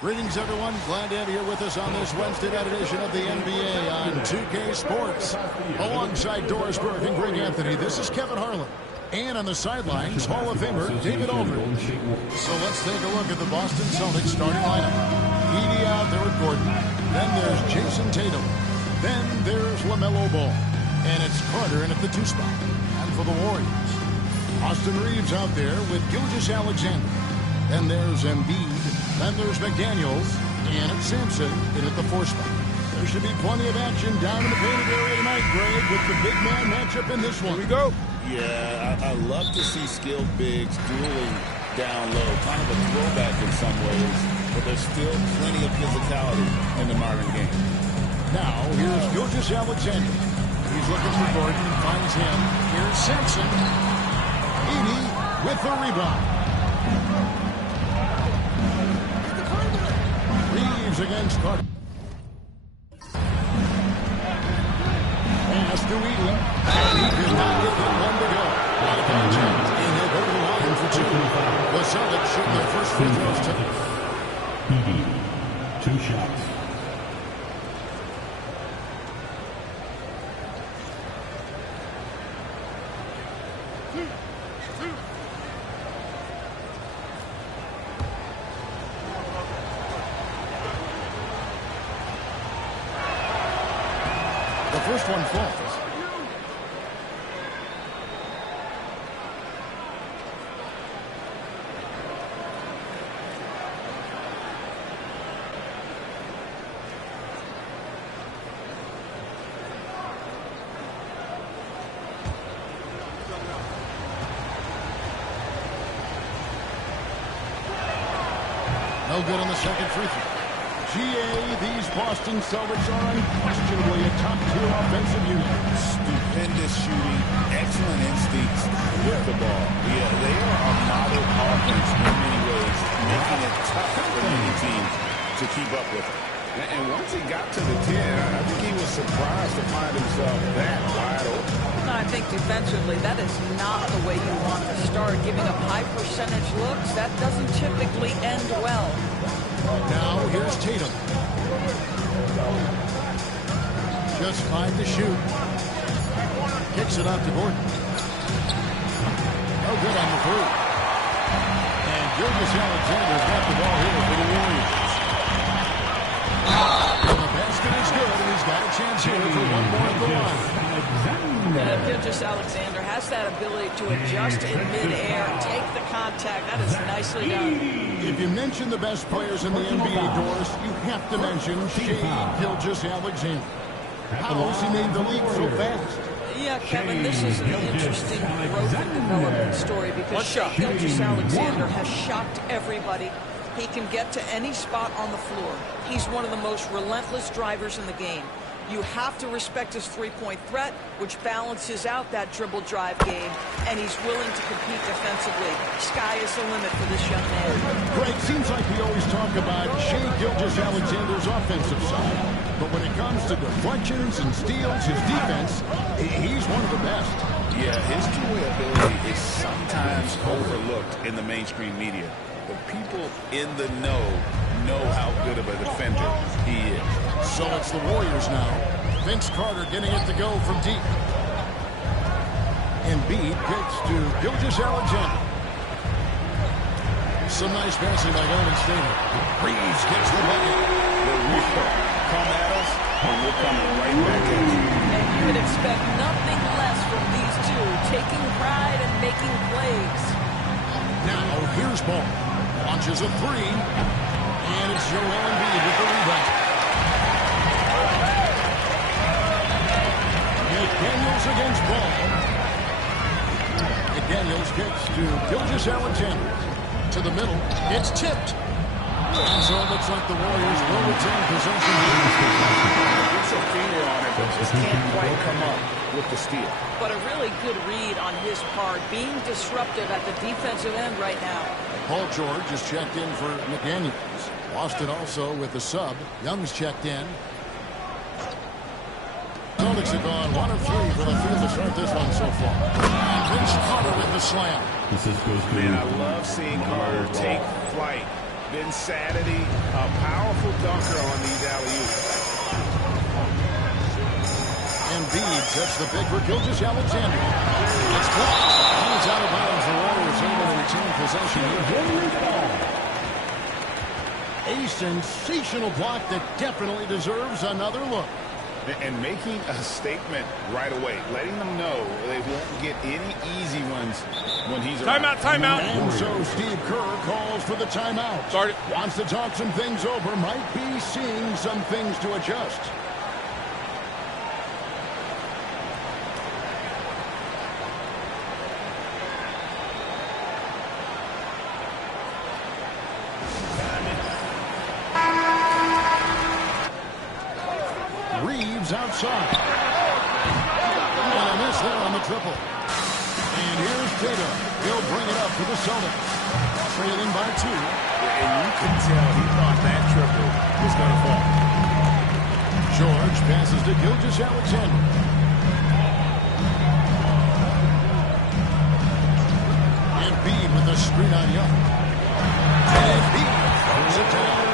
Greetings, everyone. Glad to have you here with us on this Wednesday night edition of the NBA on 2K Sports. Alongside Doris Burke and Greg Anthony, this is Kevin Harlan. And on the sidelines, Hall of Famer David Aldridge. So let's take a look at the Boston Celtics starting lineup. Edey out there with Gordon. Then there's Jason Tatum. Then there's LaMelo Ball. And it's Carter in at the 2 spot. And for the Warriors, Austin Reeves out there with Gilgeous-Alexander. Then there's Embiid. Then there's McDaniels, and it's Sampson in at the 4 spot. There should be plenty of action down in the painted area tonight, Greg, with the big man matchup in this one. Here we go. Yeah, I love to see skilled bigs dueling down low. Kind of a throwback in some ways, but there's still plenty of physicality in the modern game. Now, here's Gilgeous-Alexander. He's looking for Gordon, finds him. Here's Sampson. Edey with the rebound. Against Carter. Pass to Edey. He did not get him one to go. Out of contact, and he'll go to the line for 2. The Celtics shoot their first free throws tonight. Edey, 2 shots. The first one falls. No good on the second free throw. These Boston Celtics are unquestionably a top-tier offensive unit. Stupendous shooting, excellent instincts with the ball. Yeah, they are a model offense in many ways, making it tough for many teams to keep up with it. And once he got to the 10, I think he was surprised to find himself that wide open. I think defensively, that is not the way you want to start. Giving up high percentage looks, that doesn't typically end well. Now, here's Tatum. Just 5 to shoot. Kicks it out to Gordon. No good on the 3. And Gilgeous-Alexander's got the ball here for the Warriors. And the basket is good, and he's got a chance here for one more at the line. Gilgeous-Alexander has that ability to adjust in midair, take the contact. That is nicely done. If you mention the best players in the NBA, Doris, you have to mention Shai Gilgeous-Alexander. How has he made the league so fast? Yeah, Kevin, this is an interesting growth and development story because Shai Gilgeous-Alexander has shocked everybody. He can get to any spot on the floor. He's one of the most relentless drivers in the game. You have to respect his three-point threat, which balances out that dribble drive game, and he's willing to compete defensively. Sky is the limit for this young man. Greg, seems like we always talk about Shai Gilgeous-Alexander's offensive side, but when it comes to deflections and steals, his defense, he's one of the best. Yeah, his two-way ability is sometimes overlooked in the mainstream media, but people in the know how good of a defender he is. So it's the Warriors now. Vince Carter getting it to go from deep. Embiid kicks to Gilgeous-Alexander. Some nice passing by Golden State. Reeves gets the bucket. Come at us, and we'll come right back at you. And you would expect nothing less from these two, taking pride and making plays. Now here's Ball. Launches a 3. And it's Joel Embiid with the rebound. McDaniels against Ball. McDaniels kicks to Gilgeous-Alexander. To the middle. It's tipped. And so it looks like the Warriors will retain possession. Gets a finger on it, but just can't quite come up with the steal. But a really good read on his part, being disruptive at the defensive end right now. Paul George is checked in for McDaniels. Boston also with the sub. Young's checked in. Celtics have gone 1 of 3 for the field to start this one so far. And Vince Carter with the slam. This is supposed to be. Man, I love seeing Carter take flight insanity, a powerful dunker on these alley-oops. Embiid sets the pick for Gilgeous-Alexander. It's blocked. He's out of bounds. The Warriors able to retain possession here. A sensational block that definitely deserves another look. And making a statement right away, letting them know they won't get any easy ones when he's around. Timeout. And so Steve Kerr calls for the timeout. Start it. Wants to talk some things over. Might be seeing some things to adjust. Outside. And a miss there on the triple. And here's Tatum. He'll bring it up for the Celtics. Trailing by 2. And you can tell he thought that triple was going to fall. George passes to Gilgeous-Alexander. Embiid with the screen on Young. And Embiid throws it down.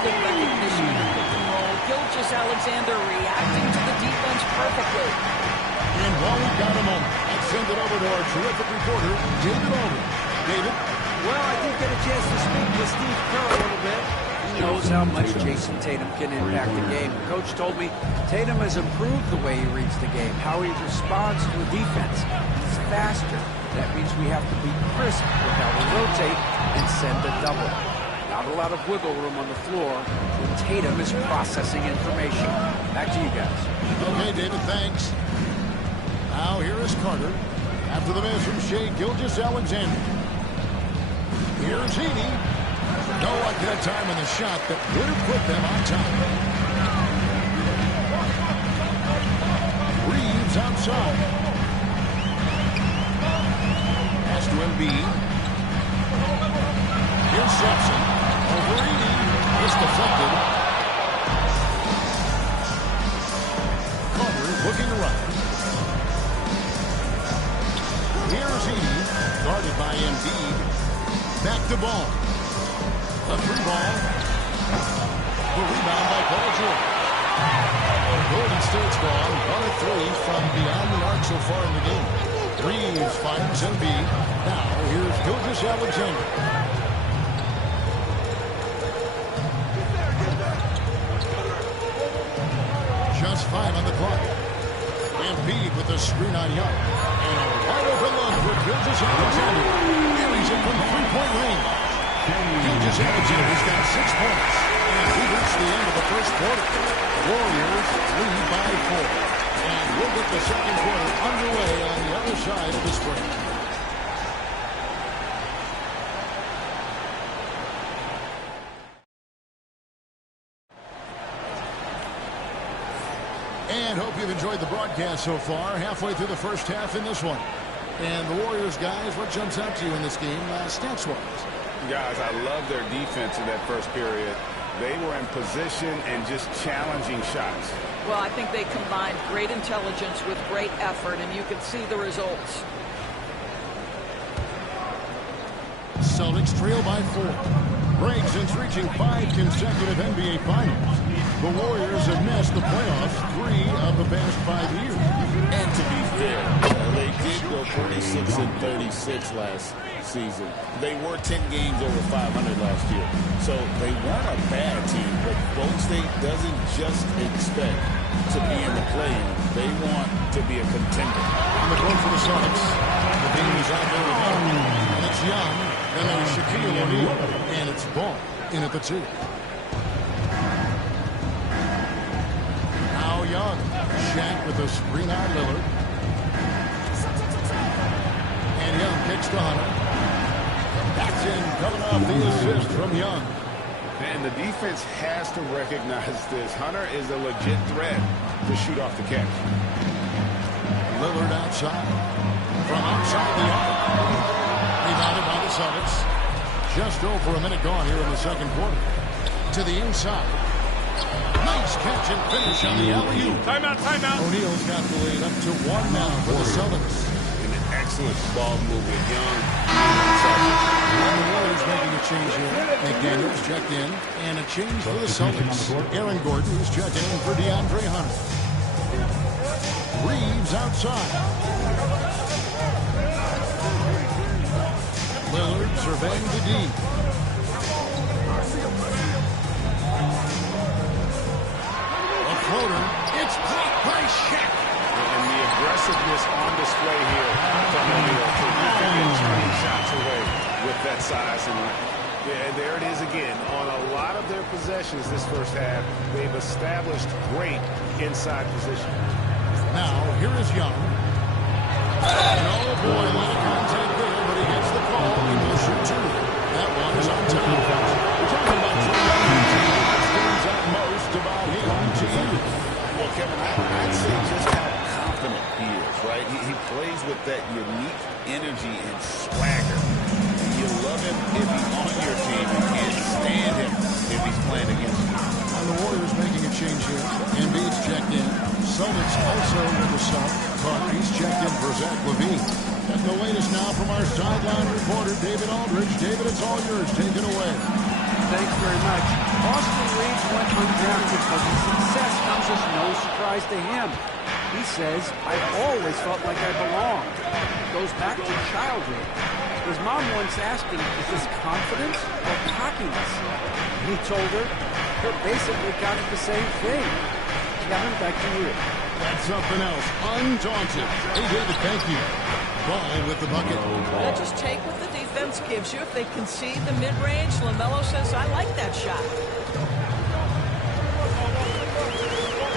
Good recognition in the pick and roll. Gilgeous-Alexander reacting to the defense perfectly. And while we've got a moment, let's send it over to our terrific reporter, David Aldridge. David? Well, I did get a chance to speak with Steve Kerr a little bit. He knows how much Jason Tatum can impact the game. The coach told me Tatum has improved the way he reads the game, how he responds to a defense. He's faster. That means we have to be crisp with how we rotate and send a double. Not a lot of wiggle room on the floor when Tatum is processing information. Back to you guys. Okay, David, thanks. Now here is Carter. After the miss from Shai Gilgeous-Alexander. Here's Heaney. No luck that time in the shot that would have put them on top. Reeves outside. Pass to Embiid. Here's Sampson. Over Heaney. It's deflected. Carter looking around. Here's Heaney. Guarded by Embiid. Back to ball. A free ball. The rebound by Paul George. Golden State's gone 1 of 3 from beyond the arc so far in the game. Reeves finds Embiid. Now here's Gilgeous-Alexander. Just 5 on the clock. Embiid with the screen on Young. And a wide open look for Gilgeous-Alexander. Carries it from 3-point range. Gilgeous-Alexander's got 6 points. And we reached the end of the first quarter. Warriors lead by 4. And we'll get the second quarter underway on the other side of this break. And hope you've enjoyed the broadcast so far. Halfway through the first half in this one. And the Warriors, guys, what jumps out to you in this game, stats-wise? Guys, I love their defense in that first period. They were in position and just challenging shots. Well, I think they combined great intelligence with great effort, and you can see the results. Celtics trail by 4. Break since reaching 5 consecutive NBA Finals. The Warriors have missed the playoffs 3 of the past 5 years. And to be fair, they did go 46-36 last season. They were 10 games over 500 last year. So they weren't a bad team, but Golden State doesn't just expect to be in the play-in. They want to be a contender. On the goal for the Celtics. The team is out there with Young. And it's Young. Then there's Shaquille O'Neal. And it's Ball in at the 2. Now Young. Shaq with a screen on Lillard. And Young kicks to Hunter. That's in, coming off the assist from Young. And the defense has to recognize this. Hunter is a legit threat to shoot off the catch. Lillard outside. From outside the arc. Rebounded by the Celtics. Just over a minute gone here in the second quarter. To the inside. Nice catch and finish on the alley-oop. Timeout. O'Neal's got the lead up to 1 now for the Celtics. Excellent ball move with Young. And the Warriors making a change here. McDaniels checked in. And a change for the Celtics. Aaron Gordon is checked in for DeAndre Hunter. Reeves outside. Lillard surveying the D. A floater. It's blocked by Shaq. And the aggressiveness on display here from the New York Knicks. Turning shots away with that size. And there it is again. On a lot of their possessions this first half, they've established great inside position. Now, here is Young. Oh, boy, a lot of contact there, but he gets the call, and he'll shoot two. That one is on top. We're talking about Trae Young. Stands out most about him to you. Well, Kevin, I'd say just how confident he is, right? He plays with that unique energy and swagger. You love him if he's on your team. You can't stand him if he's playing against you. And the Warriors making a change here. Embiid's checked in. Celtics also with the sub, but he's checked in for Zach LaVine. And the latest now from our sideline reporter, David Aldridge. David, it's all yours. Take it away. Thanks very much. Austin Reeves went undrafted, but his success comes as no surprise to him. He says, I've always felt like I belonged. It goes back to childhood. His mom once asked him, is this confidence or cockiness? He told her, they're basically kind of the same thing. Kevin, back to you. That's something else. Undaunted. Hey, David, thank you. Ball with the bucket. Well, just take what the defense gives you. If they concede the mid-range, LaMelo says, I like that shot.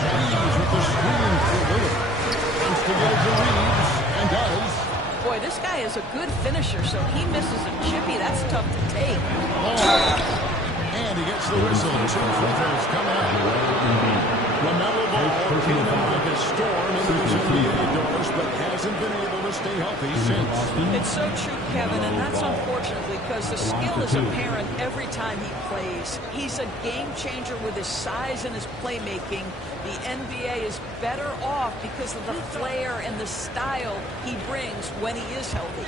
Reeves with the screen for Lillard. Wants to get it to Reeves, and does. Boy, this guy is a good finisher, so he misses a chippy. That's tough to take. And he gets the whistle. 2 free throws coming out. LaMelo Ball came in like a storm into his NBA doors, but hasn't been able to stay healthy since. It's so true, Kevin, and that's unfortunate because the skill is apparent every time he plays. He's a game changer with his size and his playmaking. The NBA is better off because of the flair and the style he brings when he is healthy.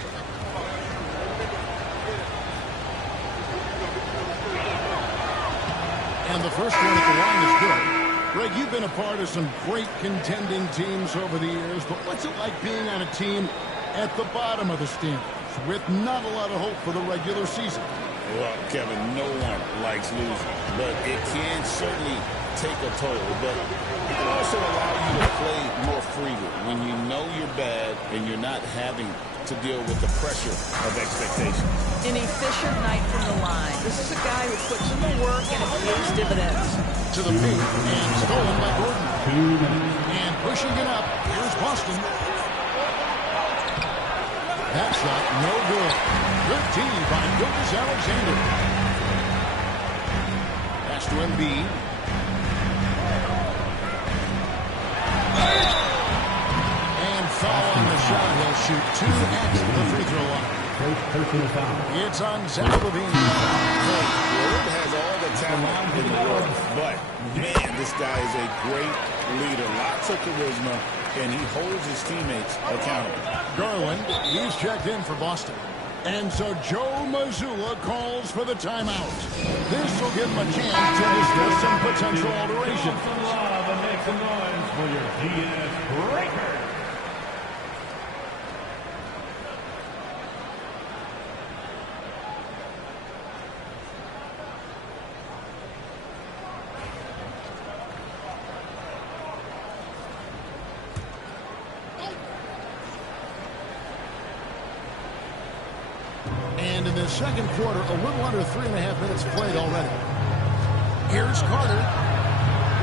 And the first one at the line is good. Greg, you've been a part of some great contending teams over the years, but what's it like being on a team at the bottom of the standings with not a lot of hope for the regular season? Well, Kevin, no one likes losing, but it can certainly take a toll. But it can also allow you to play more freely when you know you're bad and you're not having to deal with the pressure of expectations. An efficient night from the line. This is a guy who puts in the work and it pays dividends. To the paint, and stolen by Gordon. And pushing it up, here's Boston. That shot, no good. Good D by Gilgeous-Alexander. Pass to Embiid. And foul on the shot. He'll shoot 2 at the free throw line. It's on Zach LaVine. Lillard has all the talent in the world, but man, this guy is a great leader. Lots of charisma, and he holds his teammates accountable. Garland, he's checked in for Boston. And so Joe Mazzulla calls for the timeout. This will give him a chance to discuss some potential alterations. Make some noise for your DS Breaker. And in the second quarter, a little under 3.5 minutes played already. Here's Carter.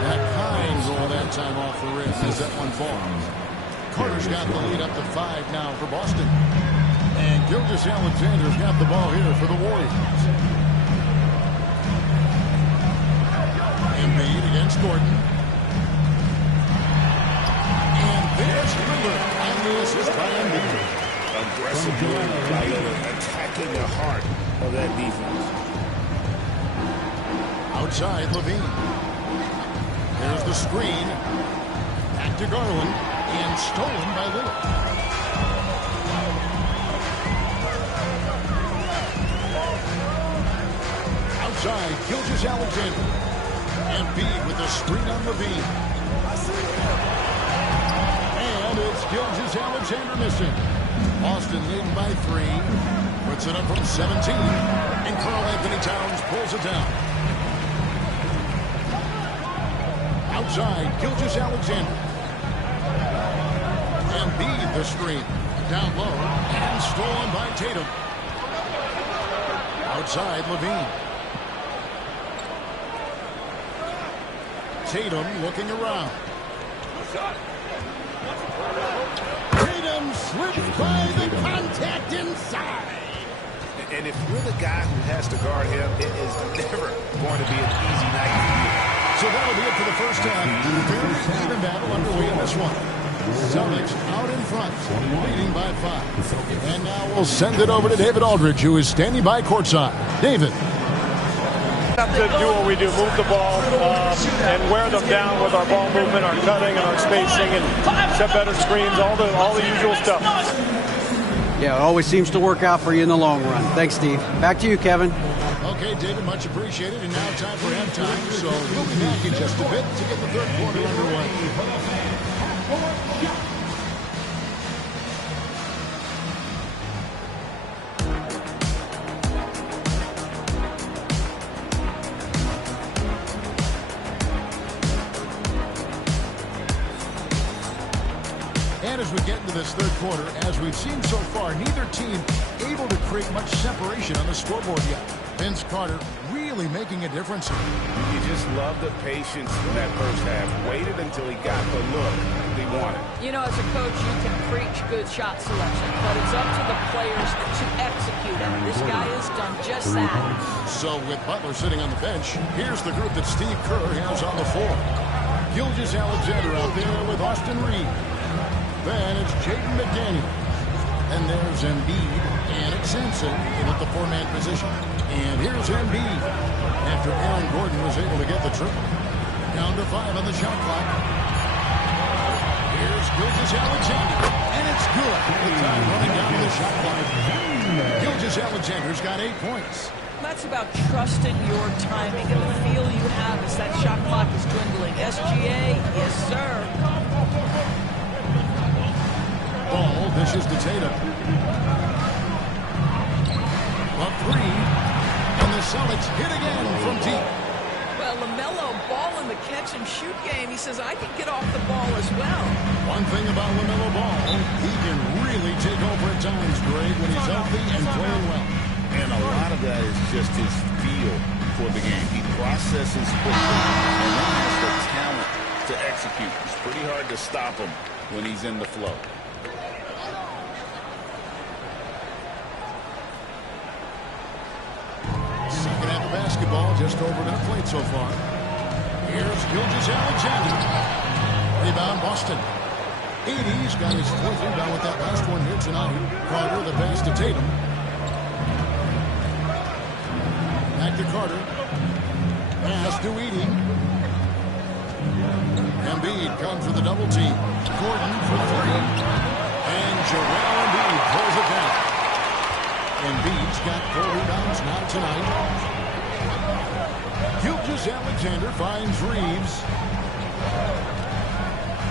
That Hines all that time off the rim as that one falls. Carter's got the lead up to 5 now for Boston. And Gilgeous-Alexander's got the ball here for the Warriors. Embiid against Gordon. And there's Lillard. And the assist by Embiid. Aggressive move by Lillard, attacking the heart of that defense. Outside, LaVine. There's the screen. Back to Garland. And stolen by Lillard. Outside, Gilgeous-Alexander. Embiid with the screen on Levine. And it's Gilgeous-Alexander missing. Boston leading by 3. Puts it up from 17. And Karl-Anthony Towns pulls it down. Outside, Gilgeous-Alexander. Embiid the screen. Down low. And stolen by Tatum. Outside, Levine. Tatum looking around. Tatum slips by the contact inside. And if you're the guy who has to guard him, it is never going to be an easy night for you. So that'll be it for the first half. Very even battle underway in this one. Celtics out in front, leading by 5. And now we'll send it over to David Aldridge, who is standing by courtside. David. We have to do what we do, move the ball and wear them down with our ball movement, our cutting, and our spacing, and set better screens, all the usual stuff. Yeah, it always seems to work out for you in the long run. Thanks, Steve. Back to you, Kevin. Okay, David, much appreciated. And now time for halftime. So we'll be back in just a bit to get the third quarter underway. And as we get into this third quarter, as we've seen so far, neither team able to create much separation on the scoreboard yet. Vince Carter really making a difference here. You just love the patience in that first half. Waited until he got the look he wanted. You know, as a coach, you can preach good shot selection, but it's up to the players to execute it. This guy has done just that. So with Butler sitting on the bench, here's the group that Steve Kerr has on the floor. Gilgeous-Alexander out there with Austin Reeves. Then it's Jaden McDaniel. And there's Embiid and it's Sampson in at the 4-man position. And here's Embiid after Aaron Gordon was able to get the triple. Down to 5 on the shot clock. Here's Gilgeous-Alexander. And it's good. The time running down to the shot clock. Gilgeous-Alexander's got 8 points. That's about trusting your timing and the feel you have as that shot clock is dwindling. SGA, yes, sir. Ball dishes to Tatum. Up 3. And the Celtics hit again from deep. Well, LaMelo Ball in the catch-and-shoot game. He says, I can get off the ball as well. One thing about LaMelo Ball, he can really take over at times, Greg, when he's healthy and playing well. And a lot of that is just his feel for the game. He processes quickly and then has the talent to execute. It's pretty hard to stop him when he's in the flow. Second half of basketball, just over to the plate so far. Here's Gilgeous-Alexander. Rebound, Boston. 80's got his 4th rebound with that last one here tonight. Carter, the pass to Tatum. Back to Carter. Pass to Edey. Embiid comes for the double team. Gordon for 3. And Joel Embiid pulls it down. Embiid's got 4 rebounds now tonight. Gilgeous-Alexander finds Reeves.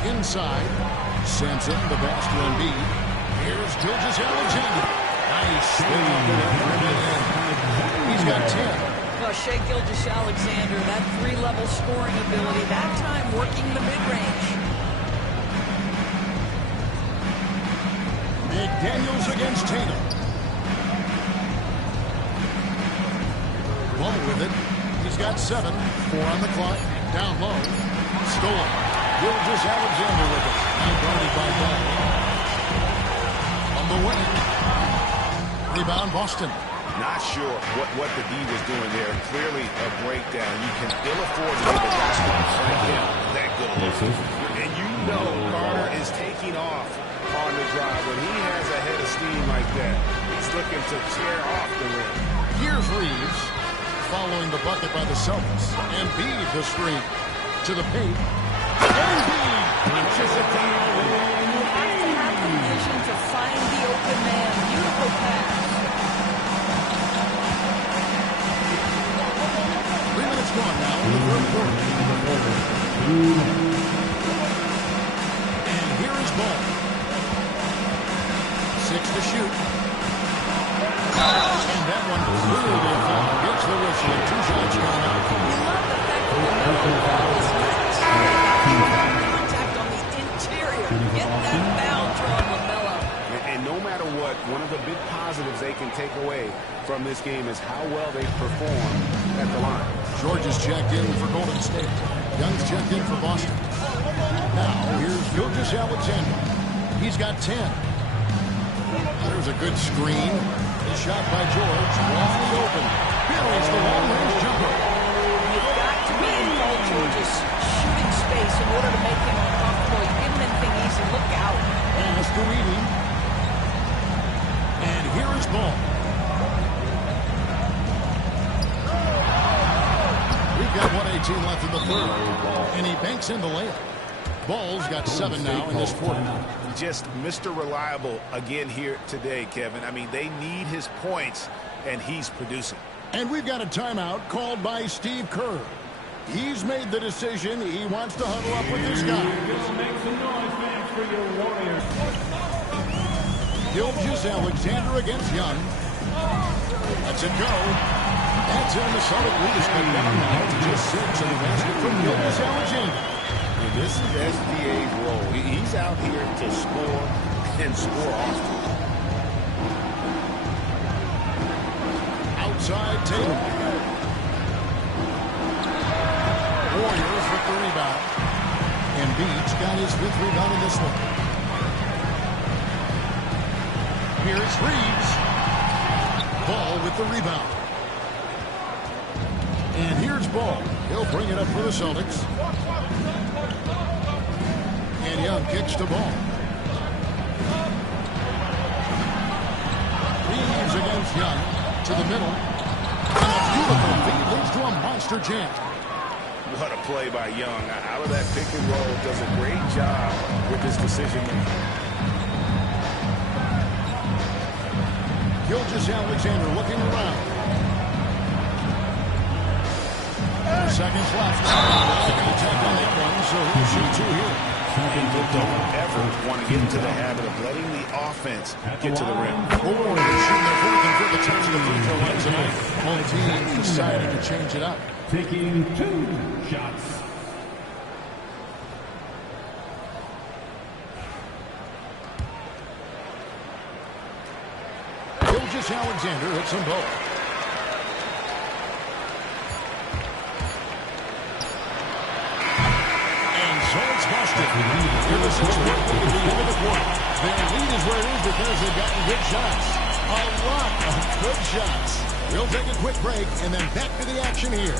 Inside. Sampson, the pass to Embiid. Here's Gilgeous-Alexander. Nice swing up to that rim. He's got 10. Well, Shai Gilgeous-Alexander, that 3-level scoring ability, that time working the mid-range. McDaniels against Tatum. Ball with it. He's got 7. 4 on the clock. Down low. Stolen. Gilgeous-Alexander with it. And guarded by Ball. On the wing. Rebound, Boston. Not sure what the D was doing there. Clearly a breakdown. You can ill afford to give a guy like him that good look. And you know Carter is taking off on the drive. When he has a head of steam like that, he's looking to tear off the rim. Here's Reeves. Following the bucket by the Celtics. Embiid the screen. To the paint. Embiid punches it down. You have to have the vision to find the open man. Beautiful pass. quarter. And here is ball. 6 to shoot. And that one clearly a foul. Gets the whistle. 2 shots going up. You love the fact that LeMelo is not contact on the interior. Get that foul drawn, LeMelo. And no matter what, one of the big positives they can take away from this game is how well they perform at the line. George is checked in for Golden State. Young's checked in for Boston. Now, here's Gilgeous Alexander. He's got 10. There's a good screen. The shot by George. Wide open. Buries the long-range jumper. You've got to be in Paul George's shooting space in order to make him uncomfortable. You give him anything easy, look out. Pass to Weedy. And here is Ball. We've got 1:18 left in the third. And he banks in the layup. Ball's got 7 now in this quarter. Just Mr. Reliable again here today, Kevin. I mean, they need his points, and he's producing. And we've got a timeout called by Steve Kerr. He's made the decision. He wants to huddle up with his guys. Make some noise, fans, for your Warriors. Gilgeous Alexander against Young. Lets it go. That's in. The Celtic lead is cut down now to just 6 in the basket from Gilgeous Alexander. And this is SGA's role. He's out here to score and score often. Outside Tatum. Warriors with the rebound. Embiid's got his 5th rebound in this one. Here's Reeves. Ball with the rebound. And here's Ball. He'll bring it up for the Celtics. And Young kicks the ball. Reeves against Young. To the middle. And a beautiful feed leads to a monster jam. What a play by Young. Out of that pick and roll, does a great job with his decision making. Gilgeous Alexander looking around. 4 seconds left. Attack on that one, so he'll shoot 2 here. Don't ever want to get into the habit of letting the offense get to the rim. Warriors shooting their 4th and 5th attempts at the free throw line tonight. Both teams deciding to change it up. Taking 2 shots. Gilgeous Alexander hits them both. And so it's busted. Here the 6th quarter at the end of the quarter. Their lead is where it is because they've gotten good shots. A lot of good shots. We'll take a quick break and then back to the action here.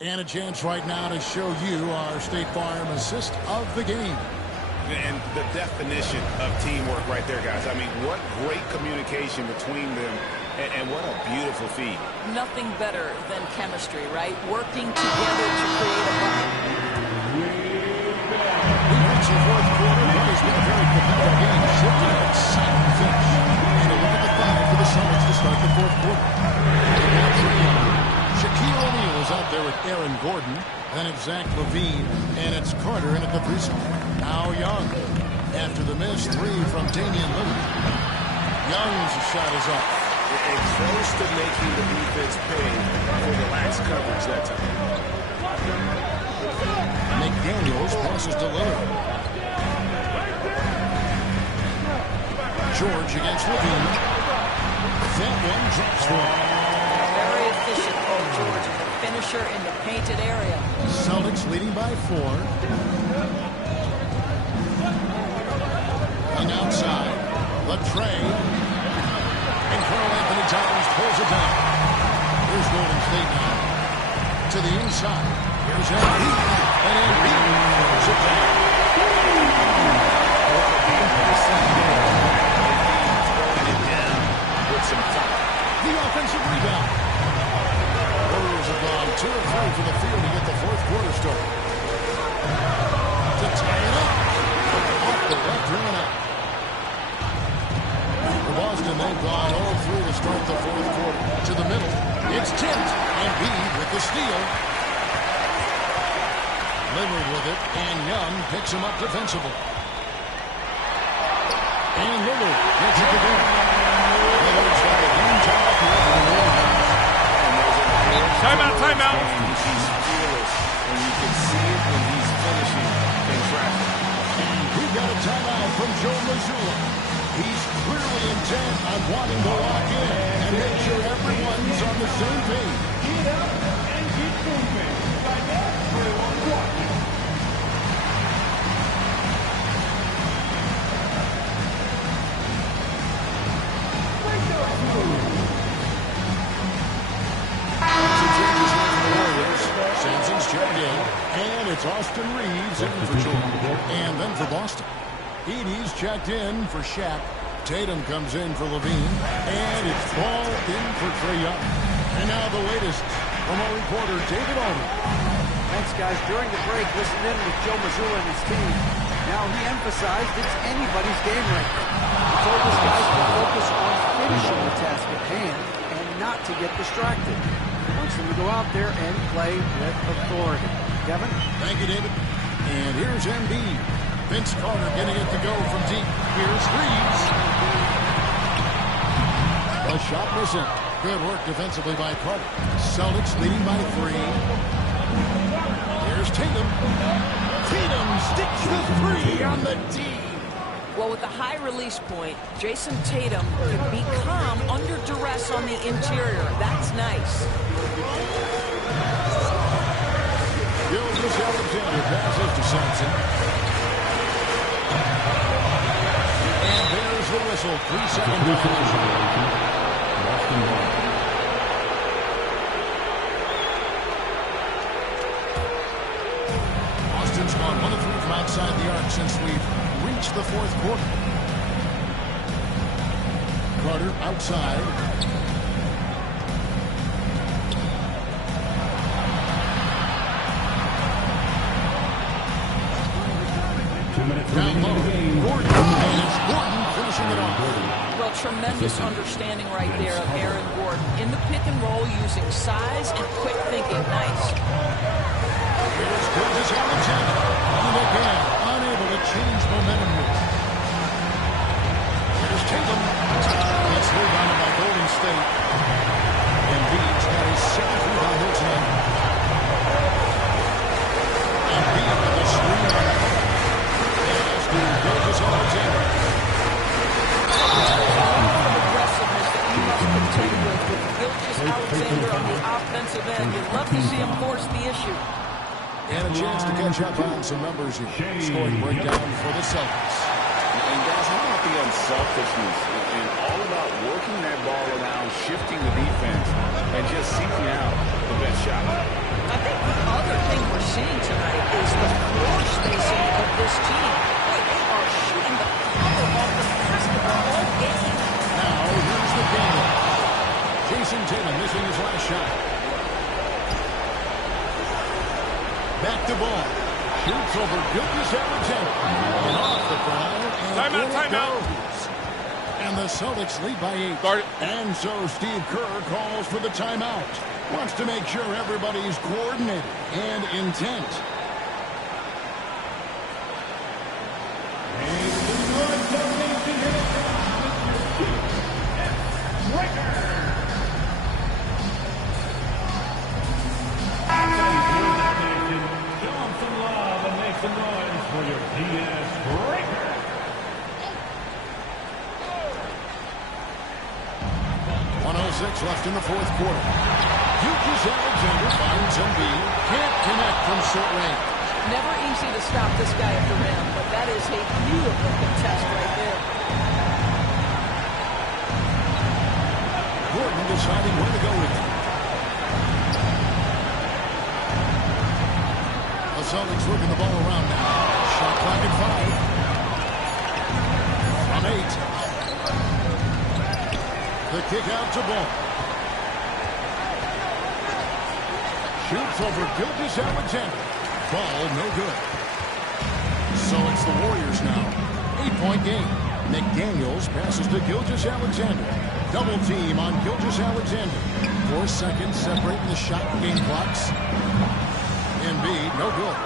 And a chance right now to show you our State Farm assist of the game. And the definition of teamwork right there, guys. I mean, what great communication between them, and what a beautiful feed. Nothing better than chemistry, right? Working together to create a bucket. We reach the 4th quarter. What has been a very competitive game. Shifting an exciting finish. And a look at the 5 for the Celtics to start the 4th quarter. Shaquille O'Neal is out there with Aaron Gordon. Then it's Zach LaVine. And it's Carter in at the free throw. Now Young. After the miss, 3 from Damian Lillard. Young's shot is up. And close to making the defense pay for the lax coverage that time. McDaniels passes to Lillard. George against LaVine. That one drops one. Very efficient, Paul George. Finisher in the painted area. Celtics leading by 4. And outside, Latrey. And Carl Anthony Towns pulls it down. Here's Golden State now. To the inside. Here's Embiid. And Embiid pulls it down. Throwing it down with some time. The offensive rebound. Warriors have gone 2 of 3 from the field to get the 4th quarter started. To tie it up. Off the left rim and out. The Boston They've gone 0-3 to start the fourth quarter. To the middle. It's tipped. Embiid with the steal. Lillard with it. And Young picks him up defensively. And Lillard gets it to go. Lillard's got a game time here for the Warriors. Timeout, timeout. He's fearless, and you can see it when he's finishing in traffic. And we've got a timeout from Joe Mazzulla. He's clearly intent on wanting to lock in and make sure everyone's on the same page. Get up and get moving. Like everyone watching. Sampson's checked in, and it's Austin Reeves in for Jordan. And then for Boston, Edey's checked in for Shaq. Tatum comes in for Levine, and it's Ball in for Trae Young. And now the latest from our reporter, David Aldridge. Thanks, guys. During the break, listened in with Joe Mazzulla and his team. Now he emphasized it's anybody's game right now. He told his guys to focus on finishing the task at hand and not to get distracted. He wants them to go out there and play with authority. Kevin? Thank you, David. And here's Embiid. Vince Carter getting it to go from deep. Here's Reeves. A shot missing. Good work defensively by Carter. Celtics leading by 3. Here's Tatum. Tatum sticks the 3 on the D. Well, with a high release point, Jason Tatum can be calm under duress on the interior. That's nice. Gilgeous-Alexander passes to Sampson. And there's the whistle. 3-second violation. Austin's gone 1 of 3 from outside the arc since we've reached the fourth quarter. Carter outside. Down low. Gordon. And it's Gordon finishing it off. Well, tremendous understanding right there of Aaron Gordon. In the pick and roll, using size and quick thinking. Nice. Here's Gilgeous-Alexander. And again, unable to change momentum with it. Here's Tatum. That's rebounded by Golden State. Embiid's got his 7th rebound here tonight. Embiid with a screen on the court. Gilgeous-Alexander. Aggressiveness that you must contend with Gilgeous-Alexander on the offensive end. You'd love to see him force the issue. And a chance to catch up on some numbers here. Scoring breakdown for the Celtics. And guys, how about the unselfishness and all about working that ball around, shifting the defense, and just seeking out the best shot? I think the other thing we're seeing tonight is the floor spacing of this team. Boy, they are shooting the cover off the basketball all game. Now, here's the game. Jason Tatum missing his last shot. Back to ball. Shoots over Gilgeous-Alexander. And off the foul. And Timeout. And the Celtics lead by 8. Start it. And so Steve Kerr calls for the timeout. Wants to make sure everybody's coordinated and intent. Left in the fourth quarter. Gilgeous-Alexander finds Embiid. Can't connect from short range. Never easy to stop this guy at the rim, but that is a beautiful contest right there. Gordon deciding where to go with it. The Celtics working the ball around now. Shot clock at 5. From 8. The kick out to Ball. Shoots over Gilgeous-Alexander. Ball no good. So it's the Warriors now. 8-point game. McDaniels passes to Gilgeous-Alexander. Double team on Gilgeous-Alexander. 4 seconds separating the shot and game clocks. Embiid, no good.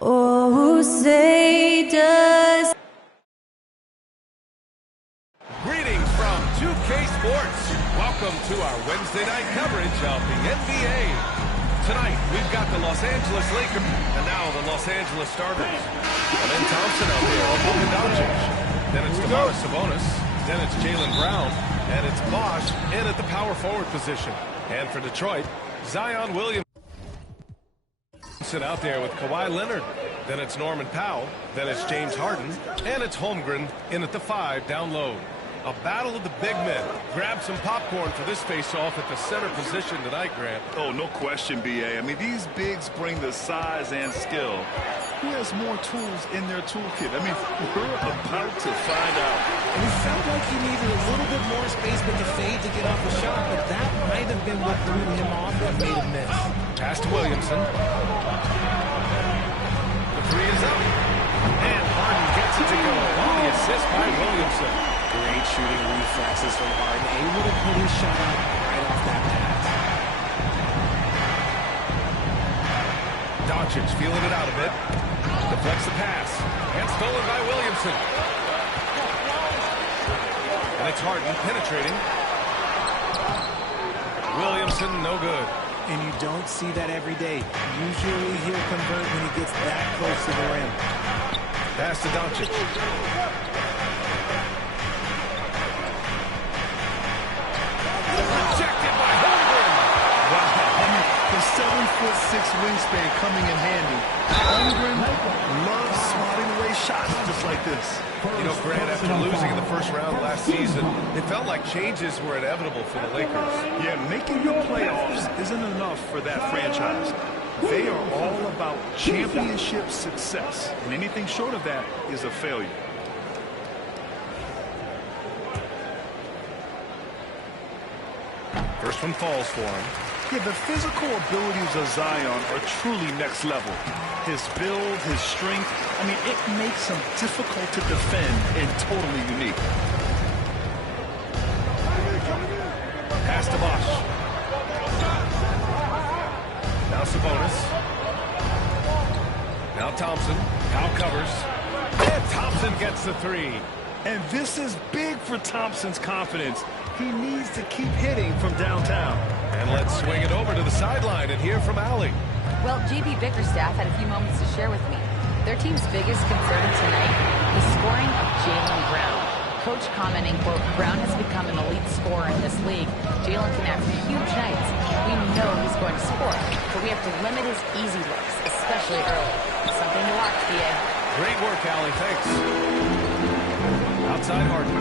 Oh, say does. Greetings from 2K Sports. Welcome to our Wednesday night coverage of the NBA. Tonight, we've got the Los Angeles Lakers and now the Los Angeles Starters. And then Thompson out there, Luka Doncic. Then it's Domantas Sabonis. Then it's Jaylen Brown. And it's Bosh in at the power forward position. And for Detroit, Zion Williamson out there with Kawhi Leonard. Then it's Norman Powell. Then it's James Harden. And it's Holmgren in at the 5 down low. A battle of the big men. Grab some popcorn for this face-off at the center position tonight, Grant. Oh, no question, B.A. I mean, these bigs bring the size and skill. Who has more tools in their toolkit? I mean, we're about to find out. And he felt like he needed a little bit more space with the fade to get off the shot, but that might have been what threw him off and made him miss. Pass to Williamson. The 3 is up. And Harden gets it to go on the assist by Williamson. Great shooting reflexes from Harden, able to put his shot out right off that pass. Doncic feeling it out a bit. Deflects the pass. And stolen by Williamson. And it's Harden penetrating. Williamson, no good. And you don't see that every day. Usually he'll convert when he gets that close to the rim. Pass to Doncic. Rejected by Holmgren. Wow. I mean, the 7'6" wingspan coming in handy. Holmgren loves swatting away shots just like this. You know, Grant, after losing in the first round last season, it felt like changes were inevitable for the Lakers. Yeah, making the playoffs isn't enough for that franchise. They are all about championship success, and anything short of that is a failure. First one falls for him. Yeah, the physical abilities of Zion are truly next level. His build, his strength, I mean, it makes him difficult to defend and totally unique. Pass to Bosch. Now Sabonis. Now Thompson. Powell covers. And Thompson gets the three. And this is big for Thompson's confidence. He needs to keep hitting from downtown. And let's swing it over to the sideline and hear from Allie. Well, JB Bickerstaff had a few moments to share with me. Their team's biggest concern tonight, the scoring of Jaylen Brown. Coach commenting, quote, Brown has become an elite scorer in this league. Jaylen can have huge nights. We know he's going to score, but we have to limit his easy looks, especially early. Something to watch, PA. Great work, Allie. Thanks. Outside Harden.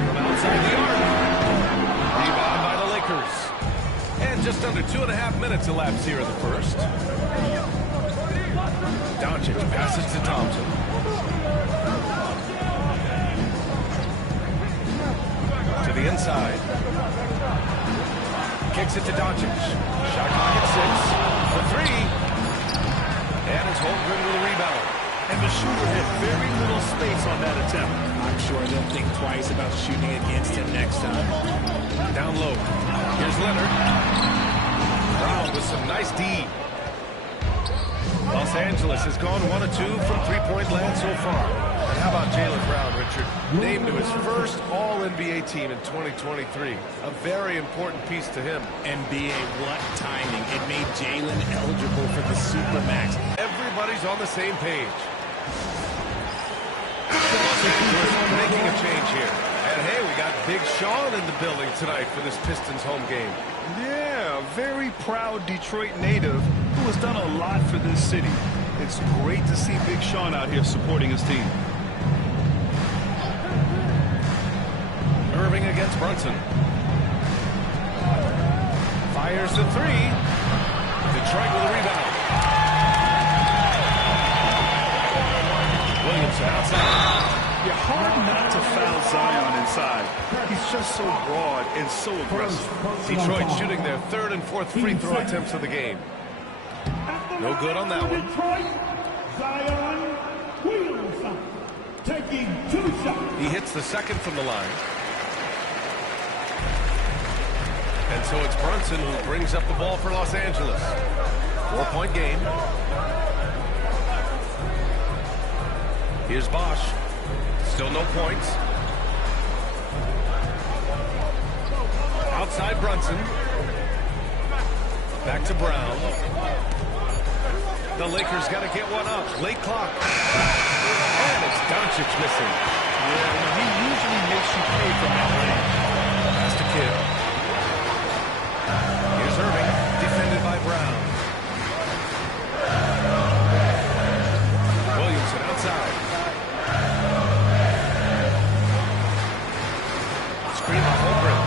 From outside the arc. Rebound by the Lakers. And just under 2.5 minutes elapsed here in the first. Doncic passes to Thompson. To the inside. Kicks it to Doncic. Shot clock at 6. For 3. And it's Holmgren with a rebound. And the shooter had very little space on that attempt. I'm sure they'll think twice about shooting against him next time. Down low. Here's Leonard. Brown with some nice D. Los Angeles has gone 1 of 2 from three-point land so far. And how about Jaylen Brown, Richard? Named to his first All-NBA team in 2023. A very important piece to him. NBA, what timing. It made Jaylen eligible for the Supermax. Everybody's on the same page. Los Angeles making a change here. And hey, we got Big Sean in the building tonight for this Pistons home game. Yeah, very proud Detroit native who has done a lot for this city. It's great to see Big Sean out here supporting his team. Irving against Brunson. Fires the three. Detroit with a rebound. Williamson outside. You're hard not to foul Zion inside. He's just so broad and so aggressive. Detroit shooting their 3rd and 4th free throw attempts of the game. No good on that one. Zion Williamson taking 2 shots. He hits the second from the line. And so it's Brunson who brings up the ball for Los Angeles. 4-point game. Here's Bosch. Still no points. Outside Brunson. Back to Brown. The Lakers got to get one up. Late clock. And it's Doncic missing. Yeah, he usually makes you pay from that range. Pass to Kidd. Here's Irving, defended by Brown. Williamson outside. Screen off Holmgren.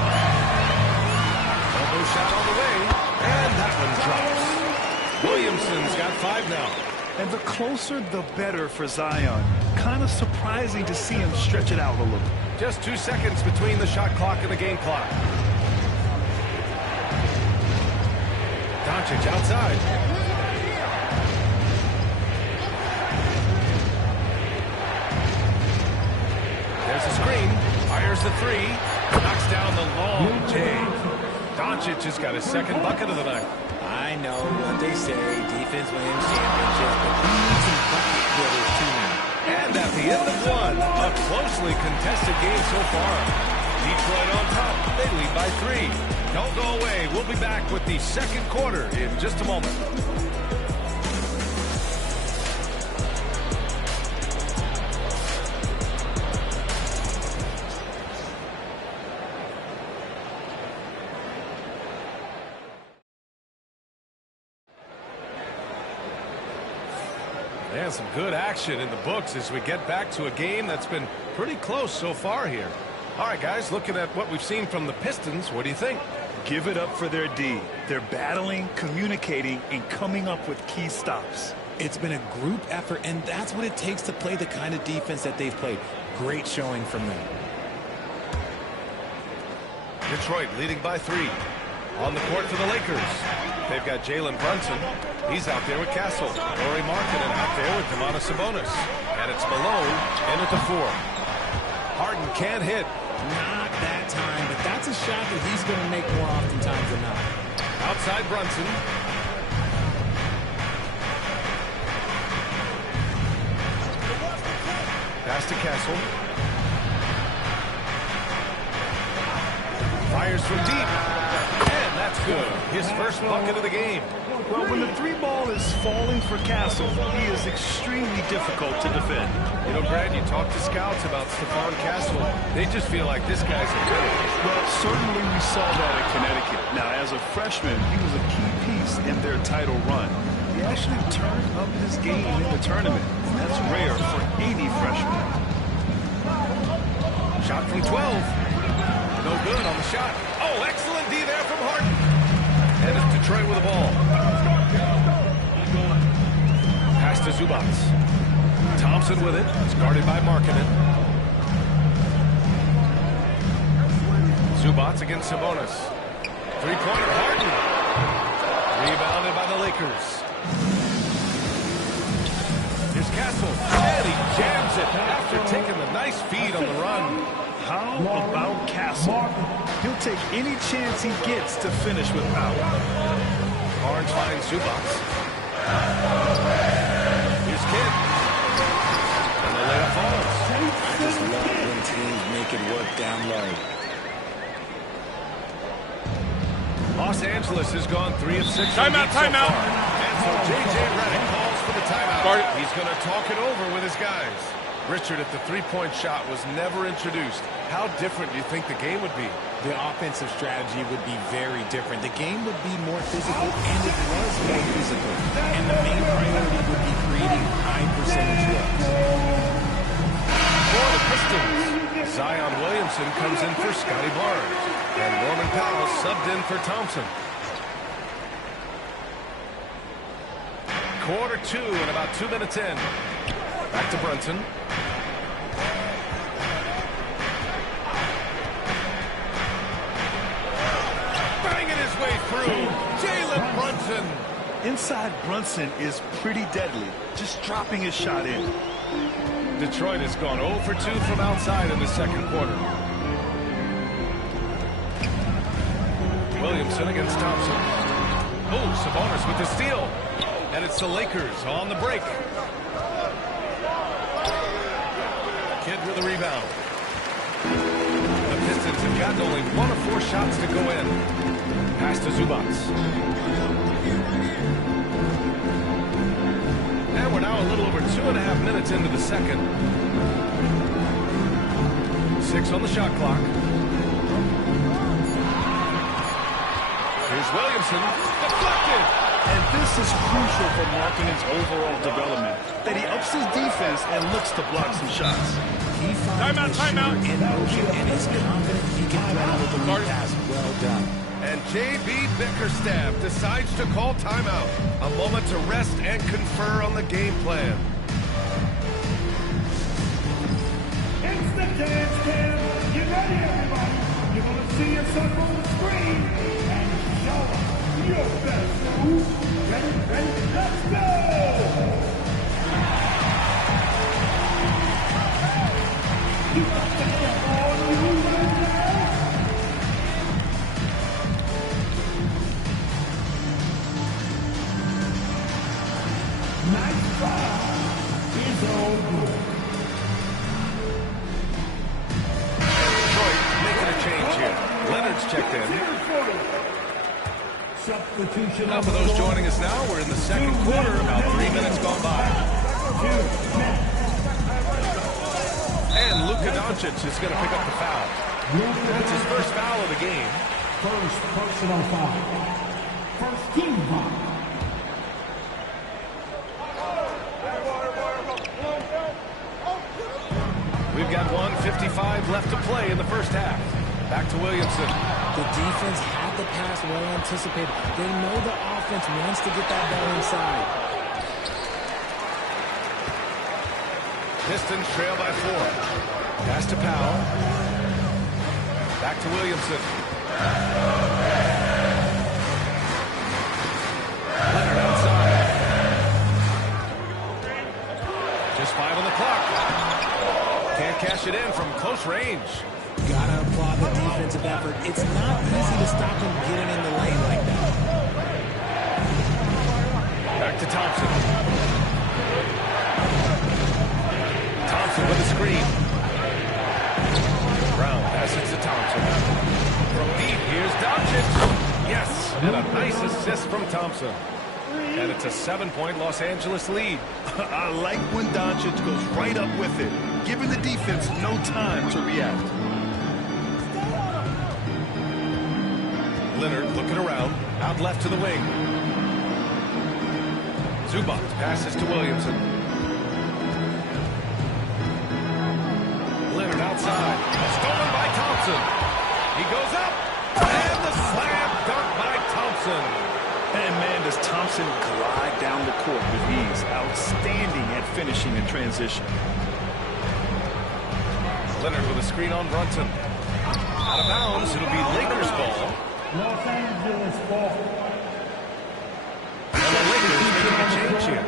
Elbow shot all the way, and that one drops. Williamson's got 5 now. And the closer, the better for Zion. Kind of surprising to see him stretch it out a little. Just 2 seconds between the shot clock and the game clock. Doncic outside. There's a screen. Fires the 3. Knocks down the long J. Doncic has got his 2nd bucket of the night. I know what they say, defense wins championships, but we need some bucket getters too now. And at the end of 1, a closely contested game so far. Detroit on top. They lead by 3. Don't go away. We'll be back with the 2nd quarter in just a moment. And some good action in the books as we get back to a game that's been pretty close so far here. All right, guys, looking at what we've seen from the Pistons, what do you think? Give it up for their D. They're battling, communicating, and coming up with key stops. It's been a group effort, and that's what it takes to play the kind of defense that they've played. Great showing from them. Detroit leading by 3. On the court for the Lakers. They've got Jalen Brunson. He's out there with Castle. Lauri Markkanen out there with Sabonis. And it's Malone in at the 4. Harden can't hit. Not that time, but that's a shot that he's going to make more oftentimes than not. Outside Brunson. Pass to Castle. Fires from deep. And that's good. His first bucket of the game. Well, when the 3-ball is falling for Castle, he is extremely difficult to defend. You know, Brad, you talk to scouts about Stephon Castle. They just feel like this guy's a winner. Well, certainly we saw that at Connecticut. Now, as a freshman, he was a key piece in their title run. He actually turned up his game in the tournament. That's rare for any freshman. Shot from 12. No good on the shot. Oh, excellent D there from Harden. And it's Detroit with the ball. Pass to Zubac. Thompson with it. It's guarded by Markkanen. Zubac against Sabonis. Three-pointer Harden. Rebounded by the Lakers. Here's Castle. And he jams it after taking the nice feed on the run. How about Castle? He'll take any chance he gets to finish with power. Barnes finds Zubac. Here's Kidd. And the layup falls. I just love when teams make it work down low. Los Angeles has gone 3 of 6. Timeout, timeout. And so J.J. Redick calls for the timeout. He's going to talk it over with his guys. Richard, if the three-point shot was never introduced, how different do you think the game would be? The offensive strategy would be very different. The game would be more physical, and it was more physical. And the main priority would be creating high-percentage looks. For the Pistons, Zion Williamson comes in for Scotty Barnes. And Norman Powell subbed in for Thompson. Quarter 2 and about 2 minutes in. Back to Brunson. Banging his way through. Jalen Brunson. Inside Brunson is pretty deadly. Just dropping his shot in. Detroit has gone 0 for 2 from outside in the second quarter. Williamson against Thompson. Oh, Sabonis with the steal. And it's the Lakers on the break. Kidd with a rebound. The Pistons have gotten only 1 of 4 shots to go in. Pass to Zubac. And we're now a little over 2.5 minutes into the second. 6 on the shot clock. Here's Williamson. Deflected. And this is crucial for Markkanen's overall development, that he ups his defense and looks to block some shots. He finds timeout. in motion and is confident he can run with the lead pass. Well done. And J.B. Bickerstaff decides to call timeout. A moment to rest and confer on the game plan. It's the dance cam. You ready, everybody? You're going to see yourself on the screen and show us your best move. Ready, let's go! You got the step on you right now. Nice foul is all good. Detroit making a change here. Leonard's checked in. Now for those joining us now, we're in the second quarter, about 3 minutes gone by. And Luka Doncic is going to pick up the foul. That's his first foul of the game. First personal foul. First team foul. We've got 1:55 left to play in the first half. Back to Williamson. The defense had the pass well anticipated. They know the offense wants to get that ball inside. Pistons trail by 4. Pass to Powell. Back to Williamson. Leonard outside. Just 5 on the clock. Can't cash it in from close range. Gotta applaud the defensive effort. It's not easy to stop him getting in the lane like that. Back to Thompson. Thompson with a screen. Brown passes to Thompson. From deep, here's Doncic. Yes, and a nice assist from Thompson. And it's a 7-point Los Angeles lead. I like when Doncic goes right up with it, giving the defense no time to react. Leonard looking around, out left to the wing. Zubac passes to Williamson. Leonard outside, stolen by Thompson. He goes up, and the slam dunk by Thompson. And man, does Thompson glide down the court with ease. Outstanding at finishing in transition. Leonard with a screen on Brunson. Out of bounds, it'll be Lakers ball. Los Angeles ball. And the Lakers making a change here.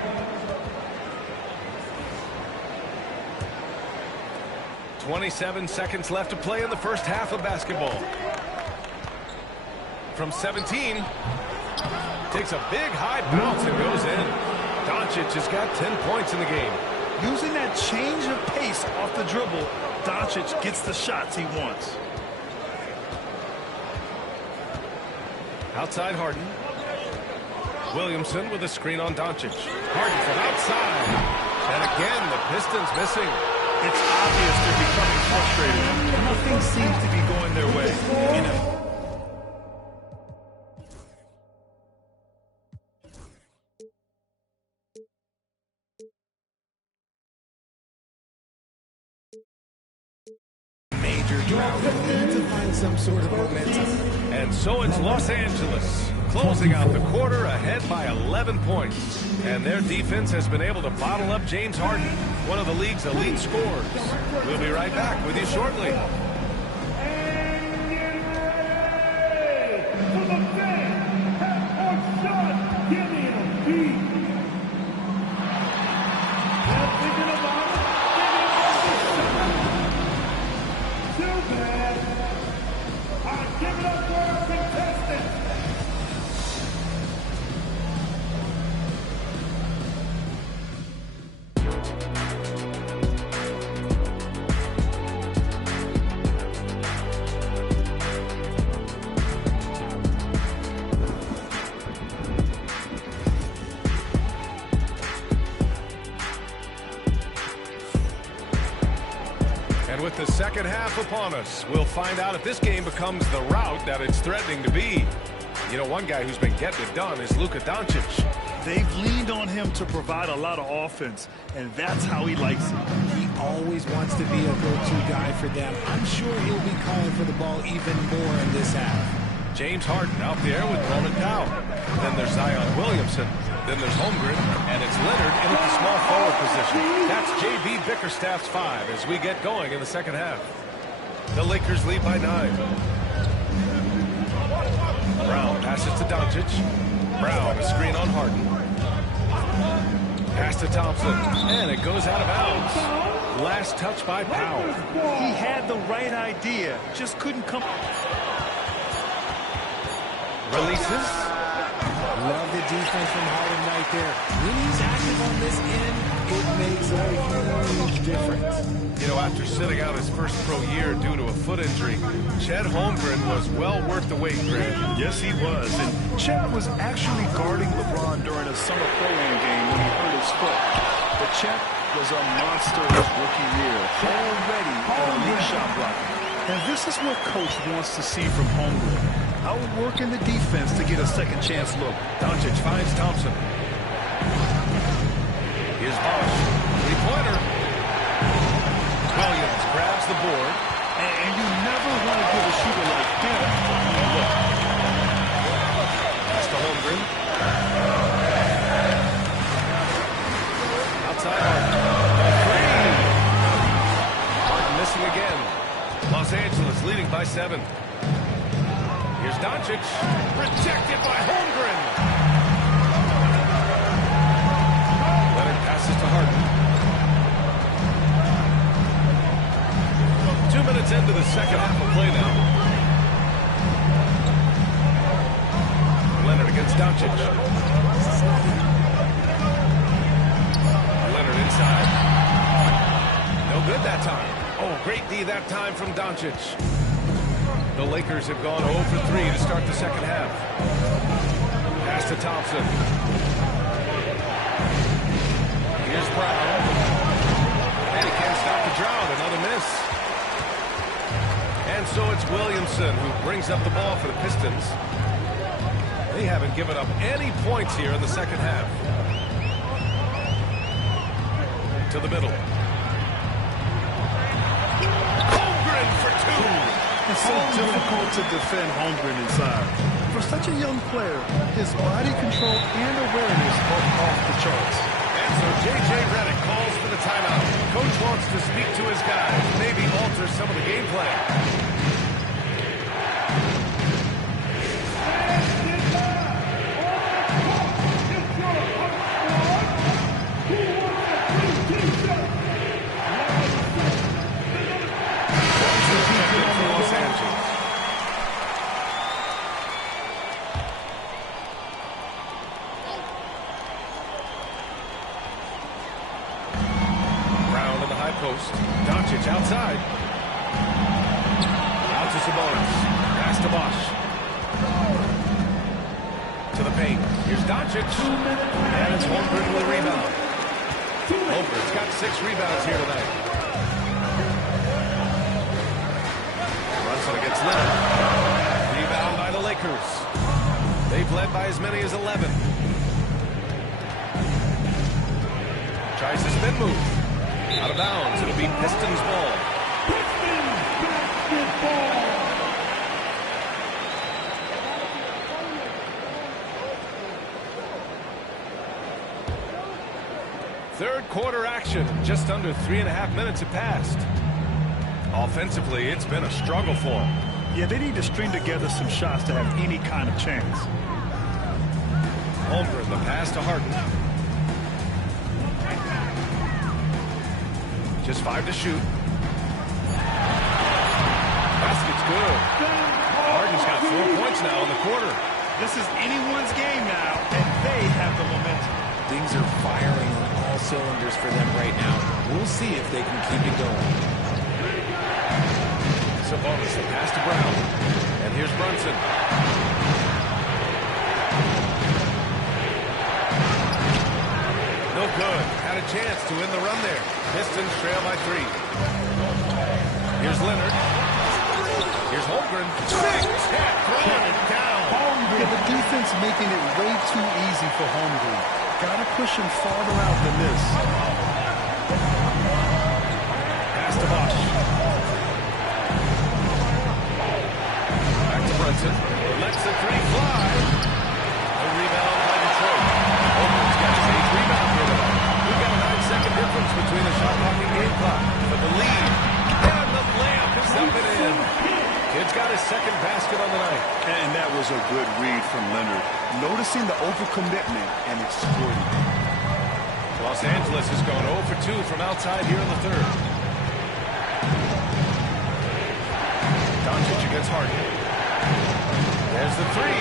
27 seconds left to play in the first half of basketball. From 17, takes a big high bounce and goes in. Doncic has got 10 points in the game. Using that change of pace off the dribble, Doncic gets the shots he wants. Outside Harden. Williamson with a screen on Doncic. Harden from outside. And again, the Pistons missing. It's obvious they're becoming frustrated. Nothing seems to be going their way. Major drought. They need to find some sort of momentum. And so it's Los Angeles closing out the quarter ahead by 11 points. And their defense has been able to bottle up James Harden, one of the league's elite scorers. We'll be right back with you shortly. And get ready for the big half-court shot. Give me a beat. They're thinking about it. Too bad. Give it up for our contestants. And with the second half upon us, we'll find out if this game becomes the rout that it's threatening to be. You know, one guy who's been getting it done is Luka Doncic. They've leaned on him to provide a lot of offense, and that's how he likes it. He always wants to be a go-to guy for them. I'm sure he'll be calling for the ball even more in this half. James Harden out there with Norman Powell. Then there's Zion Williamson. Then there's Holmgren, and it's Leonard in at the small forward position. That's J.B. Bickerstaff's 5 as we get going in the second half. The Lakers lead by 9. Brown passes to Doncic. Brown, a screen on Harden. Pass to Thompson, and it goes out of bounds. Last touch by Powell. He had the right idea, just couldn't come. Releases. Love the defense from Harden right there. When he's active on this end, it makes a huge difference. You know, after sitting out his first pro year due to a foot injury, Chet Holmgren was well worth the wait, Greg. Yes, he was. And Chet was actually guarding LeBron during a summer pro-am game when he hurt his foot. But Chet was a monster his rookie year, already an elite shot blocker. And this is what Coach wants to see from Holmgren. Outworking the defense to get a second chance look. Doncic finds Thompson. Here's Bosch. Three-pointer. Williams grabs the board. And you never want to give a shooter like him a look. That's to Holmgren. Outside Harden. Harden missing again. Los Angeles leading by 7. Doncic. Rejected by Holmgren. Leonard passes to Harden. 2 minutes into the second half of play now. Leonard against Doncic. Leonard inside. No good that time. Oh, great D that time from Doncic. The Lakers have gone 0 for 3 to start the second half. Pass to Thompson. Here's Brown. And he can't stop the drought. Another miss. And so it's Williamson who brings up the ball for the Pistons. They haven't given up any points here in the second half. To the middle. Holmgren for 2. It's so difficult to defend Holmgren inside. For such a young player, his body control and awareness are off the charts. And so J.J. Redick calls for the timeout. Coach wants to speak to his guys, maybe alter some of the game plan. Doncic outside. Out to Sabonis. Pass to Bosh. To the paint. Here's Doncic. And it's Holmgren with a rebound. Holmgren's got 6 rebounds here tonight. Brunson against Leonard. Rebound by the Lakers. They've led by as many as 11. Tries the spin move. Out of bounds. It'll be Pistons ball. Pistons basketball. Third quarter action. Just under 3.5 minutes have passed. Offensively, it's been a struggle for them. Yeah, they need to string together some shots to have any kind of chance. Holmgren, the pass to Harden. Just 5 to shoot. Basket's good. Harden's got 4 points now in the quarter. This is anyone's game now, and they have the momentum. Things are firing on all cylinders for them right now. We'll see if they can keep it going. Sabonis, the pass to Brown. And here's Brunson. No good. Had a chance to win the run there. Pistons trail by 3. Here's Leonard. Here's Holmgren. Throwing it down. Yeah, the defense making it way too easy for Holmgren. Got to push him farther out than this. Pass to Bosh. Back to Brunson. Lets the 3 fly. A rebound by Detroit. Holmgren's got his 8th rebound here tonight. We've got a 9-second difference between the shot clock and game clock. But the lead. And the layup is up and in. Kid's got his 2nd basket on the night. And that was a good read from Leonard. Noticing the overcommitment and exploiting it. Los Angeles has gone 0 for 2 from outside here in the 3rd. Doncic against Harden. There's the 3.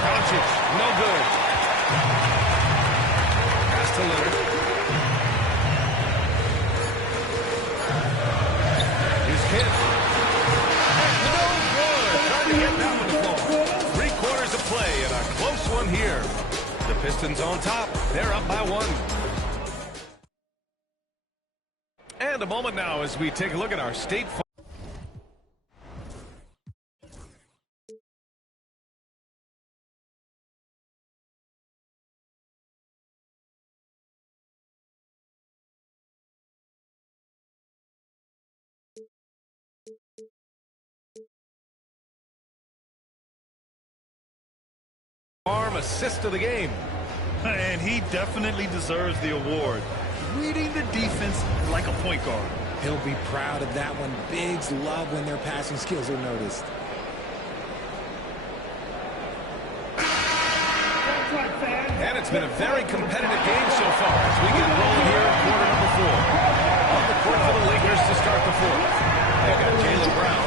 Doncic, no good. Pass to Leonard. Here's Kidd. No good. Trying to get that one close. 3 quarters of play and a close one here. The Pistons on top. They're up by 1. And a moment now as we take a look at our State Farm. Assist of the game. And he definitely deserves the award. Reading the defense like a point guard. He'll be proud of that one. Bigs love when their passing skills are noticed. It's been a very competitive game so far as we get rolling here in quarter number 4. On the court for the Lakers to start the 4th. They've got Jaylen Brown,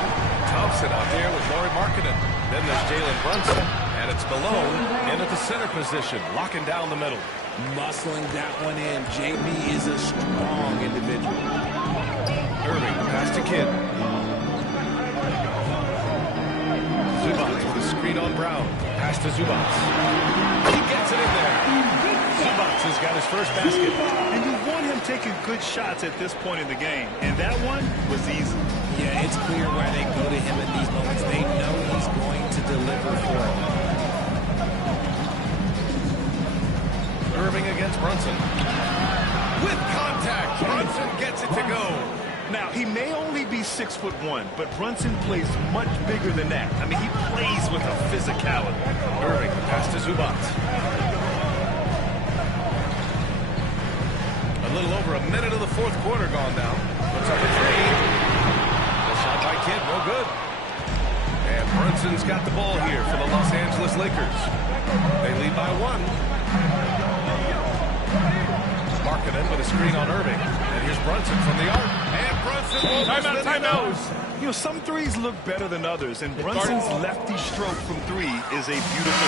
Thompson out there with Lauri Markkanen. Then there's Jalen Brunson, and it's Malone in at the center position, locking down the middle. Muscling that one in. JB is a strong individual. Irving, pass to Kidd. Zubac with a screen on Brown. Pass to Zubac. He gets it in there. Zubac has got his first basket. And you want him taking good shots at this point in the game. And that one was easy. Yeah, it's clear why they go to him in these moments. They know he's going to deliver for them. Irving against Brunson. With contact, Brunson gets it to go. Now, he may only be 6'1", but Brunson plays much bigger than that. I mean, he plays with a physicality. Irving, pass to Zubac. A little over a minute of the 4th quarter gone now. Puts up a 3. A shot by Kidd, no good. And Brunson's got the ball here for the Los Angeles Lakers. They lead by 1. Markkanen with a screen on Irving. And here's Brunson from the arc. And Brunson will timeout. You know, some threes look better than others, and Brunson's lefty stroke from 3 is a beautiful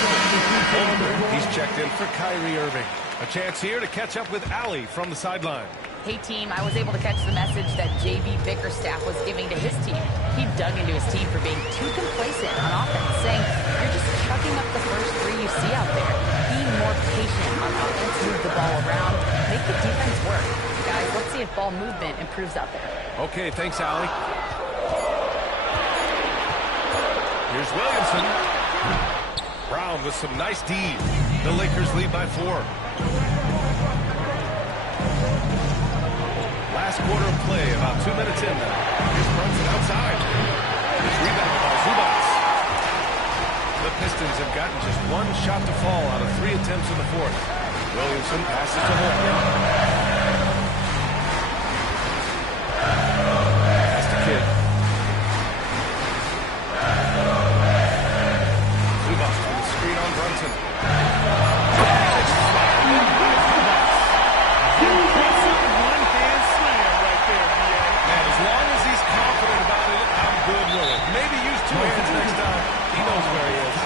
thing. He's checked in for Kyrie Irving. A chance here to catch up with Allie from the sideline. Hey, team, I was able to catch the message that J.B. Bickerstaff was giving to his team. He dug into his team for being too complacent on offense, saying, you're just chucking up the first 3 you see out there. Be more patient on offense, move the ball around, make the defense work. Guys, let's see if ball movement improves out there. Okay, thanks, Allie. Here's Williamson. Brown with some nice D. The Lakers lead by 4. Last quarter of play, about 2 minutes in now. Here's Brunson outside. It's rebounded by Zubac. The Pistons have gotten just 1 shot to fall out of 3 attempts in the 4th. Williamson passes to Holmgren. Pass to Kidd. Zubac with a screen on Brunson. Maybe use 2 hands next time. He knows where he is.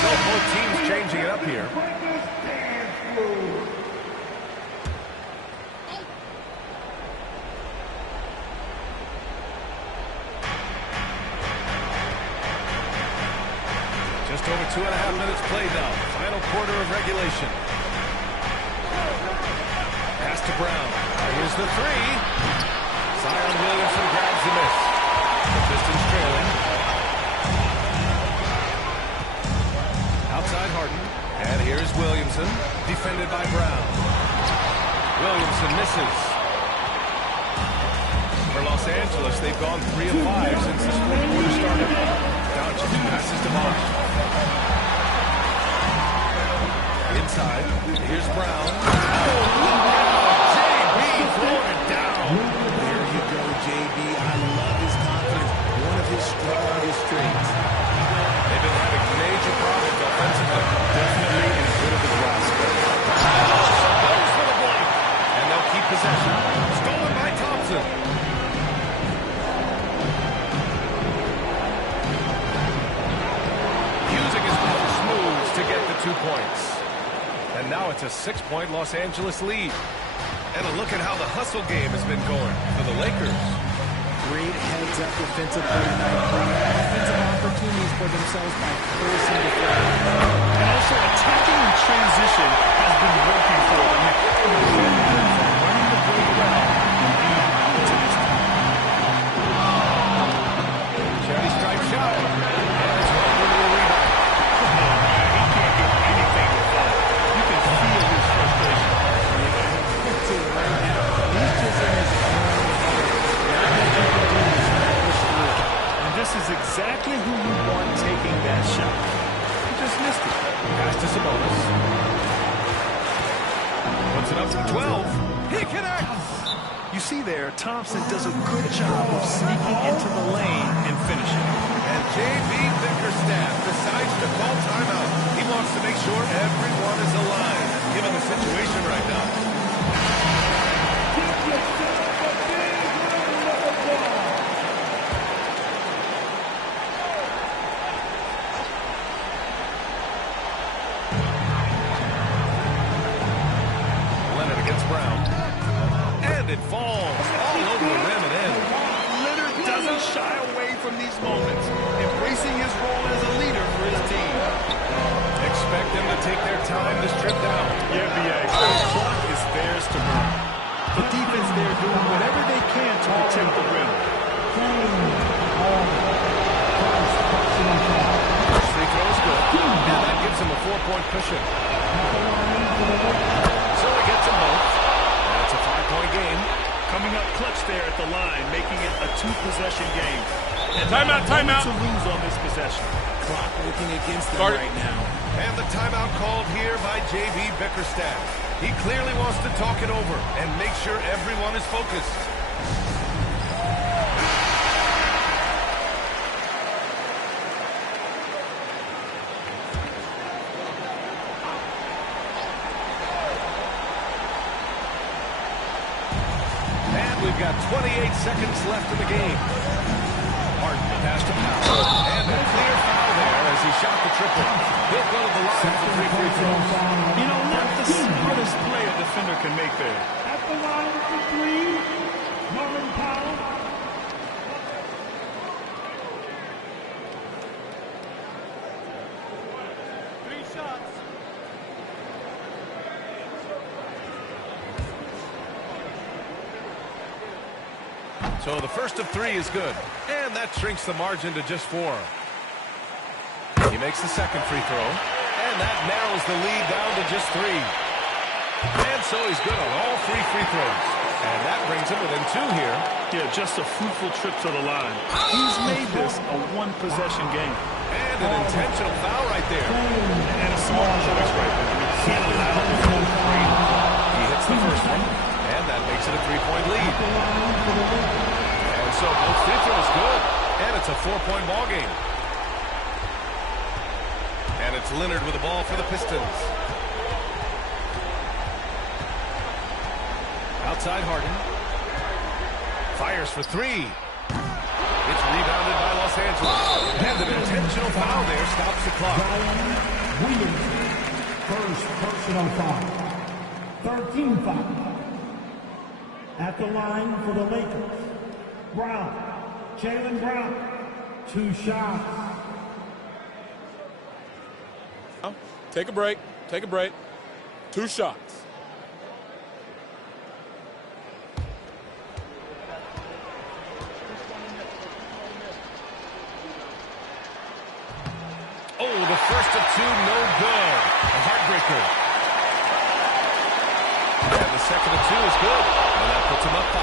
So both teams changing it up here. Just over 2.5 minutes played now. Final quarter of regulation. Pass to Brown. Here's the 3. Zion Williamson grabs the miss. The Pistons trailing. Outside Harden. And here's Williamson. Defended by Brown. Williamson misses. For Los Angeles, they've gone 3 of 5 since this 4th quarter started. Doncic passes to Bosch. Inside. Here's Brown. Oh, JB throwing it down. JB, I love his confidence, one of his strongest traits. They've been having major problems offensively. Definitely in a bit of a dry spell. Goes for the block. And they'll keep possession. Stolen by Thompson. Using his post moves to get the 2 points. And now it's a 6-point Los Angeles lead. And a look at how the hustle game has been going for the Lakers. Great heads-up defensive play tonight, creating offensive opportunities for themselves by forcing the play. And also attacking in transition has been working for them. Running the play well and being opportunistic. Charity stripe shot. And it's one with a rebound. He can't get anything to fall. You can feel his frustration. Right now, he's just in his own zone. And this is exactly who you want taking that shot. He just missed it. Pass to Sabonis. Puts it up from 12. He connects. You see there, Thompson does a good job of sneaking into the lane and finishing. And J.B. Bickerstaff decides to these moments, embracing his role as a leader for his team. Expect them to take their time this trip down. Yeah, B.A. The clock is theirs to burn. The defense there doing whatever they can to protect the rim. First free throw is good, and that gives him a 4-point cushion. So he gets them both. That's a 5-point game. Coming up clutch there at the line, making it a 2-possession game. And timeout. To lose on this possession. Clock working against them right now. And the timeout called here by J.B. Bickerstaff. He clearly wants to talk it over and make sure everyone is focused. And we've got 28 seconds left in the game. Harden pass to Powell. And a clear foul there as he shot the triple. He'll go to the line for 3 free throws. You know, not the smartest play a defender can make there. At the line for 3, Norman Powell. So the first of 3 is good. And that shrinks the margin to just 4. He makes the second free throw. And that narrows the lead down to just 3. And so he's good on all 3 free throws. And that brings him within 2 here. Yeah, just a fruitful trip to the line. He's made this a 1-possession game. And an intentional foul right there. And a smart choice right there. I mean, can't allow him to go free. He hits the first one. And that makes it a 3-point lead. And so both free throws good. And it's a 4-point ball game. And it's Leonard with the ball for the Pistons. Outside Harden. Fires for 3. It's rebounded by Los Angeles. And an intentional foul there stops the clock. Williams, first personal foul. 13 foul. At the line for the Lakers, Jaylen Brown, 2 shots. Take a break. 2 shots. Oh, the first of 2, no good. A heartbreaker. And the second of 2 is good. And that puts him up 5.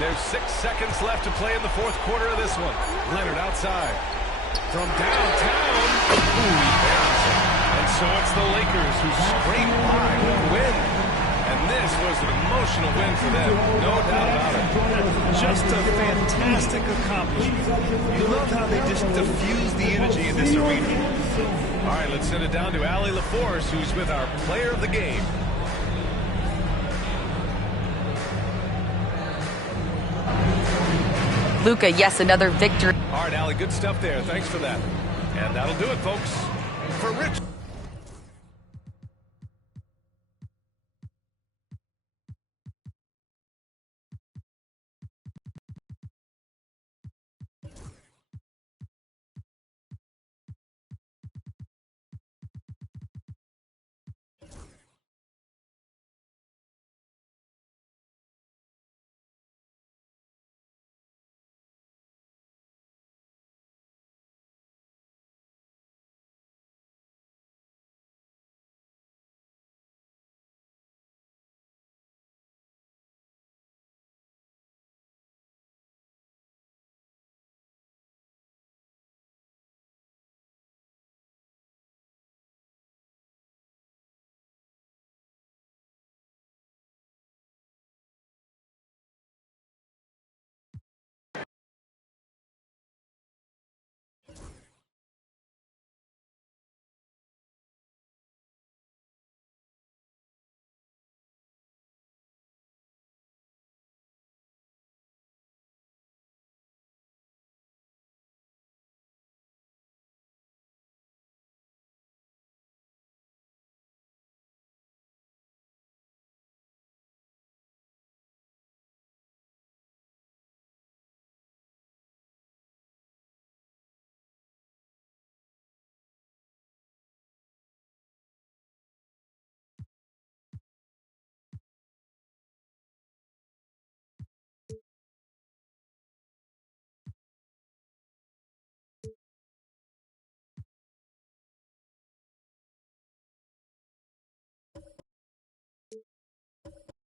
There's 6 seconds left to play in the 4th quarter of this one. Leonard outside. From downtown. Ooh, he buries it. And so it's the Lakers who scrape by with the win. And this was an emotional win for them. No doubt about it. Just a fantastic accomplishment. You love how they just diffuse the energy in this arena. All right, let's send it down to Allie LaForce, who's with our player of the game. Luka, yes, another victory. All right, Allie, good stuff there. Thanks for that. And that'll do it, folks. For Rich.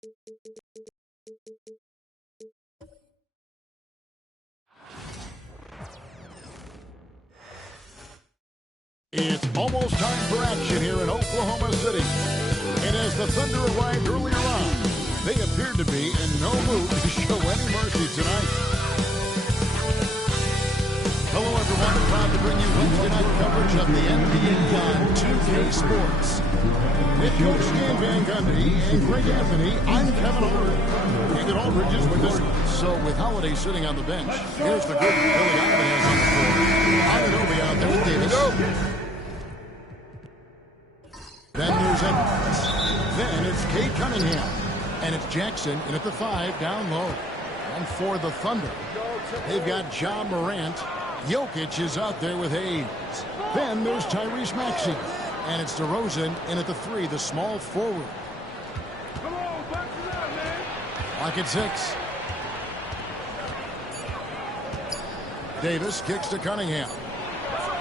It's almost time for action here in Oklahoma City. And as the Thunder arrived earlier on, they appeared to be in no mood to show any mercy tonight. Hello, everyone. Proud to bring you Wednesday night coverage of the NBA on 2K Sports. With Coach Dan Van Gundy and Greg Anthony, I'm Kevin Hart. David Aldridge is with us. So with Holiday sitting on the bench, here's the group Billy Donovan has on the floor. Anunoby out there with Davis. Then there's Edwards. Then it's Cade Cunningham. And it's Jackson in at the 5 down low. And for the Thunder, they've got Ja Morant. Jokic is out there with Hayes. Then there's Tyrese Maxey. And it's DeRozan in at the 3, the small forward. Come on, back to that, man. Clock at 6. Davis kicks to Cunningham.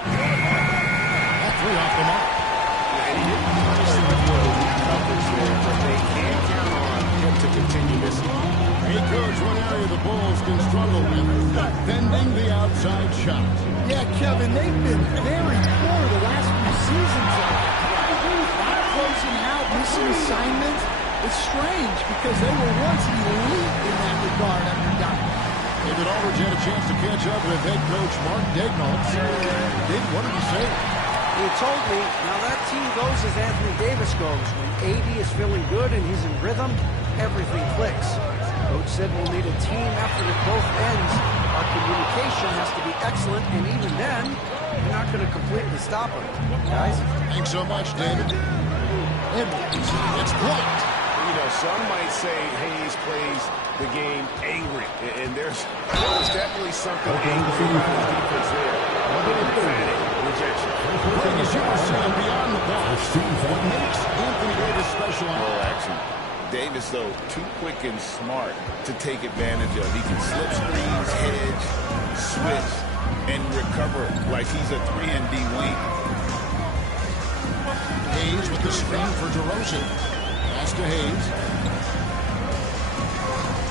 That 3 off the mark. Coverage there, but they can't count on him to continue missing. Hey, Coach, one area the Bulls can struggle with, defending the outside shot. Yeah, Kevin, they've been very poor the last few seasons. Not closing out, missing assignments. It's strange because they were once elite in that regard under Doc. David Aldridge had a chance to catch up with head coach Mark Daignault. Did what did he say? He told me, now that team goes as Anthony Davis goes. When AD is feeling good and he's in rhythm, everything clicks. Coach said we'll need a team effort at both ends. Our communication has to be excellent, and even then, we're not going to completely stop him. Guys? Thanks so much, David. It's blocked. You know, some might say Hayes plays the game angry, and there's definitely something angry about his defense there. Emphatic rejection. Greg, as you were saying, beyond the ball, what makes Anthony Davis special on Ball action. Davis, though, too quick and smart to take advantage of. He can slip screens, hedge, switch, and recover like he's a 3-and-D wing. Hayes with the screen for DeRozan. Pass to Hayes.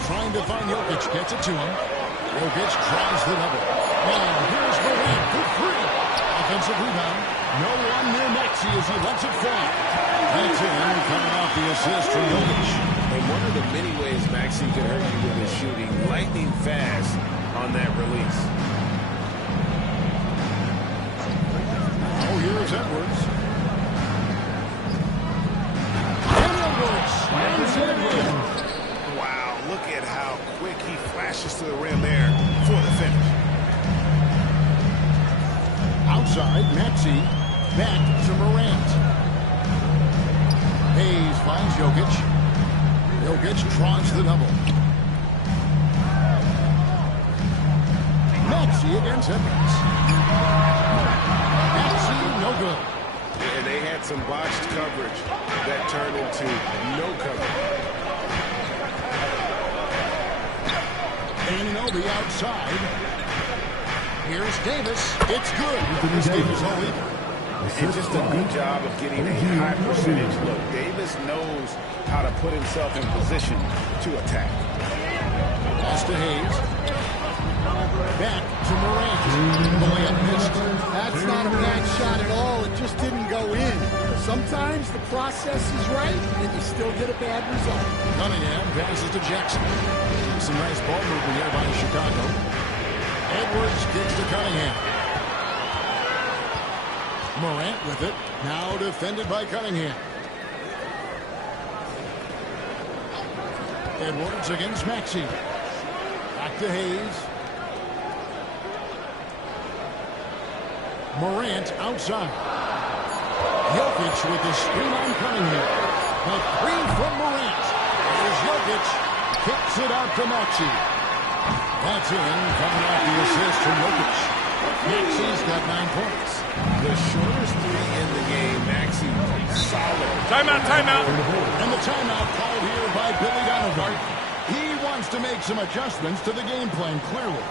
Trying to find Jokic. Gets it to him. Jokic tries the double. Now, here's Morant for 3. Offensive rebound. No one near Maxey as he lets it fly. That's in, coming off the assist from Jokic. And one of the many ways Maxey can hurt you with his shooting, lightning fast on that release. Oh, here's Edwards. And Edwards slams it in. Wow, look at how quick he flashes to the rim there for the finish. Outside, Maxey. Back to Morant. Hayes finds Jokic. Jokic draws the double. Maxey against Edwards. Maxey, no good. And they had some botched coverage that turned into no coverage. Anunoby outside. Here's Davis. It's good. This game is all even. And just a good job of getting a high percentage look. Davis knows how to put himself in position to attack. Pass to Hayes. Back to Morant. The layup missed. That's not a bad shot at all. It just didn't go in. Sometimes the process is right, and you still get a bad result. Cunningham passes to Jackson. Some nice ball movement here by Chicago. Edwards kicks to Cunningham. Morant with it. Now defended by Cunningham. Edwards against Maxey. Back to Hayes. Morant outside. Jokic with the screen on Cunningham. A 3 from Morant. There's Jokic. Kicks it out to Maxey. That's in. Coming off the assist from Jokic. Maxey's got 9 points. The shortest 3 in the game, Maxey, solid. Timeout, timeout. And the timeout called here by Billy Donovan. He wants to make some adjustments to the game plan, clearly.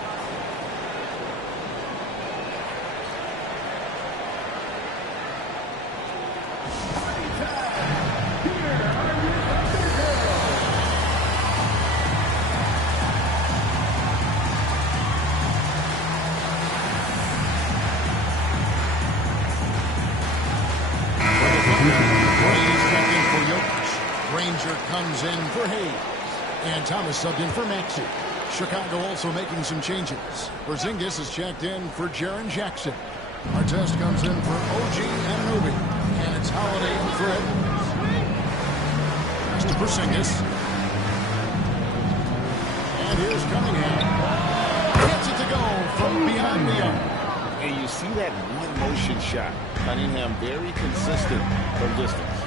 Brady's checked in for Jokic. Granger comes in for Hayes. And Thomas subbed in for Maxey. Chicago also making some changes. Porzingis is checked in for Jaren Jackson. Artest comes in for OG Anunoby. And it's Holiday in for Edwards. Next to Porzingis. And here's Cunningham. Gets it to go from beyond the arc. And you see that one-motion shot. Cunningham very consistent from distance.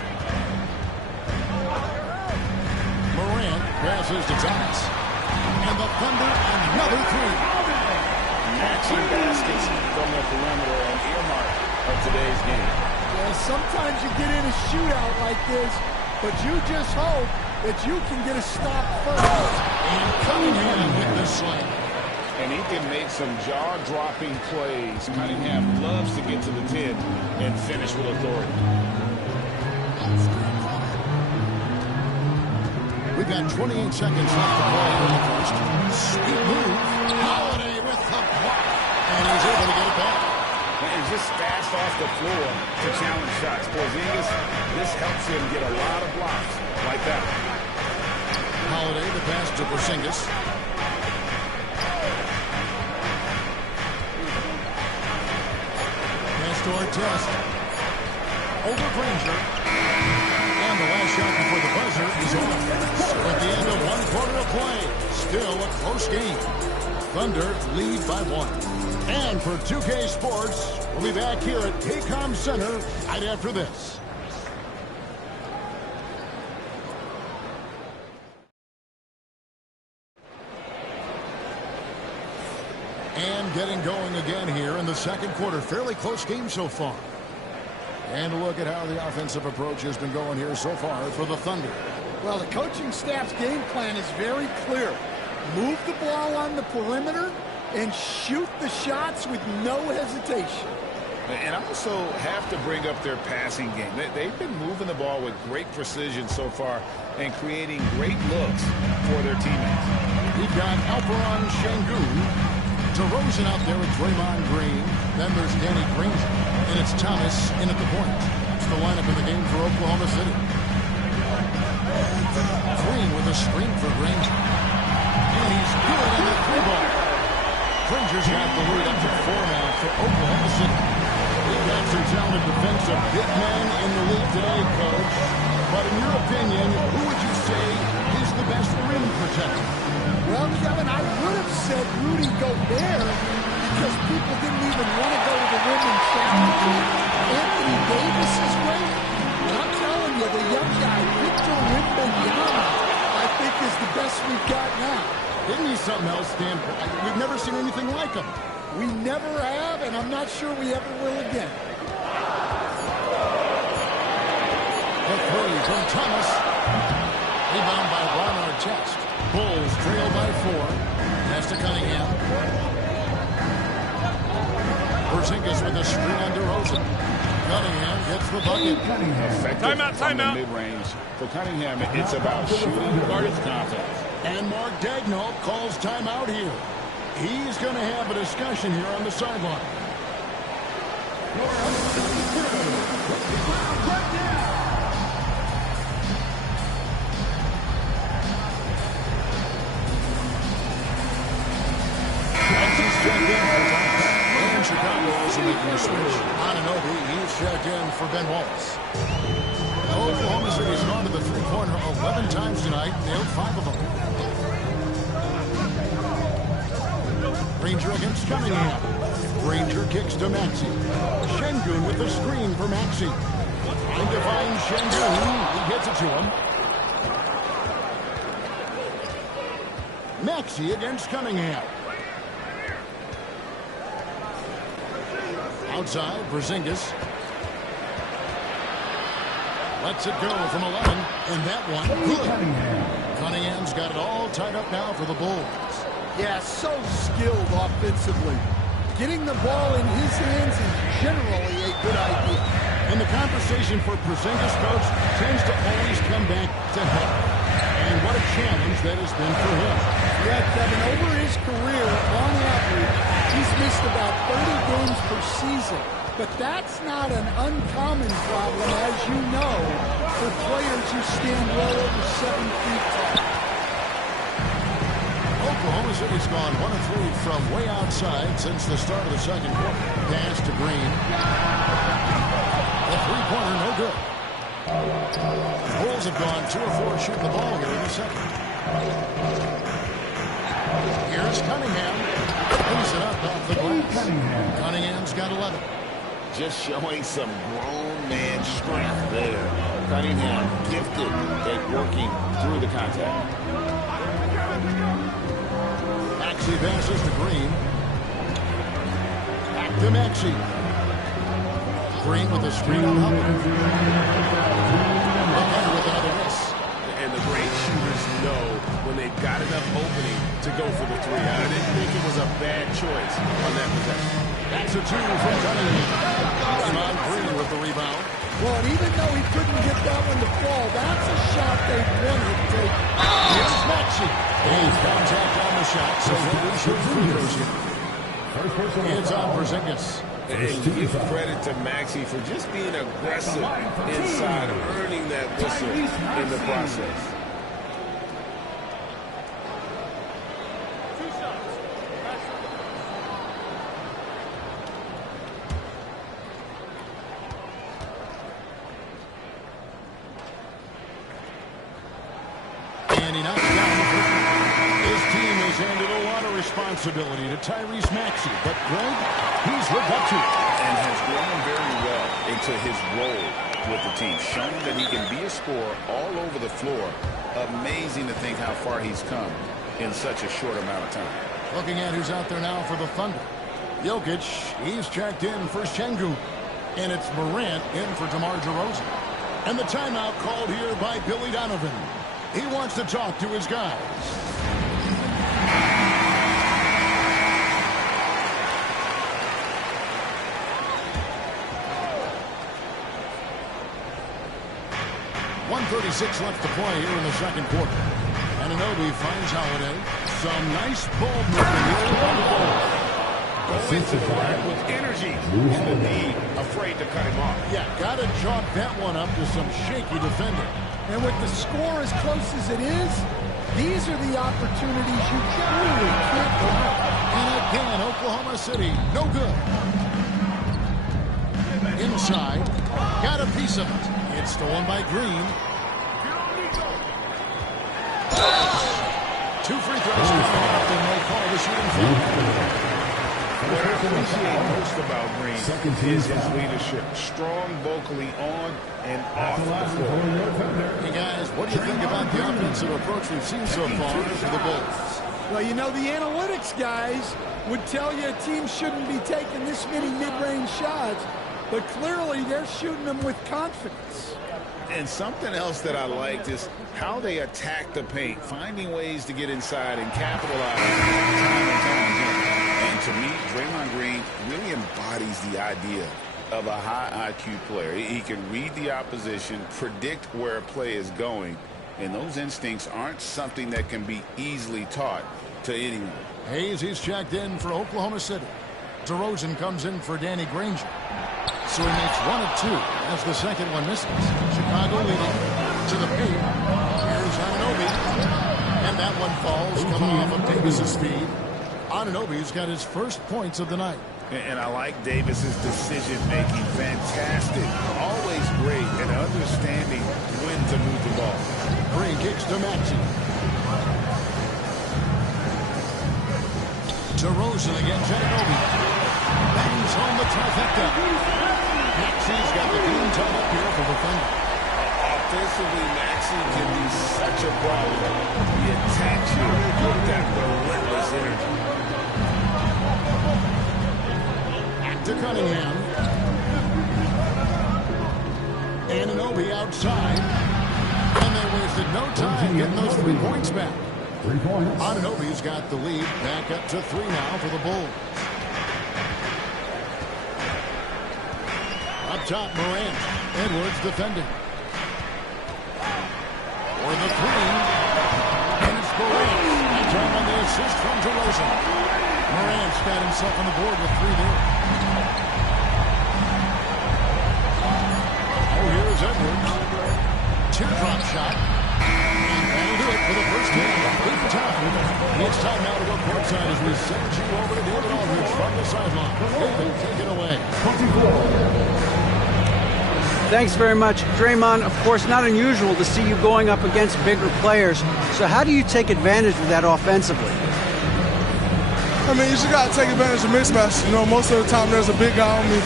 Morant passes to Thomas. And the Thunder another three. Matching baskets from the perimeter and earmark of today's game. Yeah, sometimes you get in a shootout like this, but you just hope that you can get a stop first. And Cunningham with the slam. And he can make some jaw-dropping plays. Cunningham loves to get to the 10 and finish with authority. We've got 28 seconds left to play in the first. Sweet move. Holiday with the block. And he's able to get it back. And just fast off the floor to challenge shots. Porzingis, this helps him get a lot of blocks like that. Holiday, the pass to Porzingis. Pass to Artest. Over Granger. And the last shot before the buzzer is off. So at the end of one quarter of play, still a close game. Thunder lead by 1. And for 2K Sports, we'll be back here at KCOM Center right after this. And getting going again here in the second quarter. Fairly close game so far. And a look at how the offensive approach has been going here so far for the Thunder. Well, the coaching staff's game plan is very clear. Move the ball on the perimeter and shoot the shots with no hesitation. And I also have to bring up their passing game. They've been moving the ball with great precision so far and creating great looks for their teammates. We've got Alperon Şengün. DeRozan out there with Draymond Green. Then there's Danny Granger. And it's Thomas in at the point. That's the lineup in the game for Oklahoma City. Green with a screen for Granger. And he's good in the three ball. Granger's got the lead up to 4 now for Oklahoma City. We've got some talented defensive big men in the league today, Coach. But in your opinion, who would you say is the best rim protector? Well, Kevin, I would have said Rudy Gobert because people didn't even want to go to the rim and challenge him. Anthony Davis is great. And I'm telling you, the young guy, Victor Wembanyama, I think is the best we've got now. Isn't he something else, Dan? We've never seen anything like him. We never have, and I'm not sure we ever will again. The three from Thomas. Rebound by Ron Artest. Bulls trail by 4. Pass to Cunningham. Porzingis with a screen on DeRozan. Cunningham gets the bucket. Timeout. Mid-range. For Cunningham, it's about shooting with confidence. And Mark Daigneault calls timeout here. He's going to have a discussion here on the sideline. And Chicago also making a switch. Anunoby, he's checked in for Ben Wallace. Oklahoma City's gone to the three-pointer 11 times tonight, nailed 5 of them. Granger against Cunningham. Granger kicks to Maxey. Şengün with the screen for Maxey. Trying to find Şengün. He gets it to him. Maxey against Cunningham. Outside, Porzingis. Lets it go from 11. And that one, good. Cunningham's got it all tied up now for the Bulls. Yeah, so skilled offensively. Getting the ball in his hands is generally a good idea. And the conversation for Porzingis, Coach, tends to always come back to health. And what a challenge that has been for him. Yeah, Kevin, over his career, on average, he's missed about 30 games per season. But that's not an uncommon problem, as you know, for players who stand well over 7 feet tall. Oklahoma City's gone 1 of 3 from way outside since the start of the second quarter. Pass to Green. The three-pointer, no good. The Bulls have gone 2 of 4 shooting the ball here in the second. Here's Cunningham. Brings it up off the glass. Cunningham's got 11. Just showing some grown man strength there. Cunningham gifted at working through the contact. Maxey passes to Green. Back to Maxey. Green with a screen on Hubbard. Again with another miss. And the great shooters know when they've got enough opening to go for the three. I didn't think it was a bad choice on that possession. That's a 2 from Cunningham. Draymond Green with the rebound. Well, and even though he couldn't get that one to fall, that's a shot they wanted to take. Here's Maxey. He's contact on the shot, so he'll be shooting free throws here. It's on Porzingis. And give credit to Maxey for just being aggressive inside, earning that whistle in the process. And he knocks down the first. His team has handed a lot of responsibility to Tyrese Maxey, but Greg, he's lived up to it. And has grown very well into his role with the team, showing that he can be a scorer all over the floor. Amazing to think how far he's come in such a short amount of time. Looking at who's out there now for the Thunder. Jokic, he's checked in for Şengün. And it's Morant in for DeMar DeRozan. And the timeout called here by Billy Donovan. He wants to talk to his guys. .136 left to play here in the second quarter. Anunoby finds Holiday. Some nice ball movement here on the ball. Going to the rack with energy and the knee, afraid to cut him off. Yeah, got to chalk that one up to some shaky defending. And with the score as close as it is, these are the opportunities you truly can't allow. And again, Oklahoma City, no good. Inside, got a piece of it. It's stolen by Green. 2 free throws coming up, and they call the shooting foul. What I appreciate most about Green is his leadership. Strong vocally on and off the floor. Hey guys, what do you think about the offensive approach we've seen so far for the Bulls? Well, you know, the analytics guys would tell you a team shouldn't be taking this many mid-range shots, but clearly they're shooting them with confidence. And something else that I liked is how they attack the paint, finding ways to get inside and capitalize time and time again. And to me, Draymond Green really embodies the idea of a high IQ player. He can read the opposition, predict where a play is going, and those instincts aren't something that can be easily taught to anyone. Hayes, he's checked in for Oklahoma City. DeRozan comes in for Danny Granger. So he makes 1 of 2 as the second one misses. Chicago leading to the paint. Here's Anunoby. And that one falls coming off of Davis's speed. Anunoby's got his first points of the night. And I like Davis's decision-making. Fantastic. Always great at understanding when to move the ball. Green kicks to Maxey. DeRozan against Anunoby. Bangs home the trifecta. Maxey's got the team tied up here for the Thunder. Offensively, Maxey can be such a problem. He attacks you with that relentless energy. Back to Cunningham. Anunoby outside. And they wasted no time getting those 3 points back. 3 points. Anunoby's got the lead. Back up to 3 now for the Bulls. Up top, Morant. Edwards defending. For the 3. And it's Morant. And time on the assist from DeRozan. Morant's got himself on the board with 3 there. sideline. David, take it away. Thanks very much. Draymond, of course, not unusual to see you going up against bigger players. So how do you take advantage of that offensively? I mean, you just got to take advantage of mismatch. You know, most of the time there's a big guy on me.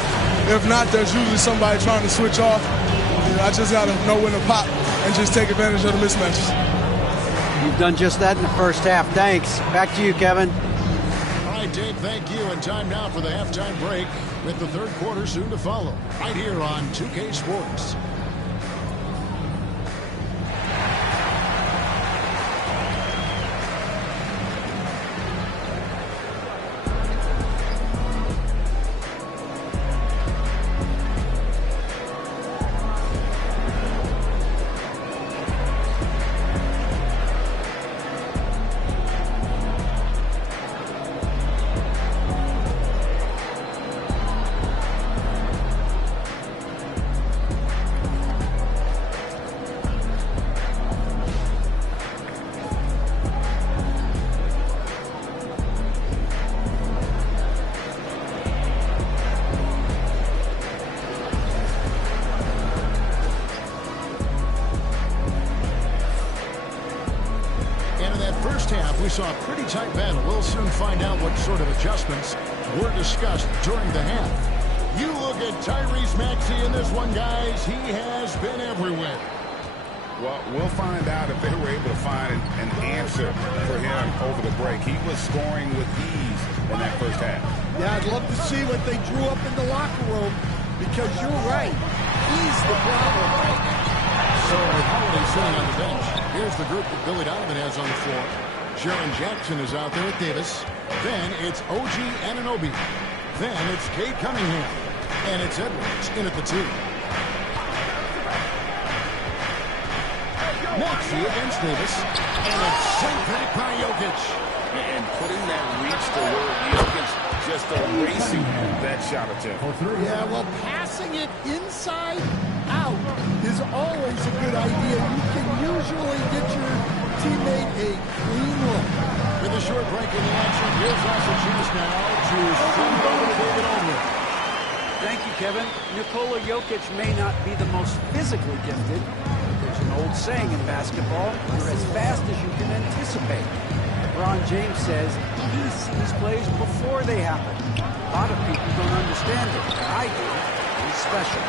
If not, there's usually somebody trying to switch off. You know, I just got to know when to pop and just take advantage of the mismatches. You've done just that in the first half. Thanks. Back to you, Kevin. All right, Dave, thank you. And time now for the halftime break with the third quarter soon to follow. Right here on 2K Sports. We saw a pretty tight battle. We'll soon find out what sort of adjustments were discussed during the half. You look at Tyrese Maxey in this one, guys. He has been everywhere. Well, we'll find out if they were able to find an answer for him over the break. He was scoring with ease in that first half. Yeah, I'd love to see what they drew up in the locker room, because you're right. He's the problem right now. So with Holiday sitting on the bench, here's the group that Billy Donovan has on the floor. Jaren Jackson is out there with Davis. Then it's OG Anunoby. Then it's Cade Cunningham. And it's Edwards in at the 2. Maxey against Davis. And it's sent back by Jokic. And putting that reach to work, Jokic just erasing that shot attempt. Yeah, well, passing it inside out is always a good idea. You can usually get your teammate a clean look. With a short break in the action, here's us a chance now to send it over to David Aldridge. Thank you, Kevin. Nikola Jokic may not be the most physically gifted. There's an old saying in basketball, you're as fast as you can anticipate. LeBron James says he sees plays before they happen. A lot of people don't understand it, but I do. He's special.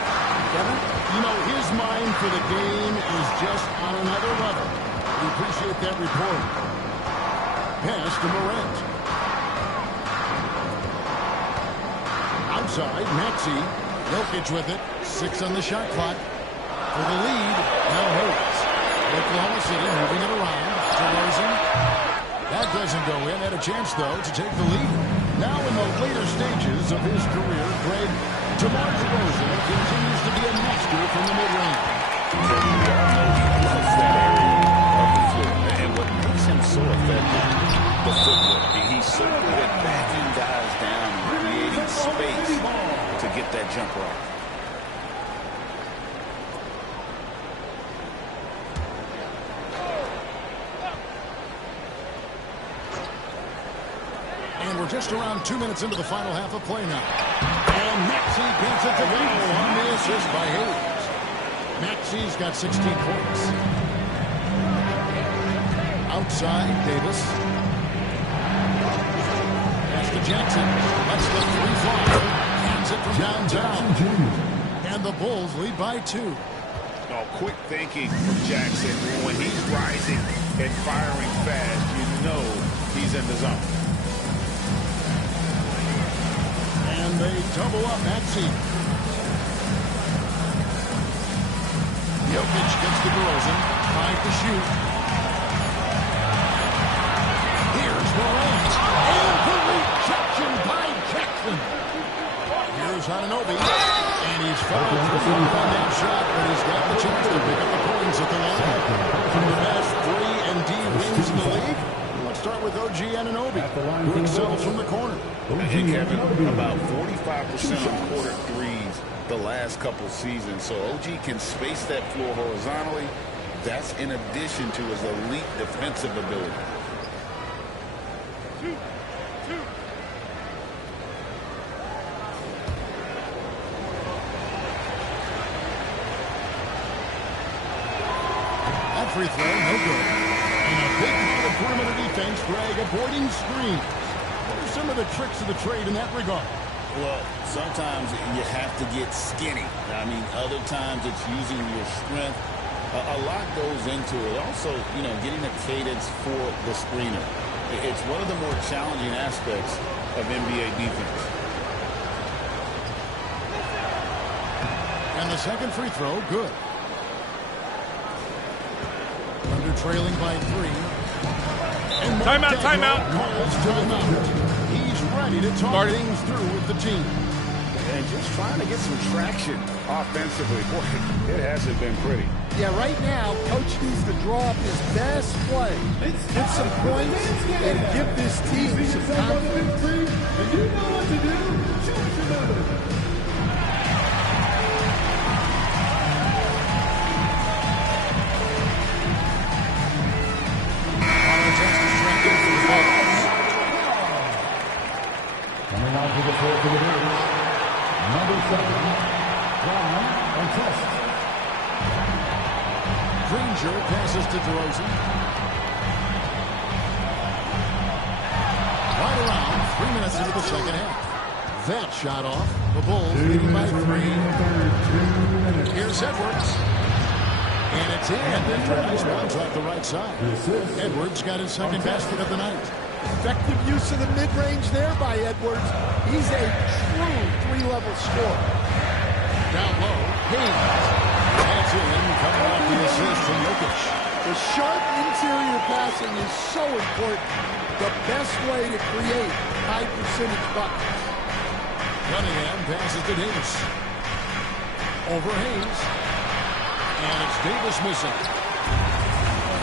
Kevin? You know, his mind for the game is just on another level. We appreciate that report. Pass to Morant. Outside, Maxey. Jokic with it. 6 on the shot clock. For the lead, now Hayes. Oklahoma City moving it around. DeRozan. That doesn't go in. Had a chance, though, to take the lead. Now in the later stages of his career, Greg, DeMar DeRozan continues to be a master from the mid-range. And what makes him so effective, the footwork. He's so good at backing guys down and creating space to get that jumper off. And we're just around 2 minutes into the final half of play now. And Maxey gets it to go on the assist by Hayes. Maxey's got 16 points. Outside, Davis. Pass to Jackson. That's the 3 fly. Hands it from downtown. And the Bulls lead by 2. Oh, quick thinking from Jackson. When he's rising and firing fast, you know he's in the zone. And they double up Maxey. Jokic gets to DeRozan. 5 to shoot. Here's Morant. And the rejection by Jackson. Here's Anunoby. And he's fouled on that shot, but he's got the chance to pick up the points at the line. From the best 3-and-D wings in the league. Let's start with OG Anunoby, who excels from the corner. And Kevin, about 45% on quarter threes the last couple seasons. So OG can space that floor horizontally. That's in addition to his elite defensive ability. free throw, no good. And a big part of perimeter defense, Greg, avoiding screen. What are some of the tricks of the trade in that regard? Well, sometimes you have to get skinny. I mean, other times it's using your strength. A lot goes into it. Also, getting a cadence for the screener. It's one of the more challenging aspects of NBA defense. And the second free throw, good. Thunder trailing by 3. And timeout, timeout. Calls timeout. He's ready to talk things through with the team. And just trying to get some traction offensively. Boy, it hasn't been pretty. Yeah, right now, Coach needs to draw up his best play, get some points, and give this team some confidence. And you know what to do. Choose your number. Coming out to the floor for the Bears, number 7, Round12. Granger passes to DeRozan. Right around 3 minutes into the second half. That shot off. The Bulls leading by 3. Here's Edwards. And it's in after a nice bounce off the right side. Edwards got his second basket of the night. Effective use of the mid-range there by Edwards. He's a true three-level scorer. Down low, Haynes. That's in, coming off the assist from Jokic. The sharp interior passing is so important. The best way to create high-percentage buckets. Cunningham passes to Davis. Over Hayes. And it's Davis missing.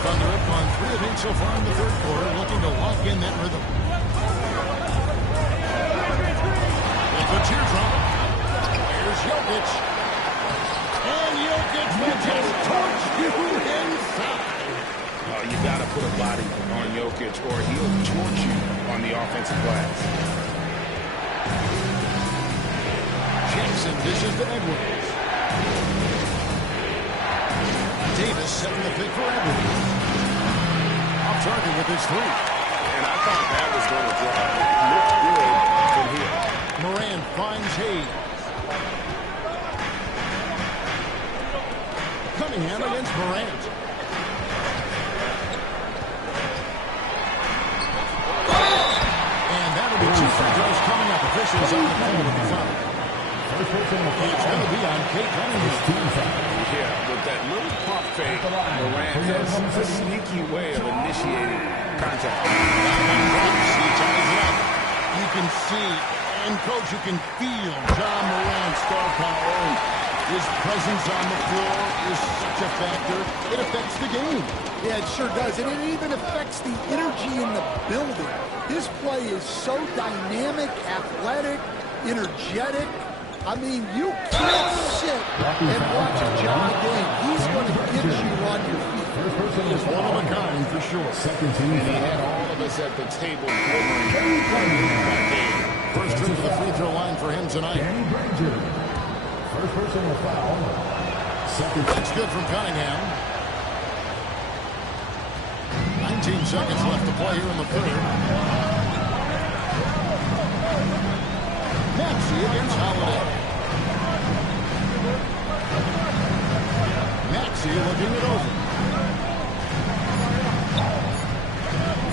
Thunder up on 3 of 8 so far in the third quarter, looking to lock in that rhythm. It's a teardrop. Here's Jokic. And Jokic will just torch you inside. Oh, you got to put a body on Jokic or he'll torch you on the offensive glass. Jackson dishes to Edwards. Davis setting the pick for Edwards. Off target with his 3. And I thought that was going to drive. Looked good from here. Morant finds Hayes. Cunningham against Morant. And that'll be 2 free throws coming up. Officials on the call with the foul. It's going to be on Kate Cunningham. Yeah, with that little pump fake, Morant has a sneaky way of initiating contact. You can see, and Coach, you can feel John Morant's star power. His presence on the floor is such a factor. It affects the game. Yeah, it sure does. And it even affects the energy in the building. His play is so dynamic, athletic, energetic. I mean, you can't sit and watch John game. He's going to get you on your feet. He's one of a kind, for sure. And he had all of us at the table glittering that game. First trip to the free throw line for him tonight. First personal foul. That's good from Cunningham. 19 seconds left to play here in the third. Maxey against Holiday. Maxey looking it over.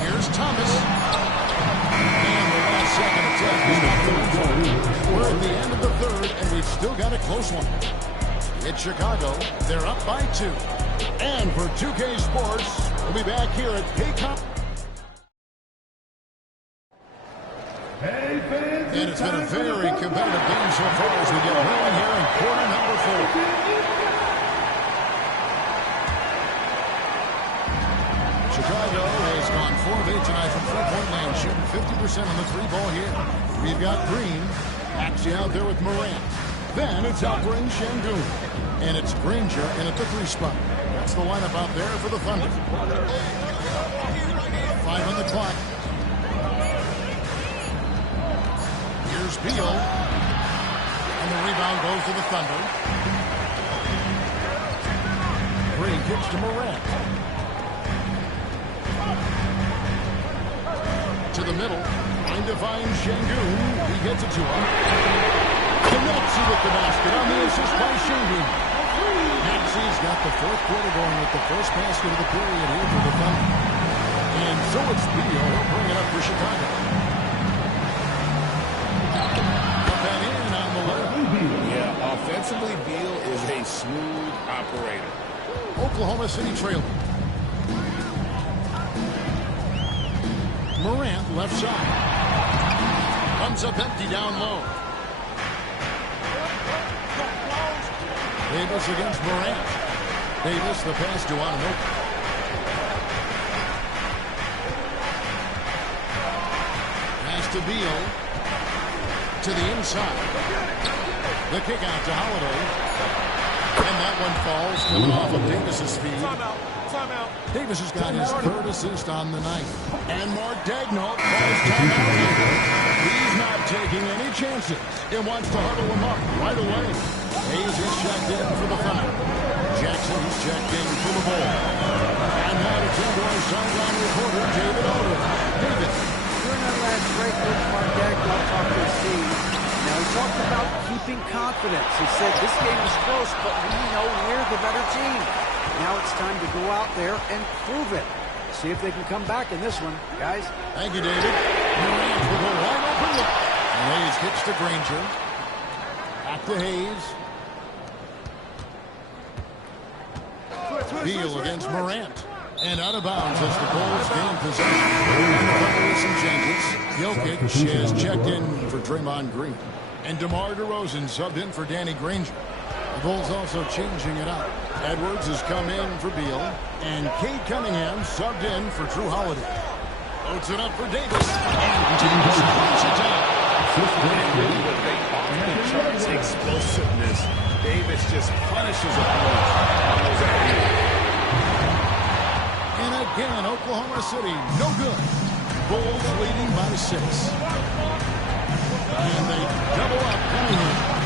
Here's Thomas. And the last second attempt is not through. We're at the end of the third, and we've still got a close one. It's Chicago. They're up by 2. And for 2K Sports, we'll be back here at Paycom. And it's been a very competitive game so far as we get rolling here in quarter number 4. Chicago has gone 4 of 8 tonight from three-point land, shooting 50% on the 3-ball here. We've got Green, actually out there with Morant. Then it's Alperen Şengün. And it's Granger in at the 3 spot. That's the lineup out there for the Thunder. 5 on the clock. Here's Beal. And the rebound goes to the Thunder. Green kicks to Morant. to the middle. Trying to find Şengün. He gets it to him. Connects with the basket on the assist by Şengün. Maxi's got the fourth quarter going with the first basket of the period here for the Thunder. And so it's Beal. He'll bring it up for Chicago. Put that in on the left. Yeah, offensively, Beal is a smooth operator. Oklahoma City trailing. Morant left side. Comes up empty down low. Davis against Morant. Davis the pass to Anunoby. Pass to Beal. To the inside. The kick out to Holiday. And that one falls, coming off of Davis's feed. Timeout. Davis has got his third assist on the night. And Mark Daigneault calls timeout here. He's not taking any chances. He wants to huddle him up right away. Hayes is checked in for the foul. Jackson is checked in for the ball. And now to our sideline reporter, David Alder. David. During that last break, Coach Mark Daigneault talked to his team. Now, he talked about keeping confidence. He said, this game is close, but we know we're the better team. Now it's time to go out there and prove it. See if they can come back in this one, guys. Thank you, David. Morant with a wide open look. And Hayes kicks to Granger. Back to Hayes. Beal against Morant. And out of bounds as the Bulls gain possession. And some changes. Jokic has checked in for Draymond Green. And DeMar DeRozan subbed in for Danny Granger. The Bulls also changing it up. Edwards has come in for Beal. And Cade Cunningham subbed in for Drew Holiday. Loads it up for Davis. And Davis brings it down. Charts explosiveness. Davis just punishes opponents on those alley-oops. And again, Oklahoma City, no good. Bulls leading by 6. And they double up Cunningham.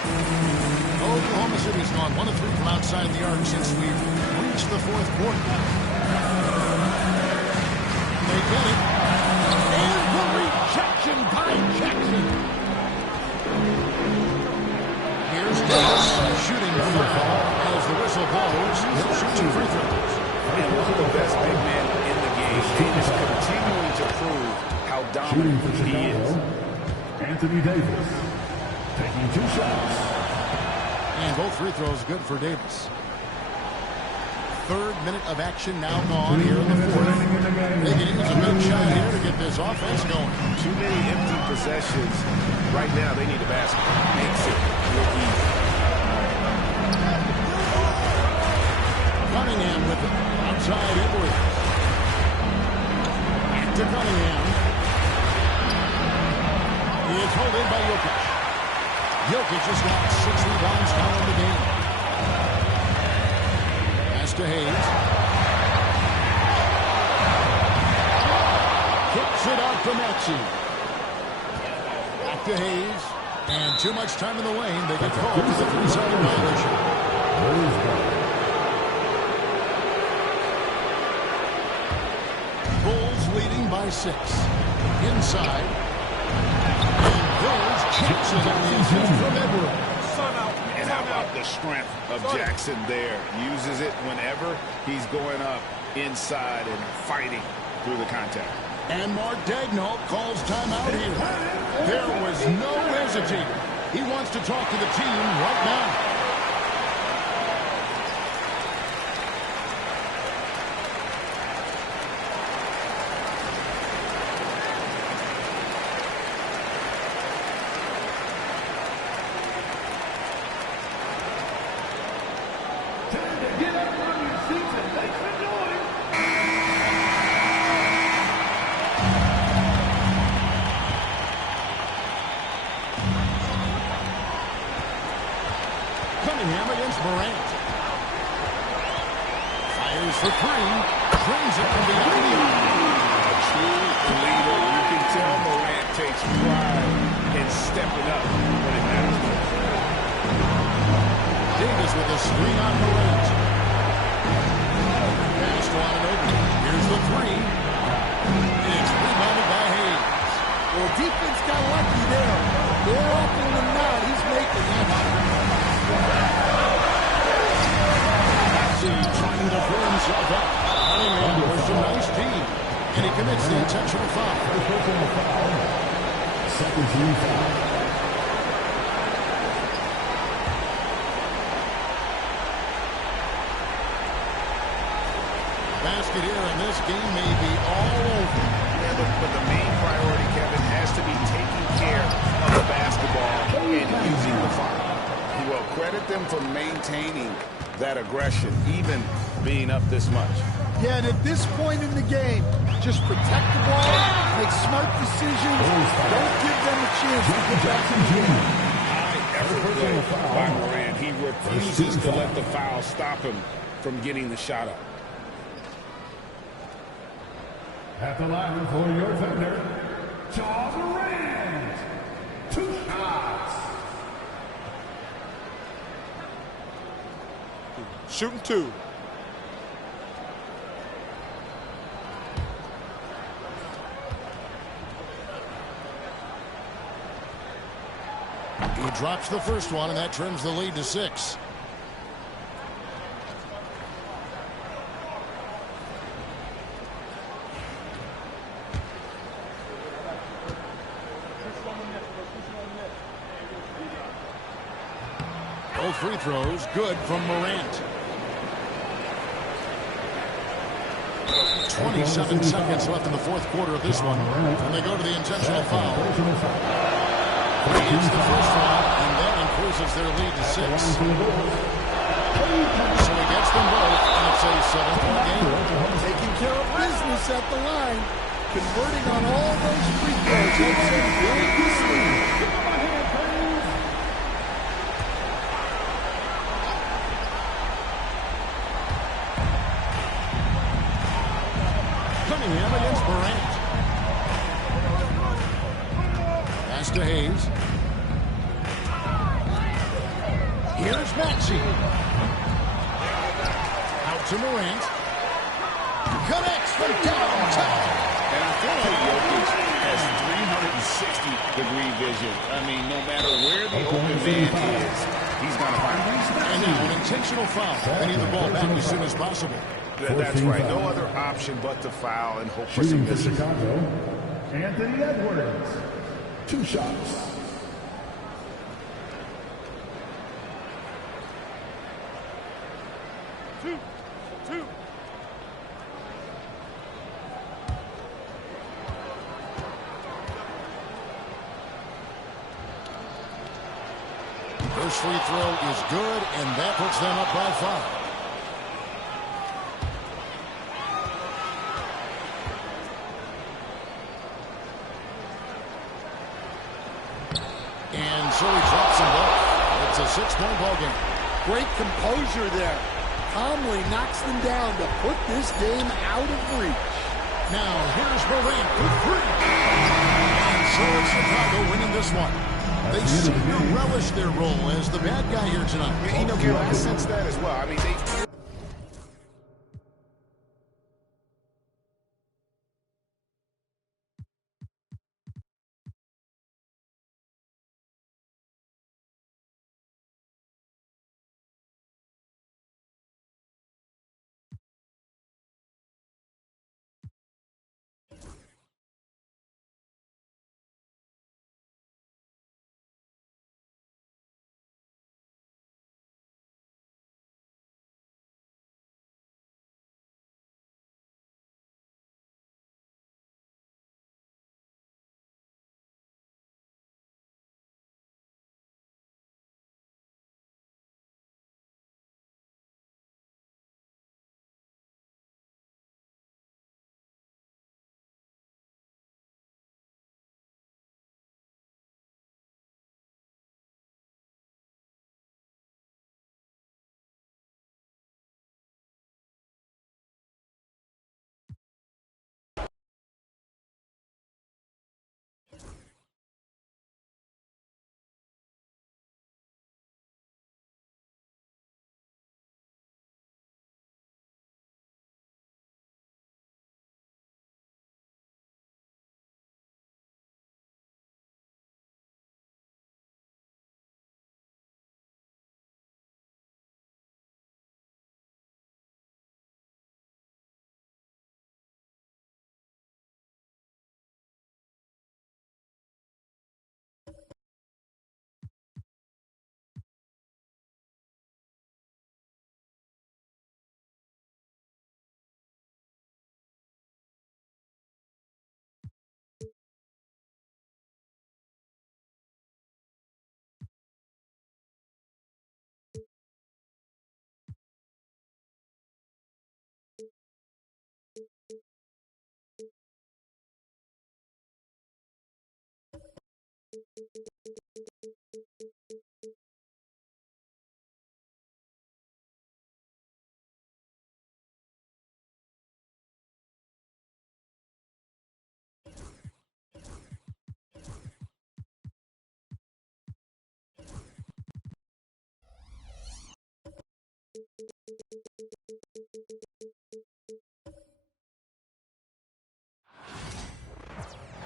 Oklahoma City's gone 1 of 3 from outside the arc since we've reached the fourth quarter. They get it. And the rejection by Jackson. Here's Davis shooting from the ball as the whistle blows. He'll shoot 2 free throws. And one of the best big men in the game. Davis continuing to prove how dominant he is. Anthony Davis taking 2 shots. And both free throws good for Davis. Third minute of action now gone here in the fourth. They can use a big shot here to get this offense going. Too many empty possessions. Right now, they need a basket. Makes it look easy. Cunningham with it. Outside Edwards. Back to Cunningham. He is held in by Jokic. Jokic has got 6 rebounds now in the game. Pass to Hayes. Kicks it out to Maxey. Back to Hayes. And too much time in the lane. They get called for the 3-second violation. Bulls leading by 6. Inside. Jackson on the assist from Edwards. And how about the strength of Jackson there? Uses it whenever he's going up inside and fighting through the contact. And Mark Daigneault calls timeout here. There was no hesitating. He wants to talk to the team right now. Cunningham against Morant. Fires for 3. Brings it from behind the arc. A true leader. You can tell Morant takes pride in stepping up when it matters most. Davis with a screen on Morant. Pass to Anunoby. Here's the 3. It's rebounded by Hayes. Well, defense got lucky there. More often than not, he's making that Maxey trying to pull himself up. Cunningham with a nice team. And he commits the intentional foul. Second team foul. Basket here, and this game may be all over. Yeah, but the main priority, Kevin, has to be taking care of the basketball and using the foul. Well, credit them for maintaining that aggression, even being up this much. Yeah, and at this point in the game, just protect the ball, make smart decisions, don't give them a chance to get back in the game. High effort play by Morant. He refuses to let the foul stop him from getting the shot up. At the line for your offender, Ja Morant. 2 shots. Shooting 2. He drops the first one, and that trims the lead to 6. Both free throws good from Morant. 27 seconds left in the fourth quarter of this one, and they go to the intentional foul. He hits the first one, and that increases their lead to 6. So he gets them both, and it's a 7-point game. Taking care of business at the line, converting on all those free throws helps him build this lead. Cunningham against Morant. Pass to Hayes. Here's Maxey. Out to Morant. Connects from downtown. And I feel like Jokic has 360-degree vision. I mean, no matter where the open man is, he's going to find him. And now an intentional foul. They need the ball back as soon as possible. That's right. No other option but to foul and hope for some misses. Anthony Edwards. 2 shots. Two. First free throw is good, and that puts them up by 5. And so he drops them both. It's a 6-point ball game. Great composure there. Calmly knocks them down to put this game out of reach. Now here's Morant for 3. And so it's Chicago winning this one. They seem to relish their role as the bad guy here tonight. You know, Gary, I sense that as well. I mean, they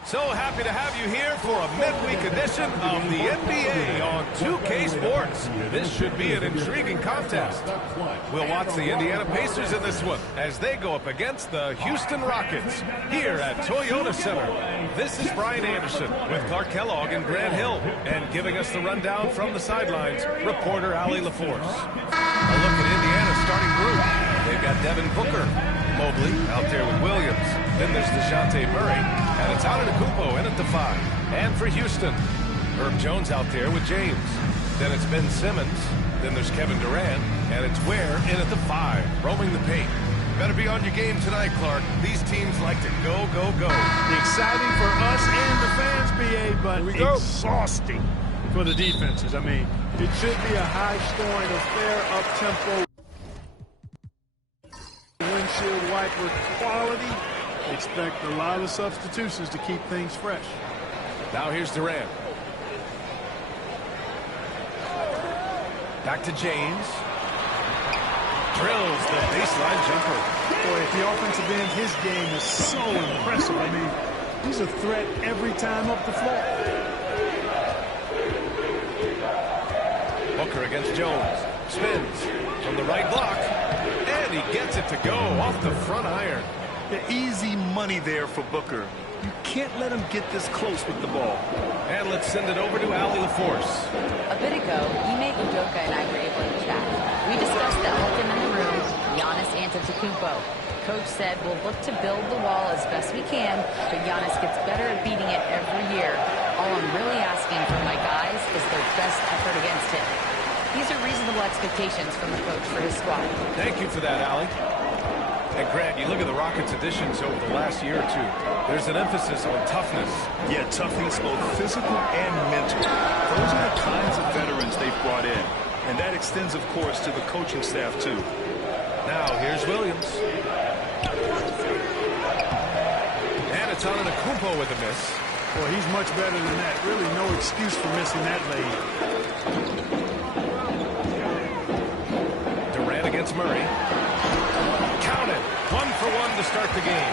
So happy to have you here for a midweek edition of the NBA on 2K Sports. This should be an intriguing contest. We'll watch the Indiana Pacers in this one as they go up against the Houston Rockets here at Toyota Center. This is Brian Anderson with Clark Kellogg and Grant Hill, and giving us the rundown from the sidelines, reporter Allie LaForce. A look at Indiana's starting group. They've got Devin Booker, Mobley out there with Williams. Then there's DeJounte Murray, and it's Antetokounmpo in at the 5. And for Houston, Herb Jones out there with James. Then it's Ben Simmons. Then there's Kevin Durant, and it's Ware in at the 5, roaming the paint. Better be on your game tonight, Clark. These teams like to go, go, go. Exciting for us and the fans, BA, but exhausting for the defenses. I mean, it should be a high-scoring affair, up-tempo, windshield wiper quality. Expect a lot of substitutions to keep things fresh. Now here's Durant. Back to James. Drills the baseline jumper. Boy, at the offensive end, his game is so impressive. I mean, he's a threat every time up the floor. Booker against Jones. Spins from the right block. And he gets it to go off the front iron. The easy money there for Booker. You can't let him get this close with the ball. And let's send it over to Allie LaForce. A bit ago, Ime Udoka and I were able to chat. We discussed the elephant in the room, Giannis Antetokounmpo. Coach said we'll look to build the wall as best we can, but Giannis gets better at beating it every year. All I'm really asking from my guys is their best effort against him. These are reasonable expectations from the coach for his squad. Thank you for that, Allie. And Grant, you look at the Rockets' additions over the last year or two. There's an emphasis on toughness. Yeah, toughness, both physical and mental. Those are the kinds of veterans they've brought in. And that extends, of course, to the coaching staff, too. Now, here's Williams. And it's Antetokounmpo with a miss. Well, he's much better than that. Really no excuse for missing that lane. Durant against Murray. Counted. 1 for 1 to start the game.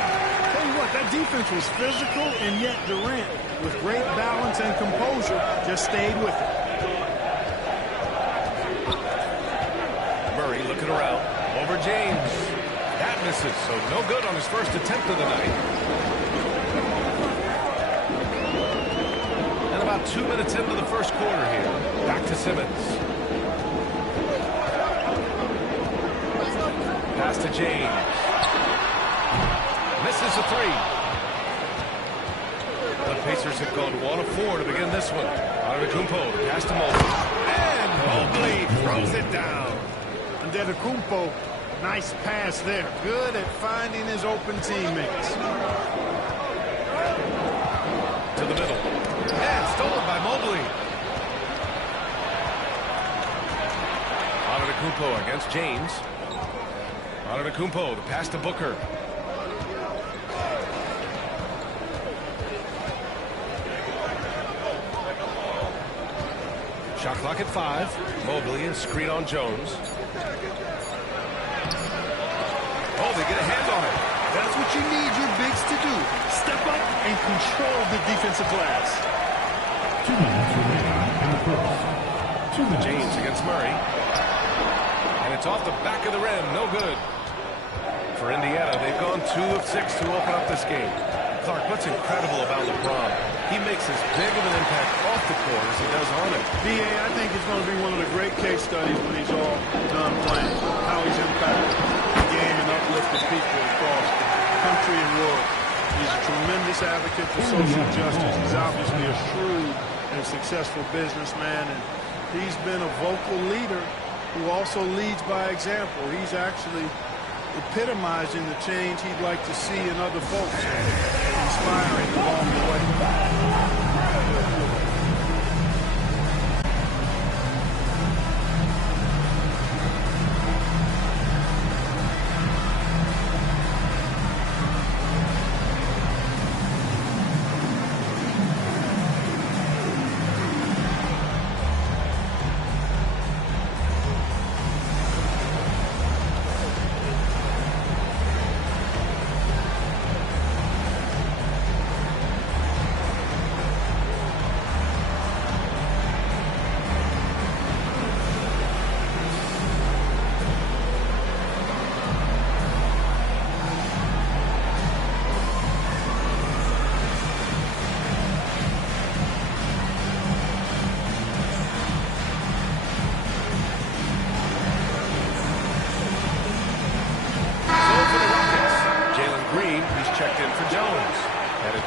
Tell you what, that defense was physical, and yet Durant, with great balance and composure, just stayed with it. Murray looking around. Over James. That misses, so no good on his first attempt of the night. And about 2 minutes into the first quarter here. Back to Simmons. Pass to James. Misses a 3. The Pacers have gone 1 of 4 to begin this one. Antetokounmpo, pass to Mobley. And Mobley throws it down. Antetokounmpo, nice pass there. Good at finding his open teammates. To the middle. And stolen by Mobley. Antetokounmpo against James. Antetokounmpo, the pass to Booker. Shot clock at 5. Mobley and screen on Jones. Oh, they get a hand on it. That's what you need your bigs to do. Step up and control the defensive glass. 2 minutes remaining in the first. 2 minutes. James against Murray. And it's off the back of the rim. No good. For Indiana, they've gone 2 of 6 to open up this game. Clark, what's incredible about LeBron? He makes as big of an impact off the court as he does on it. BA, I think it's going to be one of the great case studies when he's all done playing. How he's impacted the game and uplifted people across the country and world. He's a tremendous advocate for social justice. He's obviously a shrewd and successful businessman, and he's been a vocal leader who also leads by example. He's actually epitomizing the change he'd like to see in other folks, inspiring along the way.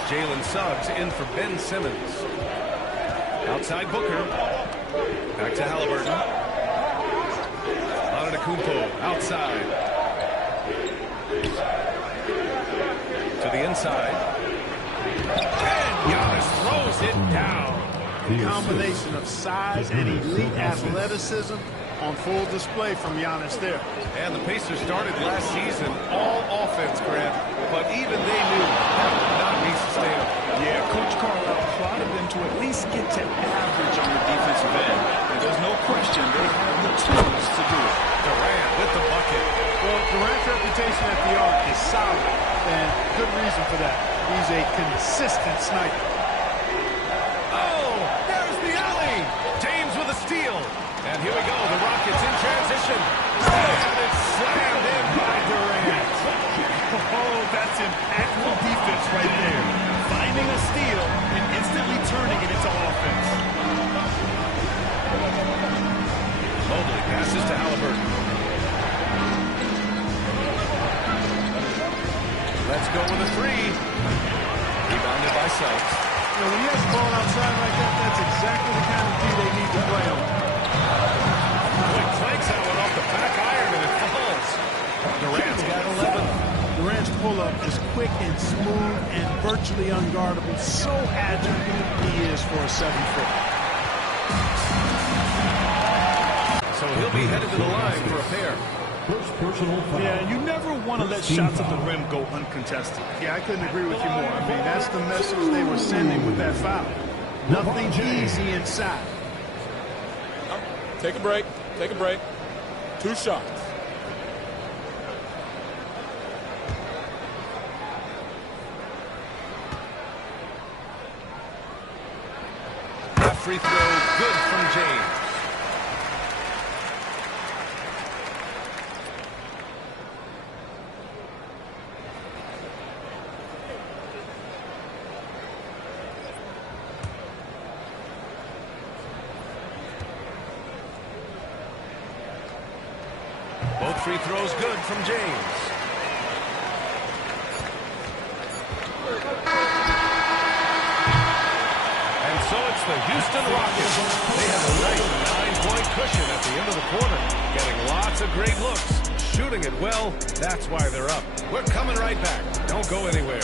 Jalen Suggs in for Ben Simmons. Outside Booker. Back to Halliburton. Antetokounmpo outside. To the inside. And Giannis throws it down. A combination of size and elite athleticism on full display from Giannis there. And the Pacers started last season all offense, Grant, but even they knew that would not be sustainable. Yeah, Coach Carlisle prodded them to at least get to average on the defensive end. And there's no question they have the tools to do it. Durant with the bucket. Well, Durant's reputation at the arc is solid, and good reason for that. He's a consistent sniper. Oh, there's the alley. James with a steal. And here we go, the Rockets in transition. And it's slammed in by Durant. Oh, that's impactful defense right there. Finding a steal and instantly turning it into offense. Mobley passes to Halliburton. Let's go with a three. Rebounded by Suggs. You know, when he has the ball outside like that, that's exactly the kind of D they need to play on. Quick clanks that one off the back iron and it falls. Durant's got 11. Durant's pull-up is quick and smooth and virtually unguardable. So agile he is for a 7-foot. So he'll be headed to the line for a pair. First personal foul. Yeah, you never want to let shots at the rim go uncontested. Yeah, I couldn't agree with you more. I mean, that's the message they were sending with that foul. Nothing easy inside. Take a break. Take a break. 2 shots. That free throw good from James. Both free throws good from James. And so it's the Houston Rockets. They have a nice 9-point cushion at the end of the quarter. Getting lots of great looks. Shooting it well. That's why they're up. We're coming right back. Don't go anywhere.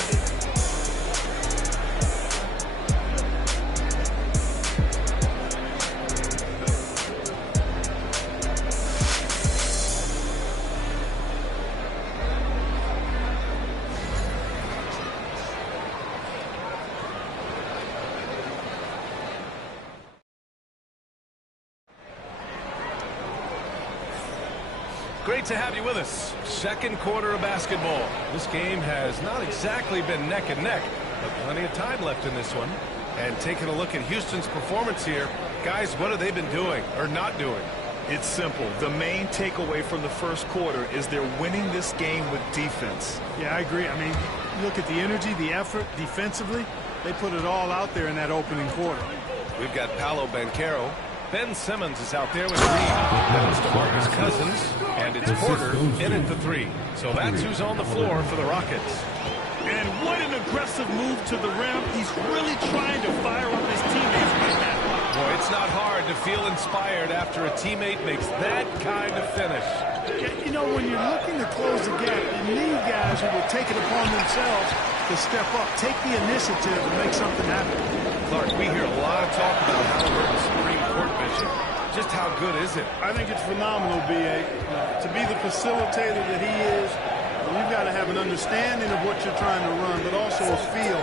Great to have you with us. Second quarter of basketball. This game has not exactly been neck and neck, but plenty of time left in this one. And taking a look at Houston's performance here, guys, what have they been doing or not doing? It's simple. The main takeaway from the first quarter is they're winning this game with defense. Yeah, I agree. I mean, look at the energy, the effort defensively. They put it all out there in that opening quarter. We've got Paolo Banchero. Ben Simmons is out there with Reed. Then it's DeMarcus Cousins, and it's Porter in at the 3. So that's who's on the floor for the Rockets. And what an aggressive move to the rim. He's really trying to fire up his teammates right now. Boy, it's not hard to feel inspired after a teammate makes that kind of finish. You know, when you're looking to close the gap, you need guys who will take it upon themselves to step up, take the initiative, and make something happen. Clark, we hear a lot of talk about Halliburton's Supreme Court vision. Just how good is it? I think it's phenomenal, B.A. To be the facilitator that he is, you've got to have an understanding of what you're trying to run, but also a feel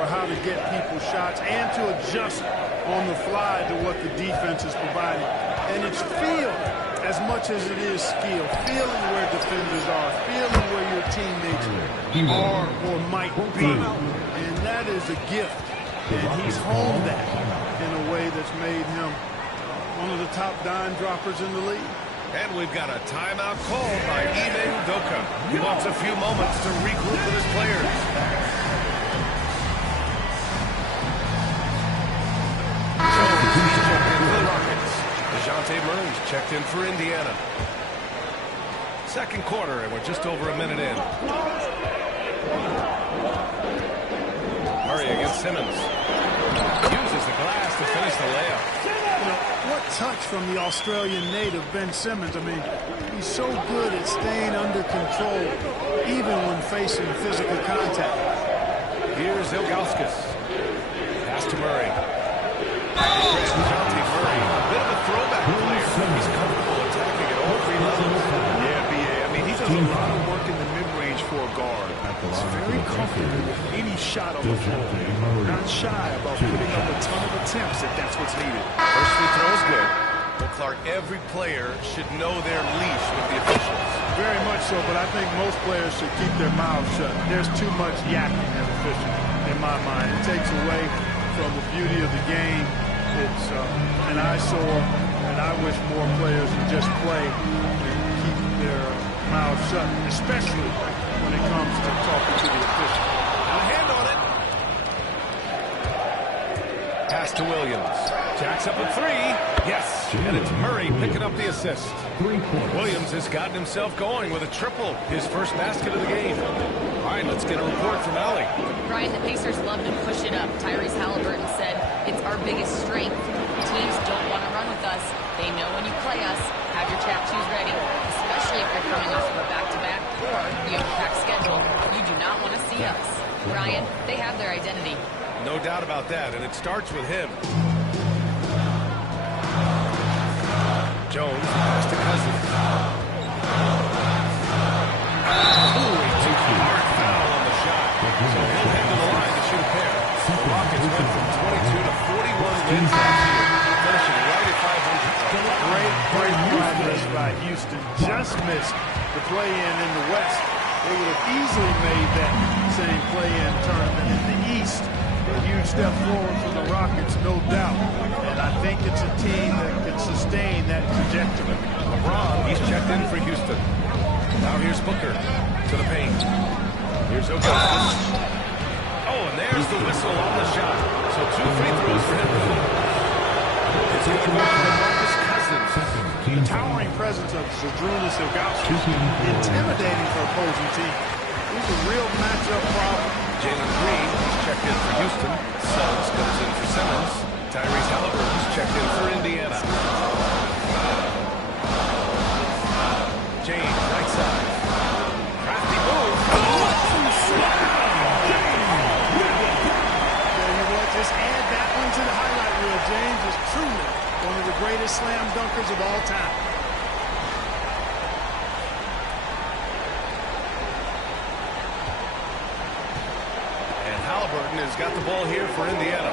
for how to get people shots and to adjust on the fly to what the defense is providing. And it's feel as much as it is skill. Feeling where defenders are, feeling where your teammates are or might be. And that is a gift. And he's honed that in a way that's made him one of the top dime droppers in the league. And we've got a timeout called by Ime Udoka. He wants a few moments to regroup with his players. Checked in for the Rockets. DeJounte Murray's checked in for Indiana. Second quarter, and we're just over a minute in. Murray Murray against Simmons. Uses the glass to finish the layup. You know, what touch from the Australian native, Ben Simmons. I mean, he's so good at staying under control, even when facing physical contact. Here's Ilgauskas. Pass to Murray. Murray, a bit of a throwback player. He's comfortable attacking at all three levels. Yeah, B.A. I mean, he does a lot of work in the mid-range for a guard. He's very comfortable with any shot on the floor. Not shy about putting up a ton of attempts if that's what's needed. First free throw is good. Well, Clark, every player should know their leash with the officials. Very much so, but I think most players should keep their mouths shut. There's too much yakking as officials, in my mind. It takes away from the beauty of the game. It's an eyesore, and I wish more players would just play and keep their mouths shut, especially when it comes to talking to the officials. A hand on it. Pass to Williams. Jacks up a three. Yes. And it's Murray picking up the assist. Williams has gotten himself going with a triple. His first basket of the game. All right, let's get a report from Allie. Brian, the Pacers love to push it up. Tyrese Halliburton said, it's our biggest strength. Teams don't want to run with us. They know when you play us, have your tap shoes ready, especially if you're coming off of a back-to-back or you have a packed schedule. You do not want to see us. Brian, they have their identity. No doubt about that, and it starts with him. Jones pass to Cousins. Ooh, he took a hard foul on the shot. So he'll head to the line to shoot a pair. The Rockets went from 22 to 41 wins last year, finishing right at 500. Great progress by Houston. Just missed the play-in in the West. They would have easily made that same play-in tournament in the East. A huge step forward for the Rockets, no doubt. And I think it's a team that can sustain that trajectory. LeBron, he's checked in for Houston. Now here's Booker to the paint. Here's Augustus. Oh, and there's the whistle on the shot. So 2 free throws for him. It's going to go to Marcus Cousins. The towering presence of Zydrunas Ilgauskas, intimidating for opposing teams. He's a real matchup problem. Jalen Green is checked in for Houston. Suggs comes in for Simmons. Tyrese Halliburton's checked in for Indiana. James, right side. Crafty move. Just add that one to the highlight reel. James is truly one of the greatest slam dunkers of all time. And Halliburton has got the ball here for Indiana.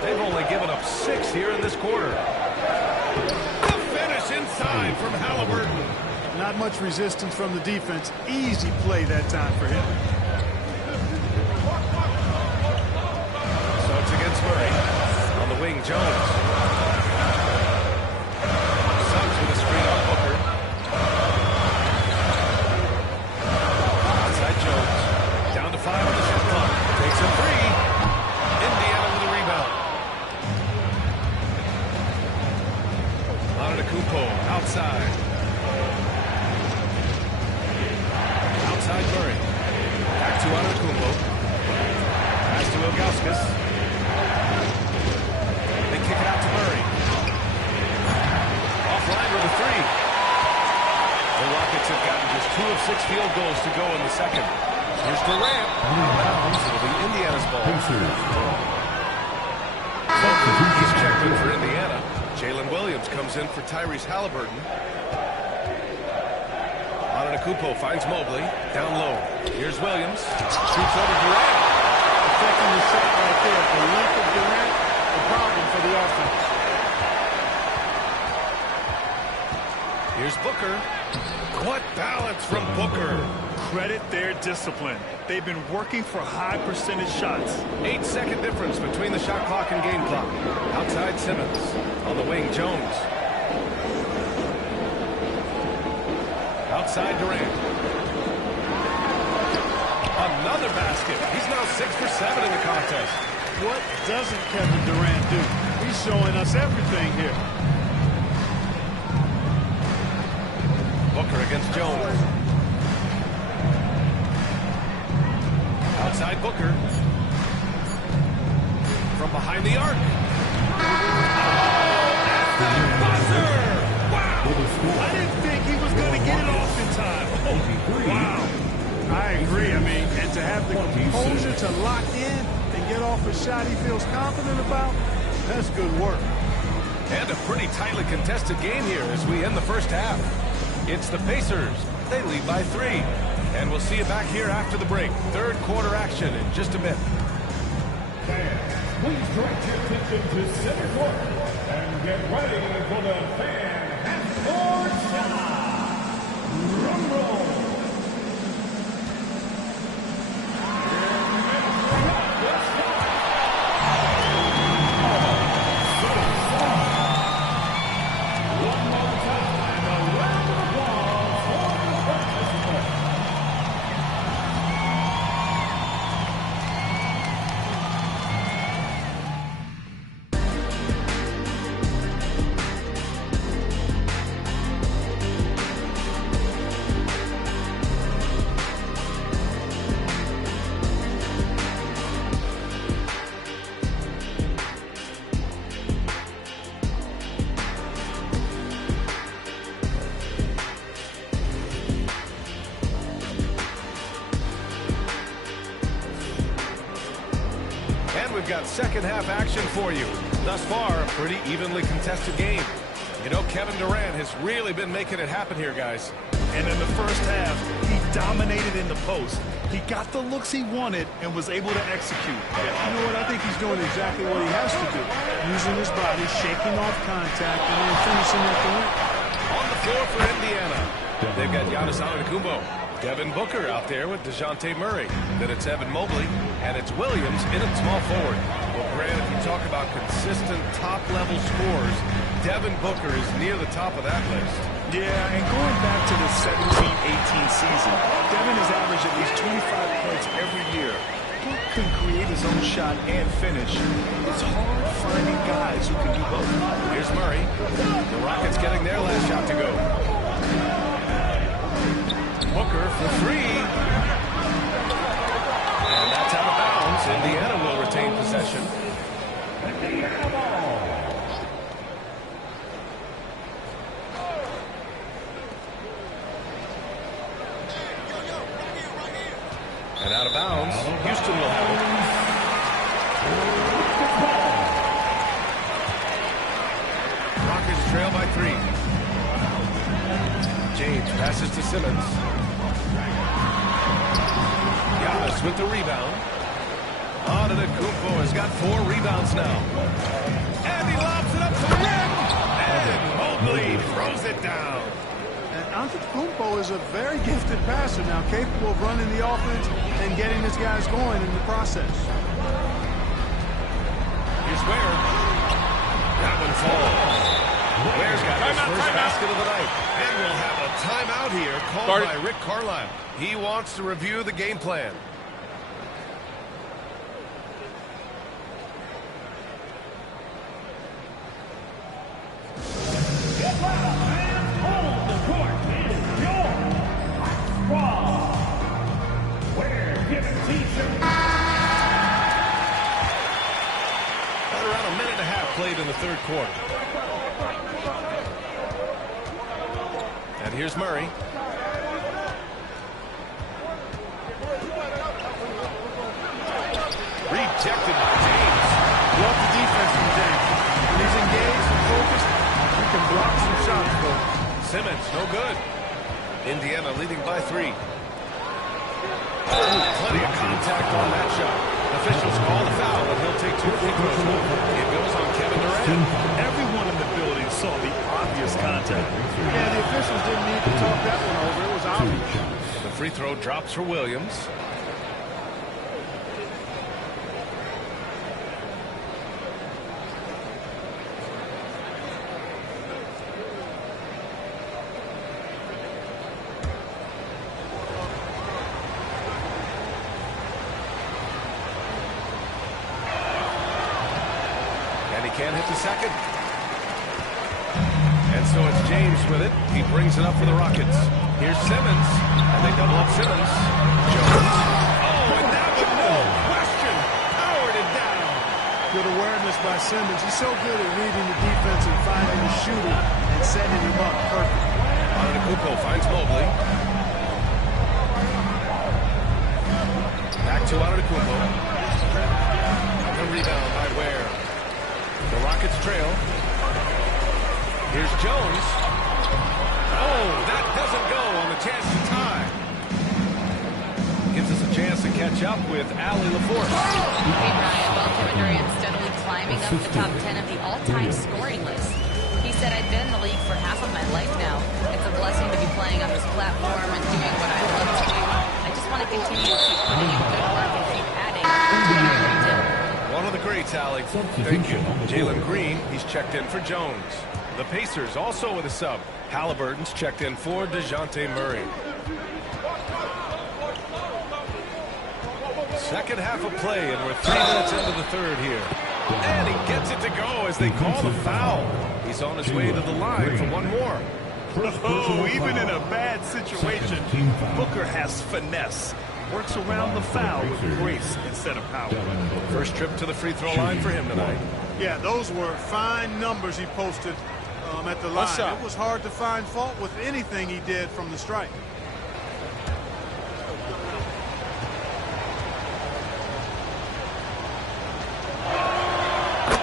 They've only given up 6 here in this quarter. The finish inside from Halliburton. Not much resistance from the defense. Easy play that time for him. Suggs against Murray. On the wing, Jones. Suggs with a screen on Booker. Outside Jones. Down to 5 on the shot clock. Takes a 3. Indiana with a rebound. Antetokounmpo outside. Outside Murray. Back to Antetokounmpo. Pass to Ilgauskas. They kick it out to Murray. Offline with a 3. The Rockets have gotten just 2 of 6 field goals to go in the second. Here's Durant. It'll be Indiana's ball. He's checked in for Indiana. Jalen Williams comes in for Tyrese Halliburton. Antetokounmpo finds Mobley. Down low. Here's Williams. Shoots over Durant. Affecting the shot right there. The length of Durant, the problem for the offense. Here's Booker. What balance from Booker. Credit their discipline. They've been working for high percentage shots. 8-second difference between the shot clock and game clock. Outside Simmons. On the wing, Jones. Outside Durant. Another basket. He's now 6 for 7 in the contest. What doesn't Kevin Durant do? He's showing us everything here. Booker against Jones. Outside Booker. from behind the arc. Oh, at the buzzer! Wow! I didn't think he was going to get it off in time. Oh, wow. I agree. I mean, and to have the composure to lock in and get off a shot he feels confident about, that's good work. And a pretty tightly contested game here as we end the first half. It's the Pacers. They lead by 3. And we'll see you back here after the break. Third quarter action in just a bit. Fans, please direct your attention to center court and get ready for the fan half-court shot. Rumble. We've got second half action for you. Thus far, a pretty evenly contested game. You know, Kevin Durant has really been making it happen here, guys. And in the first half, he dominated in the post. He got the looks he wanted and was able to execute. You know what? I think he's doing exactly what he has to do. Using his body, shaking off contact, and then finishing at the rim. On the floor for Indiana. They've got Giannis Antetokounmpo. Devin Booker out there with DeJounte Murray. Then it's Evan Mobley, and it's Williams in at small forward. Well, Grant, if you talk about consistent top-level scores, Devin Booker is near the top of that list. Yeah, and going back to the 17-18 season, Devin has averaged at least 25 points every year. Book can create his own shot and finish. It's hard finding guys who can do both. Here's Murray. The Rockets getting their last shot to go. Booker for 3. And that's out of bounds. Indiana will retain possession. And out of bounds. Houston will have it. Rockets trail by 3. James passes to Simmons. Giannis with the rebound. Antetokounmpo has got 4 rebounds now. And he lobs it up to the rim. And Mobley throws it down. And Antetokounmpo is a very gifted passer now, capable of running the offense and getting his guys going in the process. Here's Ware. That one falls. Ware's got his first basket of the night. And we'll have a timeout here called by Rick Carlisle. He wants to review the game plan. Played in the third quarter. And here's Murray. Rejected by James. Love the defense from James. When he's engaged and focused, he can block some shots, though. Simmons, no good. Indiana leading by 3. Plenty of contact on that shot. Officials call the foul, and he'll take 2 free throws. It goes on Kevin Durant. Everyone in the building saw the obvious contact. Yeah, the officials didn't need to talk that one over. It was obvious. The free throw drops for Williams. Can't hit the second. And so it's James with it. He brings it up for the Rockets. Here's Simmons. And they double up Simmons. Jones. Oh, and that one, no question, powered it down. Good awareness by Simmons. He's so good at reading the defense and finding the shooter and setting him up perfect. Antetokounmpo finds Mobley. Back to Antetokounmpo. The rebound by Ware. The Rockets trail. Here's Jones. Oh, that doesn't go on the chance to tie. Gives us a chance to catch up with Allie LaForce. Hey, Brian. Well, Kevin Durant steadily climbing up the top 10 of the all-time scoring list. He said, I've been in the league for half of my life now. It's a blessing to be playing on this platform and doing what I love to do. I just want to continue to keep putting in good work and keep adding to what I already did. One of the greats, Allie. Thank you. Jalen Green, he's checked in for Jones. The Pacers also with a sub. Halliburton's checked in for DeJounte Murray. Second half of play, and we're 3 minutes into the third here. And he gets it to go as they call the foul. He's on his way to the line for one more. Oh, even in a bad situation, Booker has finesse. Works around the foul with grace instead of power. First trip to the free throw line for him tonight. Yeah, those were fine numbers he posted at the line. It was hard to find fault with anything he did from the stripe.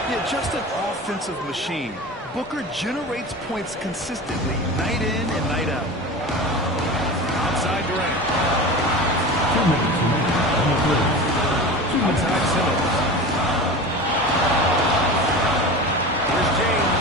Yeah, just an offensive machine. Booker generates points consistently, night in and night out. Outside Durant. Outside Simmons. Here's James.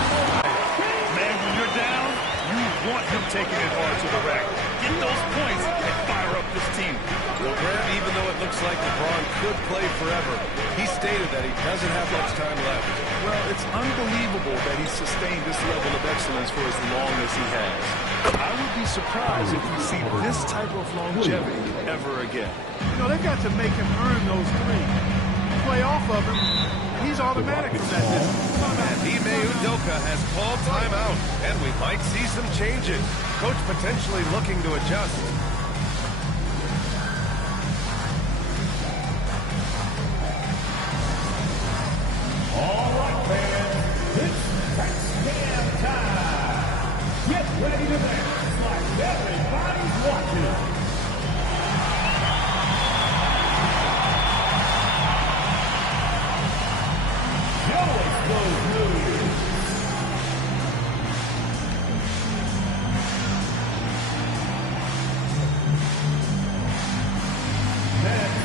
Man, when you're down, you want him taking it hard to the rack. Get those points and fire up this team. Well, Graham, even though it looks like LeBron could play forever, he stated that he doesn't have much time left. Well, it's unbelievable that he's sustained this level of excellence for as long as he has. I would be surprised if we see this type of longevity ever again. You know, they've got to make him earn those threes. Play off of him, he's automatic from that distance. And Ime Udoka has called timeout, and we might see some changes. Coach potentially looking to adjust. All right, fans, it's touchdown time. Get ready to dance like everybody's watching. Show us those moves. Next.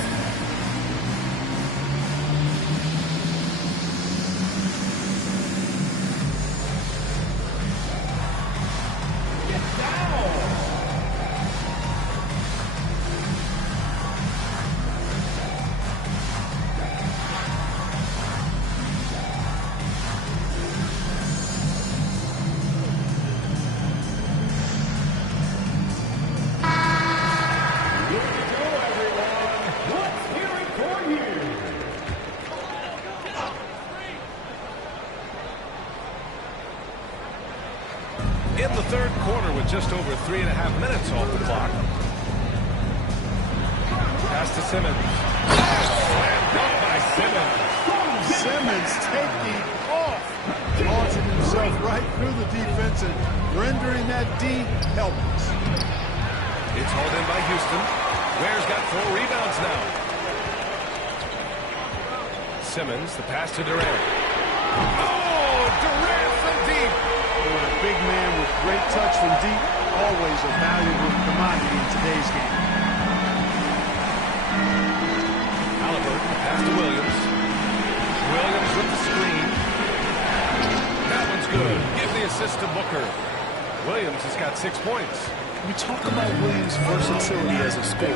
In the third quarter with just over 3.5 minutes off the clock. Pass to Simmons. Slam dunk by Simmons. Simmons taking off, launching himself right through the defense and rendering that D helpless. It's hauled in by Houston. Ware's got 4 rebounds now. Simmons, the pass to Durant. Oh, Durant from deep. A big man with great touch from deep, always a valuable commodity in today's game. Halliburton, the pass to Williams. Williams with the screen. That one's good. Give the assist to Booker. Williams has got 6 points. We talk about Williams' versatility as a scorer.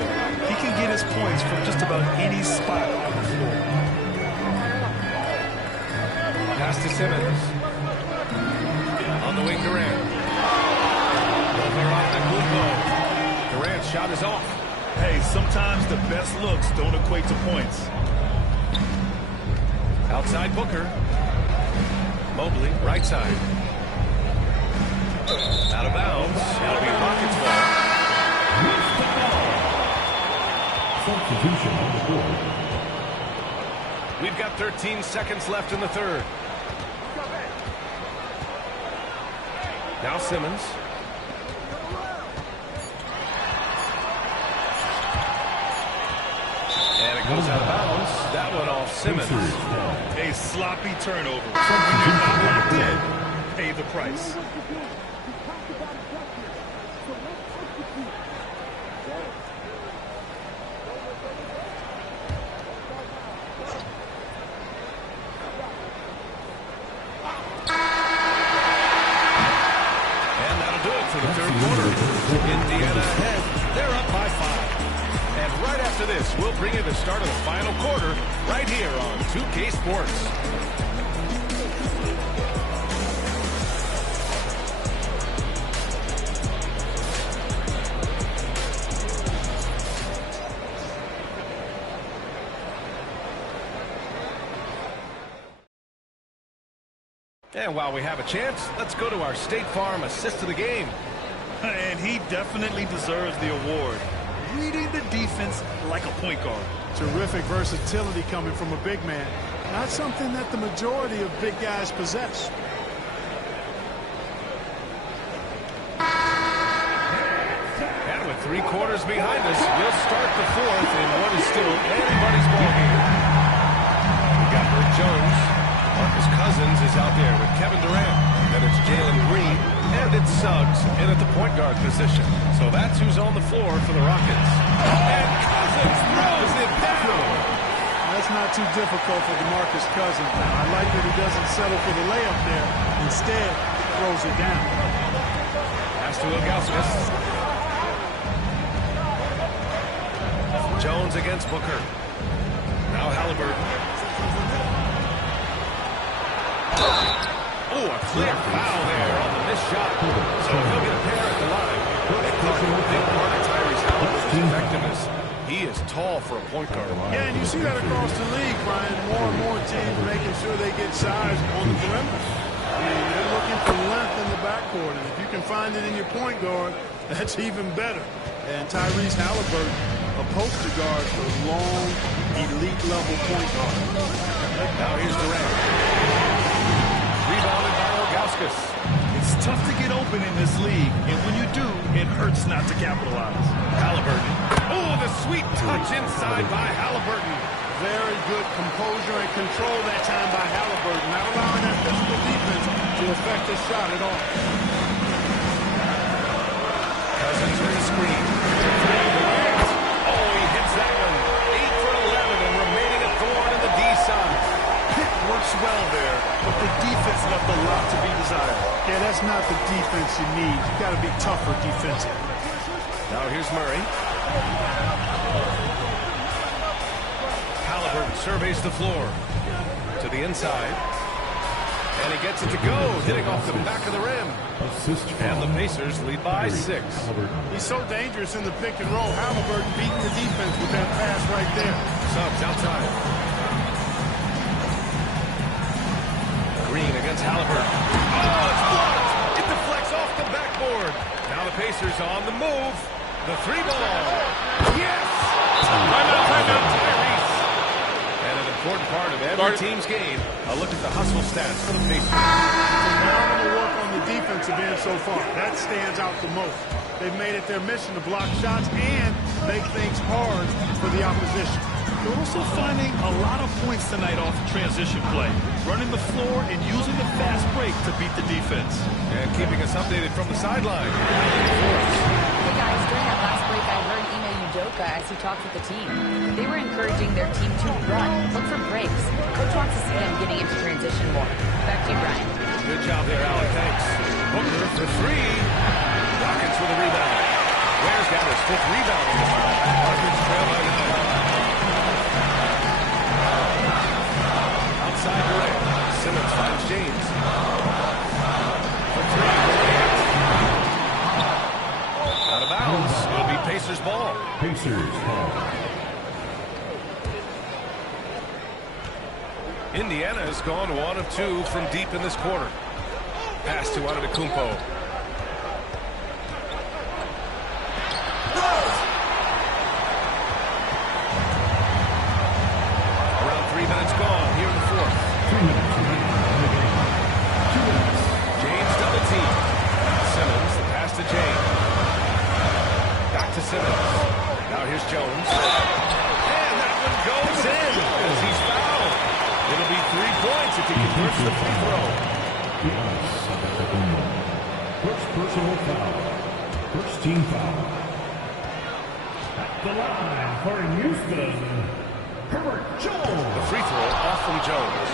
He can get his points from just about any spot on the floor. Pass to Simmons. On the wing, Durant. Over on the Antetokounmpo. Durant's shot is off. Hey, sometimes the best looks don't equate to points. Outside Booker. Mobley, right side. Out of bounds. It'll be Rockets ball. Substitution on the board. We've got 13 seconds left in the third. Now Simmons. And it goes out of bounds. That one off Simmons. A sloppy turnover. When you're not locked in, pay the price. And that'll do it for the third quarter. Indiana ahead. They're up by 5. And right after this, we'll bring you the start of the final quarter right here on 2K Sports. And while we have a chance, let's go to our State Farm assist of the game. And he definitely deserves the award. Reading the defense like a point guard. Terrific versatility coming from a big man. Not something that the majority of big guys possess. And with 3 quarters behind us, we'll start the fourth in what is still anybody's ballgame. We got Bert Jones. Marcus Cousins is out there with Kevin Durant. Then it's Jalen Green. And it's Suggs in at the point guard position. So that's who's on the floor for the Rockets. And Cousins throws it down. That's not too difficult for DeMarcus Cousins. I like that he doesn't settle for the layup there. Instead, throws it down. Pass to Ilgauskas. Jones against Booker. Now Halliburton. Oh, a clear foul there on the missed shot. So he'll get a pair at the line. They caught a big part of Tyrese Halliburton's effectiveness. He is tall for a point guard. Yeah, and you see that across the league, Brian. More and more teams making sure they get size on the perimeter. I mean, they're looking for length in the backcourt, and if you can find it in your point guard, that's even better. And Tyrese Halliburton, a poster guard for long, elite-level point guard. Now here's Durant. Rebounded by Ilgauskas. It's tough to get open in this league, and when you do, it hurts not to capitalize. Halliburton. Oh, the sweet touch inside by Halliburton. Very good composure and control that time by Halliburton, not allowing that physical defense to affect his shot at all. Cousins with the screen. Oh, he hits that one. 8 for 11 and remaining a thorn in the D side. Pick works well there, but the defense left a lot to be desired. Yeah, that's not the defense you need. You got to be tougher defensively. Now here's Murray. Halliburton surveys the floor to the inside. And he gets it to go, hitting off the back of the rim. And the Pacers lead by 6. He's so dangerous in the pick and roll. Halliburton beating the defense with that pass right there. Suggs outside. Green against Halliburton. Oh, it's blocked. It deflects off the backboard. Now the Pacers on the move. The 3-ball. Yes! Timeout, Tyrese. And an important part of every team's game, a look at the hustle stats for the Pacers. Phenomenal work on the defensive end so far. That stands out the most. They've made it their mission to block shots and make things hard for the opposition. They're also finding a lot of points tonight off transition play, running the floor and using the fast break to beat the defense. And keeping us updated from the sideline. Hey guys, during that last break, I heard Ime Udoka as he talked with the team. They were encouraging their team to run, look for breaks. Coach wants to see them getting into transition more. Back to you, Brian. Good job there, Alec. Thanks. Booker for 3. Rockets with a rebound. Ware's got his 5th rebound in the night. Rockets trail by 9. Outside Durant. Simmons finds James. For 3. Out of bounds. It'll be Pacers ball. Pacers ball. Indiana has gone 1 of 2 from deep in this quarter. Pass to Antetokounmpo. Around 3 minutes gone. free throw. First personal foul. First team foul. At the line for Houston, Herbert Jones. The free throw off from Jones.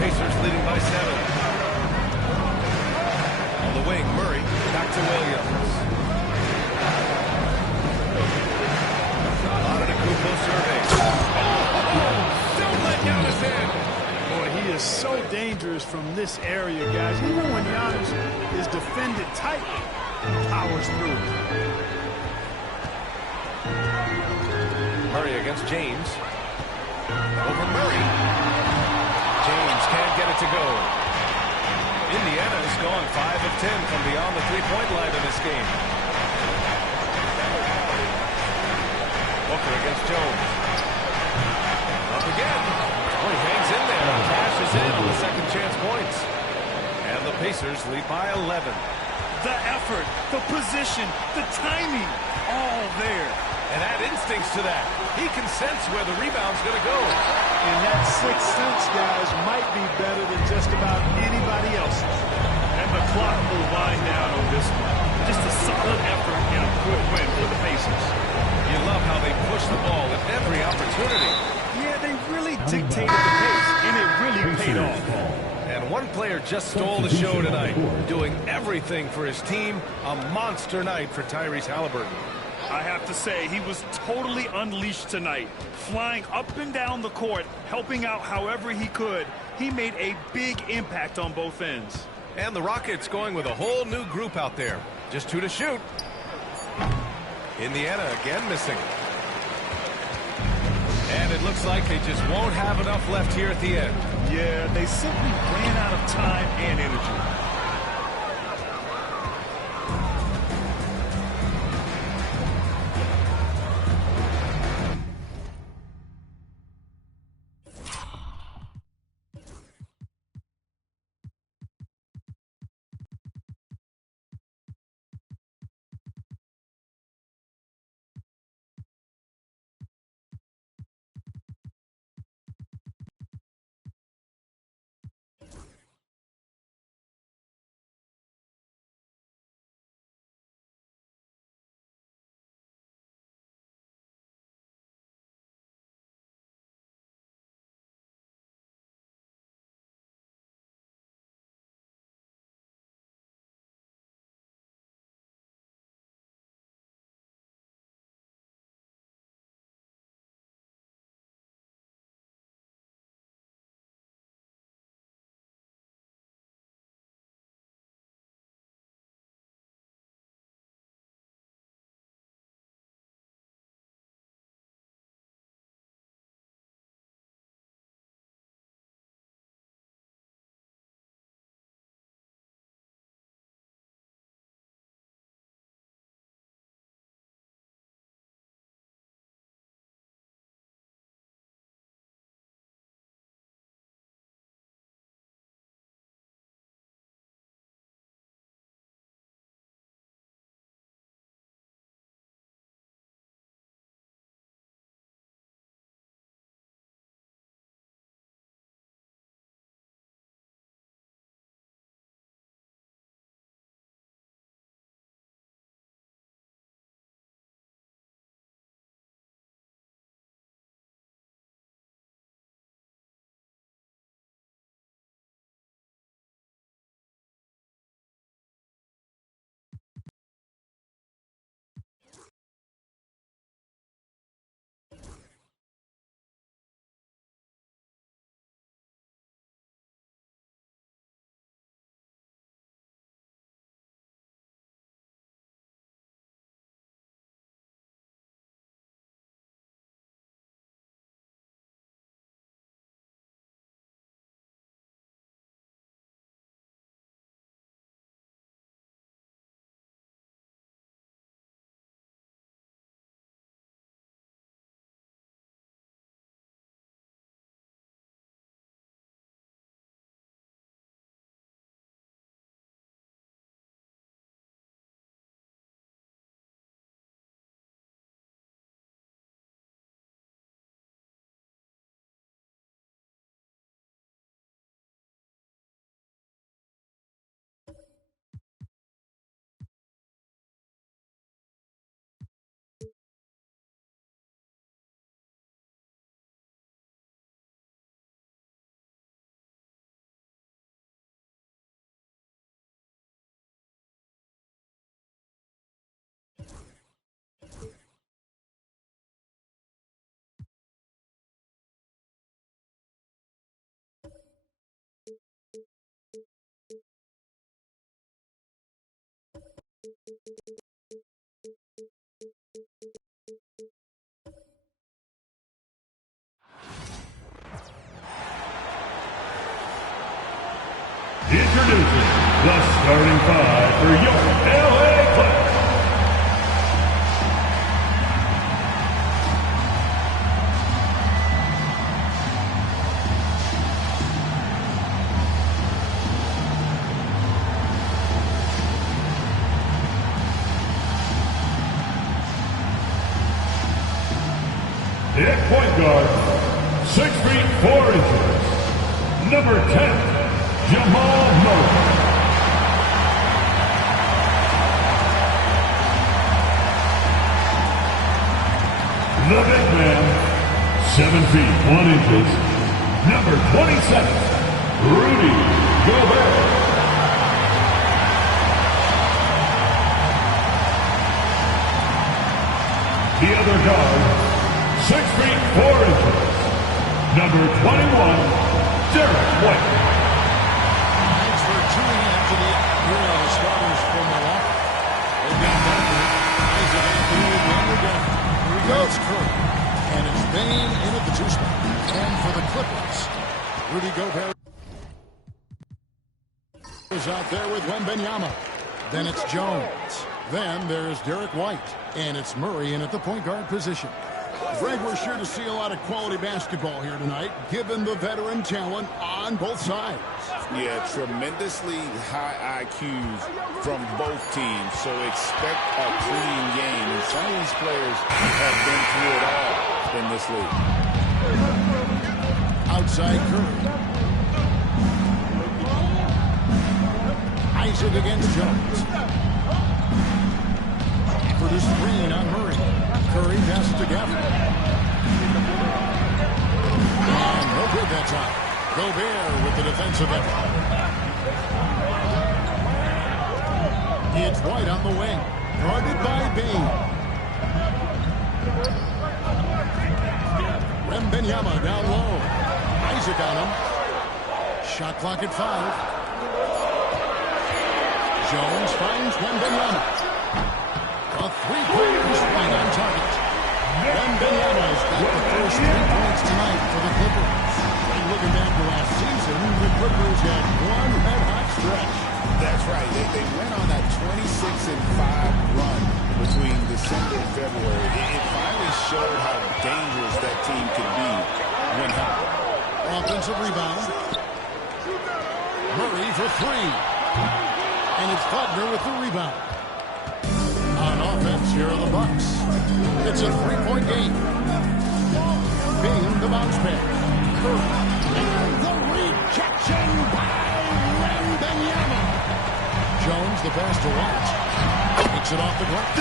Pacers leading by 7. On the wing, Murray back to Williams. Antetokounmpo surveys. Oh, don't let Giannis in. Boy, he is so dangerous from this area, guys. Even when Giannis is defended tightly, powers through. Murray against James. Over Murray. James can't get it to go. Indiana has gone 5 of 10 from beyond the three-point line in this game. Booker against Jones. Up again. Oh, he hangs in there and cashes in on the second chance points. And the Pacers lead by 11. The effort, the position, the timing, all there. And add instincts to that. He can sense where the rebound's going to go. And that sixth sense, guys, might be better than just about anybody else's. And the clock will wind down on this one. Just a solid effort and a good win for the Pacers. You love how they push the ball at every opportunity. Yeah, they really dictated the pace, and it really paid off. And one player just stole the show tonight, doing everything for his team. A monster night for Tyrese Halliburton. I have to say, he was totally unleashed tonight. Flying up and down the court, helping out however he could. He made a big impact on both ends. And the Rockets going with a whole new group out there. Just 2 to shoot. Indiana again missing. And it looks like they just won't have enough left here at the end. Yeah, they simply ran out of time and energy. Introducing the starting five for your LA Clippers. At point guard, 6 feet 4 inches, number 10, Jamal Murray. The big man, 7 feet 1 inches, number 27, Rudy Gobert. The other guard, 6 feet 4 inches, number 21, Derek White. Thanks for tuning in to the starters for Milwaukee. They've got Butler, Isaac Anthony, Daniel Denver. Here he goes, Curry. And it's Bane in at the 2 spot. And for the Clippers, Rudy Gobert is out there with Wembanyama. Then it's Jones. Then there's Derek White. And it's Murray in at the point guard position. Greg, we're sure to see a lot of quality basketball here tonight, given the veteran talent on both sides. Yeah, tremendously high IQs from both teams, so expect a clean game. And some of these players have been through it all in this league. Outside Curry. Isaac against Jones. For the screen on Murray. Curry passes to Gafford. And no good that time. Gobert with the defensive effort. It's White on the wing. Guarded by Bane. Wembanyama down low. Isaac on him. Shot clock at 5. Jones finds Wembanyama. A three-pointers right on target. Wembanyama's got the first 3 points tonight for the Clippers. And looking back to last season, the Clippers had one red-hot stretch. That's right. They went on that 26-5 run between December and February. It finally showed how dangerous that team could be when healthy. Offensive rebound. Murray for 3. And it's Butler with the rebound. On offense, here are the Bucks. It's a 3-point game. Being the bounce pass. Curry. And the rejection by Wembanyama. Jones, the pass to White. Takes it off the glass.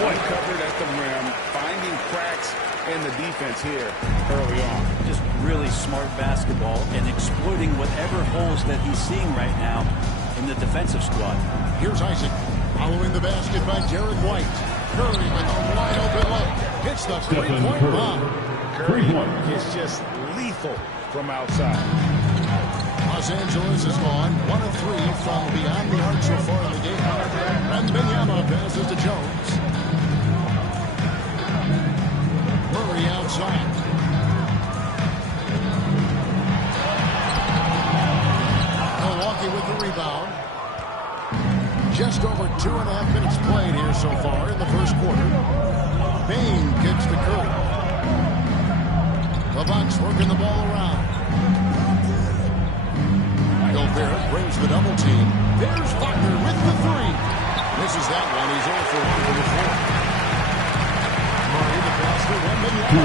White covered at the rim, finding cracks in the defense here early on. Just really smart basketball and exploiting whatever holes that he's seeing right now in the defensive squad. Here's Isaac. Following the basket by Derek White. Curry with a wide open look. Hits the 3-point bomb. Curry is just lethal from outside. Los Angeles is on 1 of 3 from beyond the arc so far in the game. Wembanyama passes to Jones. Murray outside. Milwaukee with the rebound. Just over 2.5 minutes played here so far in the first quarter. Bane kicks to Curry. The Bucks working the ball around. Gobert brings the double team. There's Butler with the 3. Misses that one. He's 0 for 1 for the 4. Murray the pass to Wembanyama.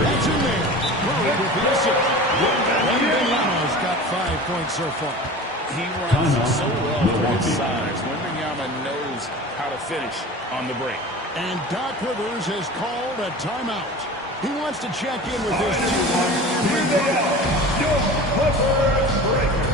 That's in there. Murray with the assist. Wembanyama's got 5 points so far. He runs so well for his size. Wembanyama knows how to finish on the break. And Doc Rivers has called a timeout. He wants to check in with his team. Your Clippers breaker.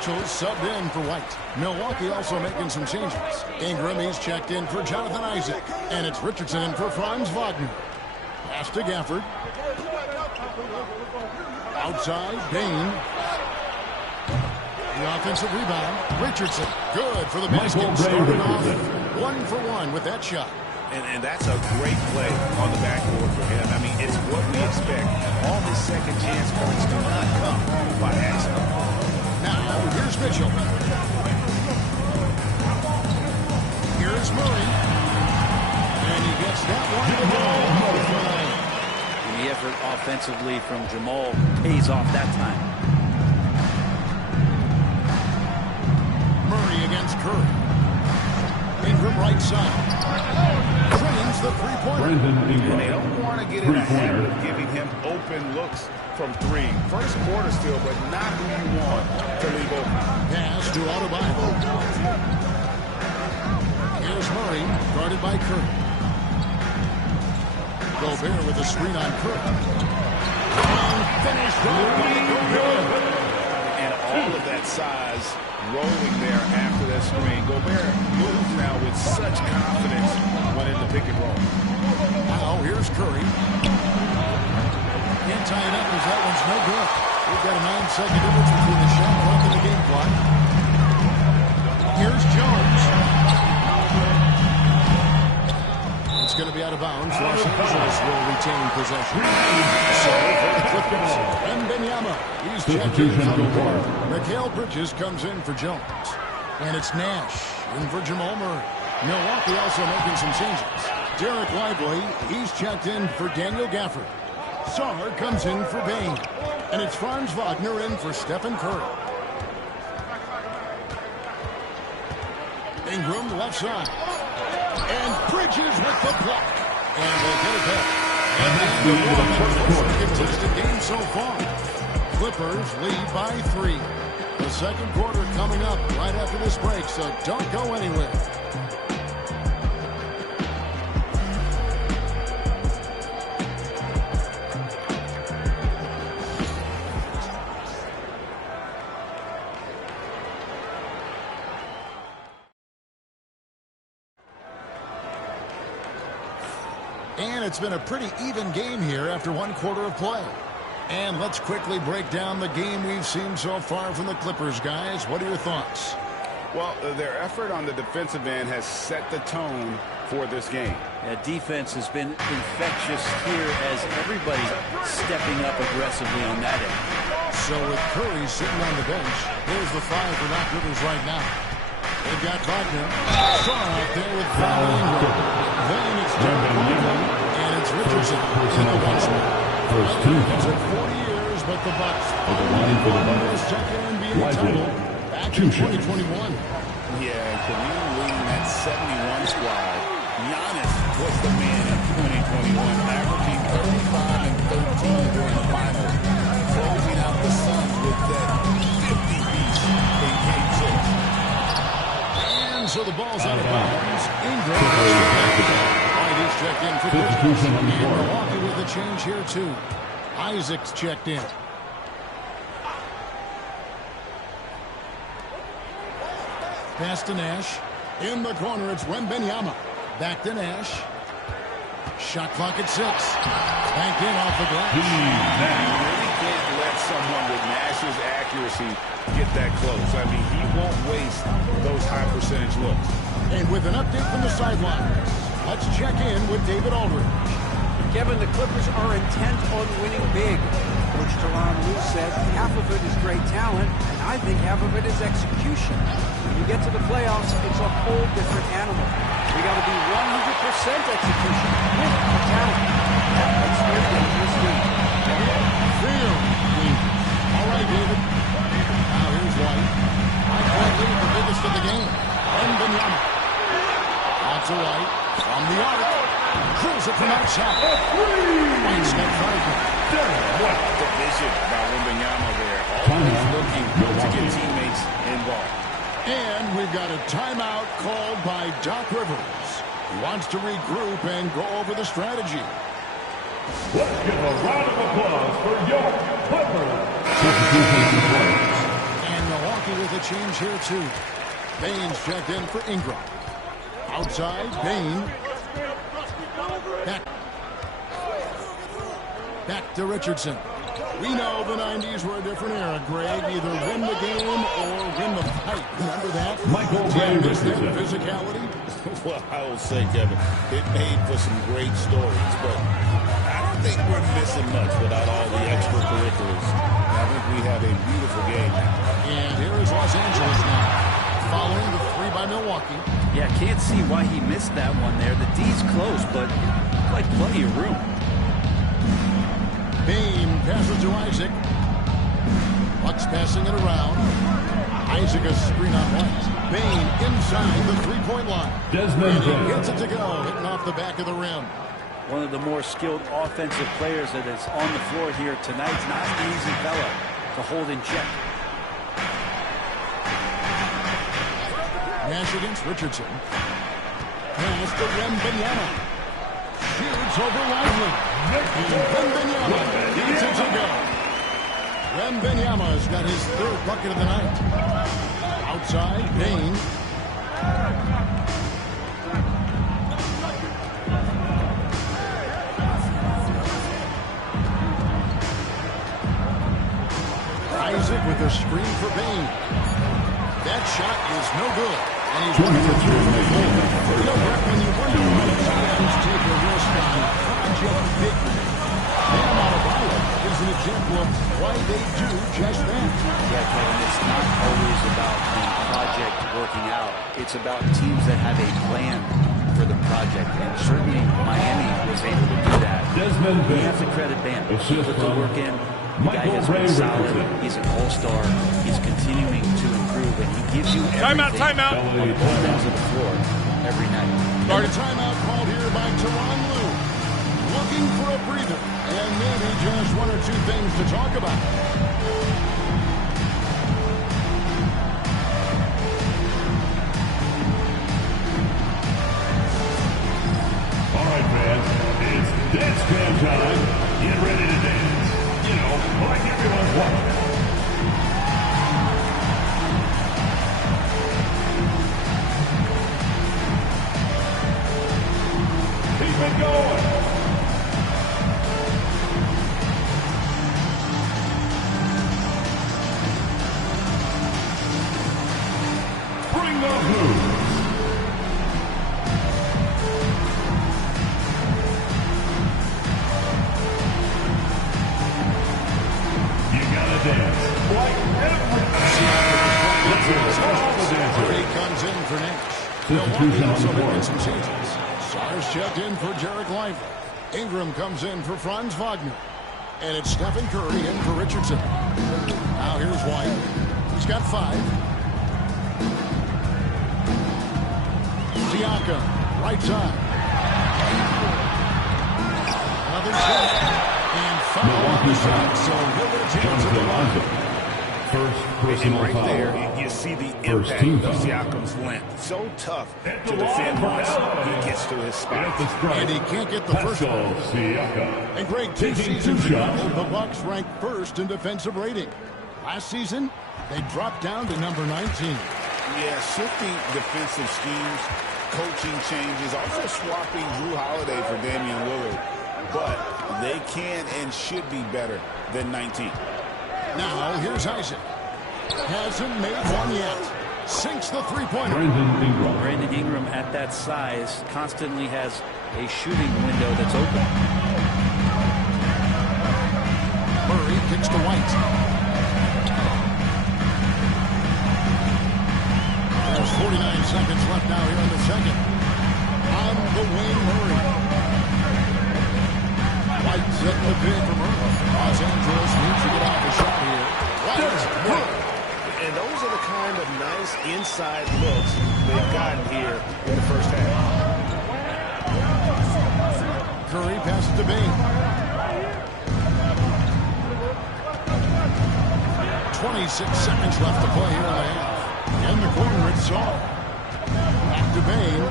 Mitchell subbed in for White. Milwaukee also making some changes. Ingram, he's checked in for Jonathan Isaac. And it's Richardson in for Franz Wagner. Pass to Gafford. Outside, Bain. The offensive rebound. Richardson, good for the basket. Started off 1 for 1 with that shot. And that's a great play on the backboard for him. I mean, it's what we expect. All his second chance points do not come by accident. Now, here's Mitchell. Here's Murray. And he gets that one to go. And the effort offensively from Jamal pays off that time. Murray against Curry. Ingram right side. Drains the three-pointer. And they don't want to get in a habit of giving him open looks from three. First quarter still, but not who you want to leave open. Pass to Adebayo. Here's Murray, guarded by Curry. Gobert with a screen on Curry. And finished off by Gobert. And all of that size rolling there after that screen. Gobert moves now with such confidence when in the pick and roll. Now here's Curry. Can't tie it up because that one's no good. We've got a 9-second difference between the shot clock and the game clock. Here's Jones. It's going to be out of bounds. Los Angeles will retain possession. So for the Clippers, Wembanyama. He's checked in for Gobert. Mikal Bridges comes in for Jones. And it's Nash in for Jamal Murray. Milwaukee also making some changes. Derek Lively, he's checked in for Daniel Gafford. Sarr comes in for Bain. And it's Franz Wagner in for Stephen Curry. Ingram left side. And Bridges with the block. And they get it back. And the most contested game so far. Clippers lead by 3. The second quarter coming up right after this break, so don't go anywhere. And it's been a pretty even game here after 1 quarter of play. And let's quickly break down the game we've seen so far from the Clippers, guys. What are your thoughts? Well, their effort on the defensive end has set the tone for this game. Yeah, defense has been infectious here as everybody's stepping up aggressively on that end. So with Curry sitting on the bench, here's the 5 for Doc Rivers right now. They've got Wagner. Sarr out there with Ingram. Then it's Derek Lively, and it's Richardson in the one spot. First two. It took 40 years, but the Bucks finally won their second NBA title back in 2021. Yeah, Kareem leading that 71 squad. Giannis was the man in 2021, averaging 35 and 13 during the finals, closing out the Suns with that 50-piece in Game 6. And so the ball's out of bounds. Ingram is checked in for Bridges. And Milwaukee with a change here, too. Isaac's checked in. Pass to Nash. In the corner, it's Wembanyama. Back to Nash. Shot clock at 6. Banked in off the glass. You really can't let someone with Nash's accuracy get that close. I mean, he won't waste those high percentage looks. And with an update from the sidelines, let's check in with David Aldridge. Kevin, the Clippers are intent on winning big. Coach Tyronn Lue said half of it is great talent, and I think half of it is execution. When you get to the playoffs, it's a whole different animal. We got to be 100% execution with the talent. That makes for a dangerous league. All right, David. Now here's White. I can't lead the biggest of the game. Wembanyama. On to White. From the arc. Cruise it from outside. White's got 5. What the vision by Wembanyama there. Always looking to get teammates involved. And we've got a timeout called by Doc Rivers. He wants to regroup and go over the strategy. Let's give a round of applause for your Clippers. And Milwaukee Milwaukee with a change here, too. Baines checked in for Ingram. Outside, Bain. Back to Richardson. We know the 90s were a different era, Greg. Either win the game or win the fight. Remember that? Michael Richardson. Physicality. Well, I will say, Kevin, it made for some great stories, but I don't think we're missing much without all the extracurriculars. I think we have a beautiful game now. And here is Los Angeles now, following the 3 by Milwaukee. Yeah, can't see why he missed that one there. The D's close, but like plenty of room. Bain passes to Isaac. Bucks passing it around. Isaac a screen on White. Bain inside the three-point line. And he gets it to go, hitting off the back of the rim. One of the more skilled offensive players that is on the floor here tonight. Not an easy fella to hold in check. Nash against Richardson. Pass to Wembanyama. Shoots over Lively. Wembanyama gets it to go. Wembanyama's got his 3rd bucket of the night. Outside, Bain. Isaac with a screen for Bain. That shot is no good. And he's looking for 3 from the floor. You know, Brett, when you wonder why the GMs take a risk on project big men, Bam Adebayo is an example of why they do just that. Yeah, Kevin, it's not always about the project working out. It's about teams that have a plan for the project. And certainly Miami was able to do that. We have to credit Bam. He put the work in. The guy has been solid. He's an all-star. He's continuing to improve, and he gives you everything Timeout. on both ends of the floor every night. Started timeout called here by Tyronn Lue. Looking for a breather, and maybe just 1 or 2 things to talk about. All right, fans, it's dance jam time. Get ready to dance. You know, like everyone's watching. Keep it going. Bring those moves. Dance like Murray comes in for Nash. Milwaukee also making some changes. Sars checked in for Jarek Lively. Ingram comes in for Franz Wagner. And it's Stephen Curry in for Richardson. Now here's White. He's got 5. Siakam, right side. Another shot. And foul on the shot, so he'll get a chance at the line. First personal right foul. there, you see the First impact team of foul. Siakam's length. So tough to defend once he gets to his spot. And he can't get the first one. And Greg, 2 seasons ago, the Bucks ranked 1st in defensive rating. Last season, they dropped down to number 19. Yeah, shifting defensive schemes, coaching changes, also swapping Drew Holiday for Damian Lillard. But they can and should be better than 19. Now, here's Isaac. Hasn't made one yet. Sinks the three-pointer. Brandon Ingram at that size constantly has a shooting window that's open. Murray kicks to White. There's 49 seconds left now here in the second. On the wing, Murray. White setting the bid for Murray. Los Angeles needs to get off a shot here. White. And those are the kind of nice inside looks they've gotten here in the first half. Curry passes to Bain. 26 seconds left to play here in the half. In the corner, it's Saul. Back to Bain.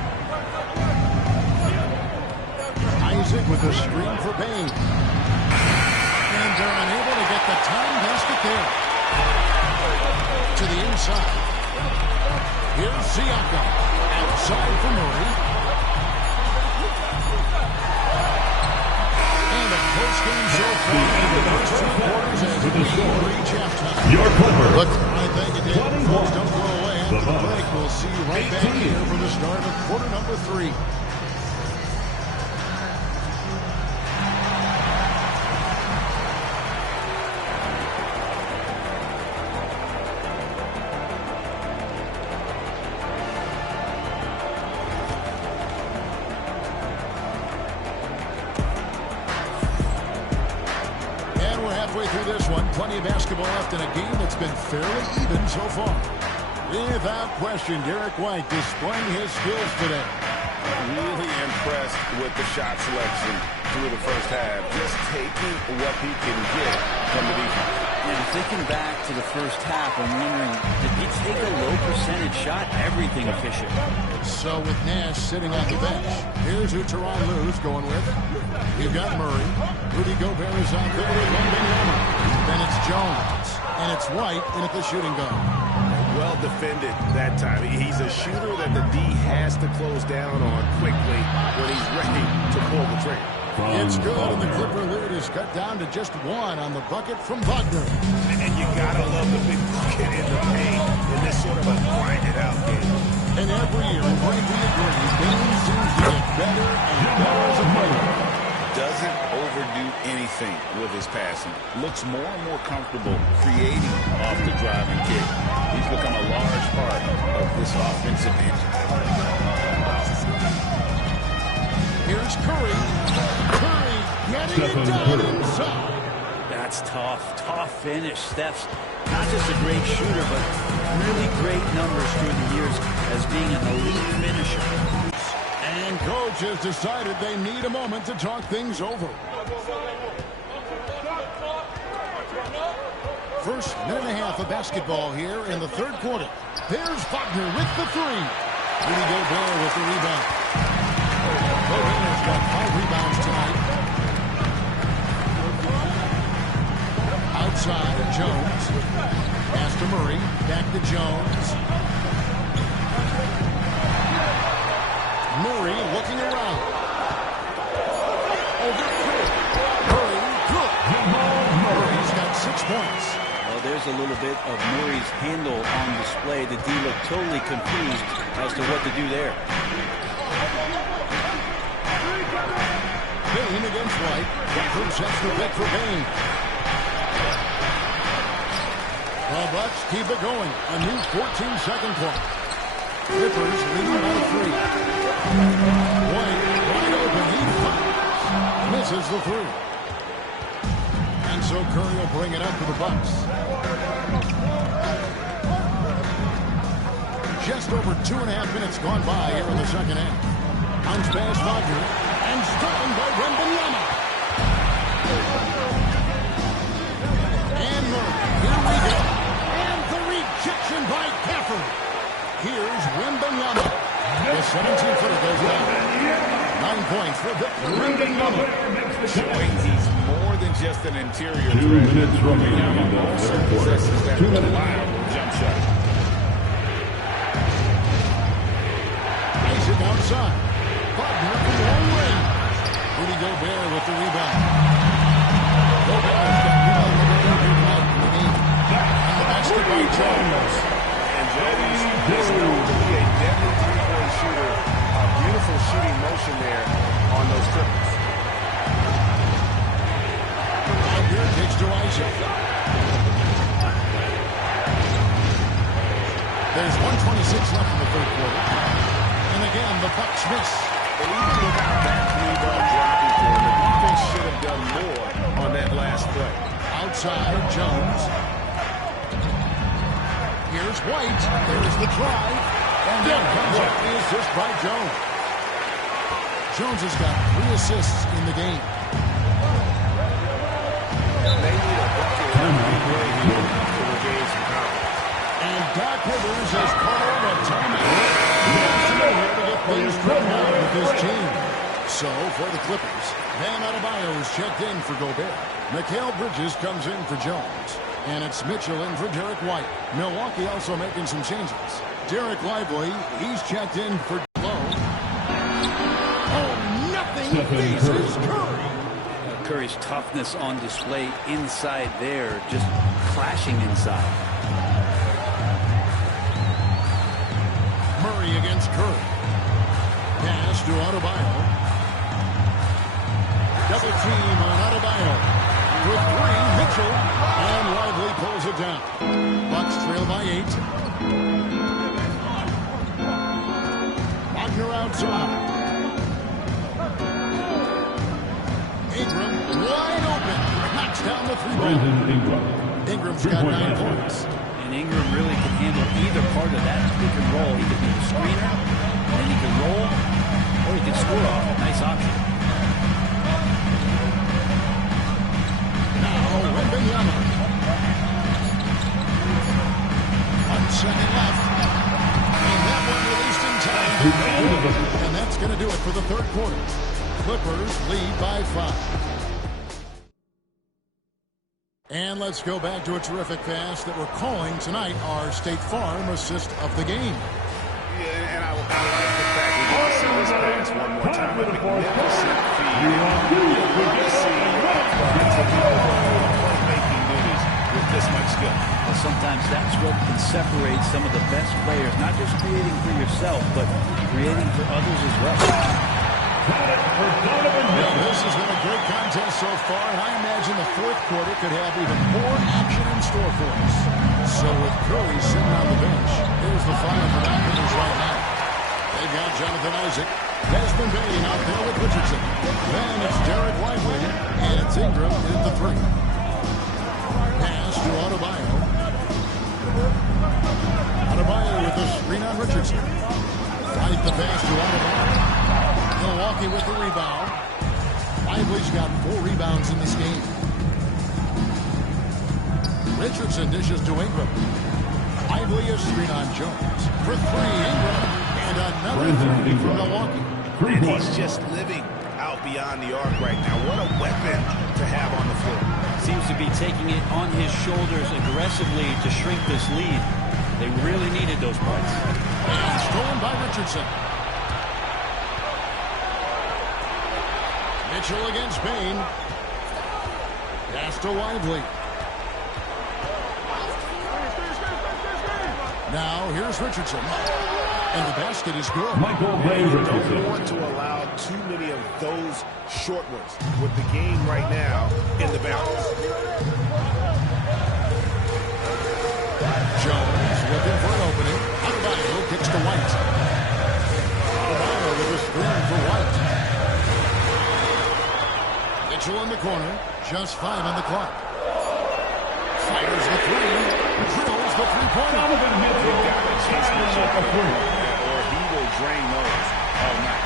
Isaac with a screen for Bain. And they're unable to get the time basket there. To the inside. Here's Siakam. Outside for Murray. And a close game so far in the first 2 quarters as we reach halftime. Your Clippers. Look, I thank you, David. Folks, don't go away after the break. We'll see you right back here for the start of quarter number 3. Plenty of basketball left in a game that's been fairly even so far. Without question, Derek White displaying his skills today. Really impressed with the shot selection through the first half. Just taking what he can get from the defense. And thinking back to the first half, I'm wondering, did he take a low percentage shot? Everything efficient. So with Nash sitting on the bench, here's who Tyronn Lue's going with. You've got Murray. Rudy Gobert is out there with Wembanyama. Then it's Jones. And it's White in at the shooting guard. Well defended that time. He's a shooter that the D has to close down on quickly when he's ready to pull the trigger. It's good, and the Clipper lead is cut down to just 1 on the bucket from Wagner. And you gotta love the big bucket in the paint in this sort of a grinded-out game. And every year, Frankie agrees, Bain seems to get better and better as a player. Doesn't overdo anything with his passing. Looks more and more comfortable creating off the driving kick. He's become a large part of this offensive engine. Here's Curry. Curry getting it done inside. That's tough. Tough finish. Steph's not just a great shooter, but really great numbers through the years as being an elite finisher. And coach has decided they need a moment to talk things over. First minute and a half of basketball here in the third quarter. There's Wagner with the 3. Rudy Gobert with the rebound. Gobert's got 5 rebounds tonight. Outside, Jones. Pass to Murray. Back to Jones. Murray looking around. Over Curry. Murray, good. Murray's got 6 points. Well, there's a little bit of Murray's handle on display. The D looked totally confused as to what to do there. Bain against White. Clippers sets the pick for Bain. The Bucks keep it going. A new 14-second clock. Clippers leading by 3. White wide open. He fires. Misses the 3. And so Curry will bring it up for the Bucks. Just over 2.5 minutes gone by here in the second half. Bounce pass Wagner. And stolen by Wembanyama. And Murray. Here we go. And the rejection by Gafford. Here's Wembanyama. The 17-footer goes down. 9 points for Wembanyama. Showing he's more than just an interior 2 threat. minutes remaining in the Also third quarter. possesses that 2 minutes. reliable jump shot. Isaac outside. Wagner from long range. Rudy Gobert with the rebound. Gobert's got one of the very good night in the game. And the basket by Jones. And Jones is known to be a deadly three-point shooter. A beautiful shooting motion there on those triples. Wagner kicks to Isaac. There's 1:26 left in the third quarter. And again, the Bucks miss. And even without that three-ball dropping for him, the defense should have done more on that last play. Outside, Jones. Here's White. There's the drive. And then comes up the assist by Jones. Jones has got 3 assists in the game. They need a bucket in the play here to regain some confidence. And Doc Rivers has called a timeout. He's here to get things straightened out with his team. So, for the Clippers, Bam Adebayo is checked in for Gobert. Mikal Bridges comes in for Jones. And it's Mitchell in for Derek White. Milwaukee also making some changes. Derek Lively, he's checked in for Lowe. Oh, nothing faces Curry. Curry's toughness on display inside there, just clashing inside. Murray against Curry. Pass to Adebayo. Double team on Adebayo. With three, Mitchell. And Lively pulls it down. Bucks trail by 8. Wagner outside. Ingram wide open. Knocks down the three-ball. Ingram's got 9 points. And Ingram really can handle either part of that pick and roll. He can be the screener, and then he can roll, or he can score off it. Nice option. Now, Wembanyama. 1 second left. And that one released in time. And that's going to do it for the third quarter. Clippers lead by 5. And let's go back to a terrific pass that we're calling tonight our State Farm assist of the game. Yeah, and I like the fact we get to see this pass one more time. A magnificent feed. You want to see playmaking duties with this much skill. Well, sometimes that's what can separate some of the best players, not just creating for yourself, but creating for others as well. Well, this has been a great contest so far, and I imagine the fourth quarter could have even more action in store for us. So with Curry sitting on the bench, here's the final for Dockers right now. They've got Jonathan Isaac, Desmond Bain out there with Richardson. Then it's Derek Lively, and it's Ingram at the 3. Pass to Adebayo. Adebayo with the screen on Richardson. Fight the pass to Adebayo. Milwaukee with the rebound. Lively's got 4 rebounds in this game. Richardson dishes to Ingram. Lively is screen on Jones. For 3, Ingram. And another 3 from Milwaukee. And he's just living out beyond the arc right now. What a weapon to have on the floor. Seems to be taking it on his shoulders aggressively to shrink this lead. They really needed those points. And stolen by Richardson. Mitchell against Bain. Pass to Lively. Now here's Richardson. And the basket is good. You don't want to allow too many of those short ones with the game right now in the balance. Jones looking for an opening. Adebayo kicks to White. Adebayo with a screen for White. Mitchell in the corner. Just 5 on the clock. Fires the 3. Drills the three-pointer. You've got to chase Mitchell or he will drain those all night.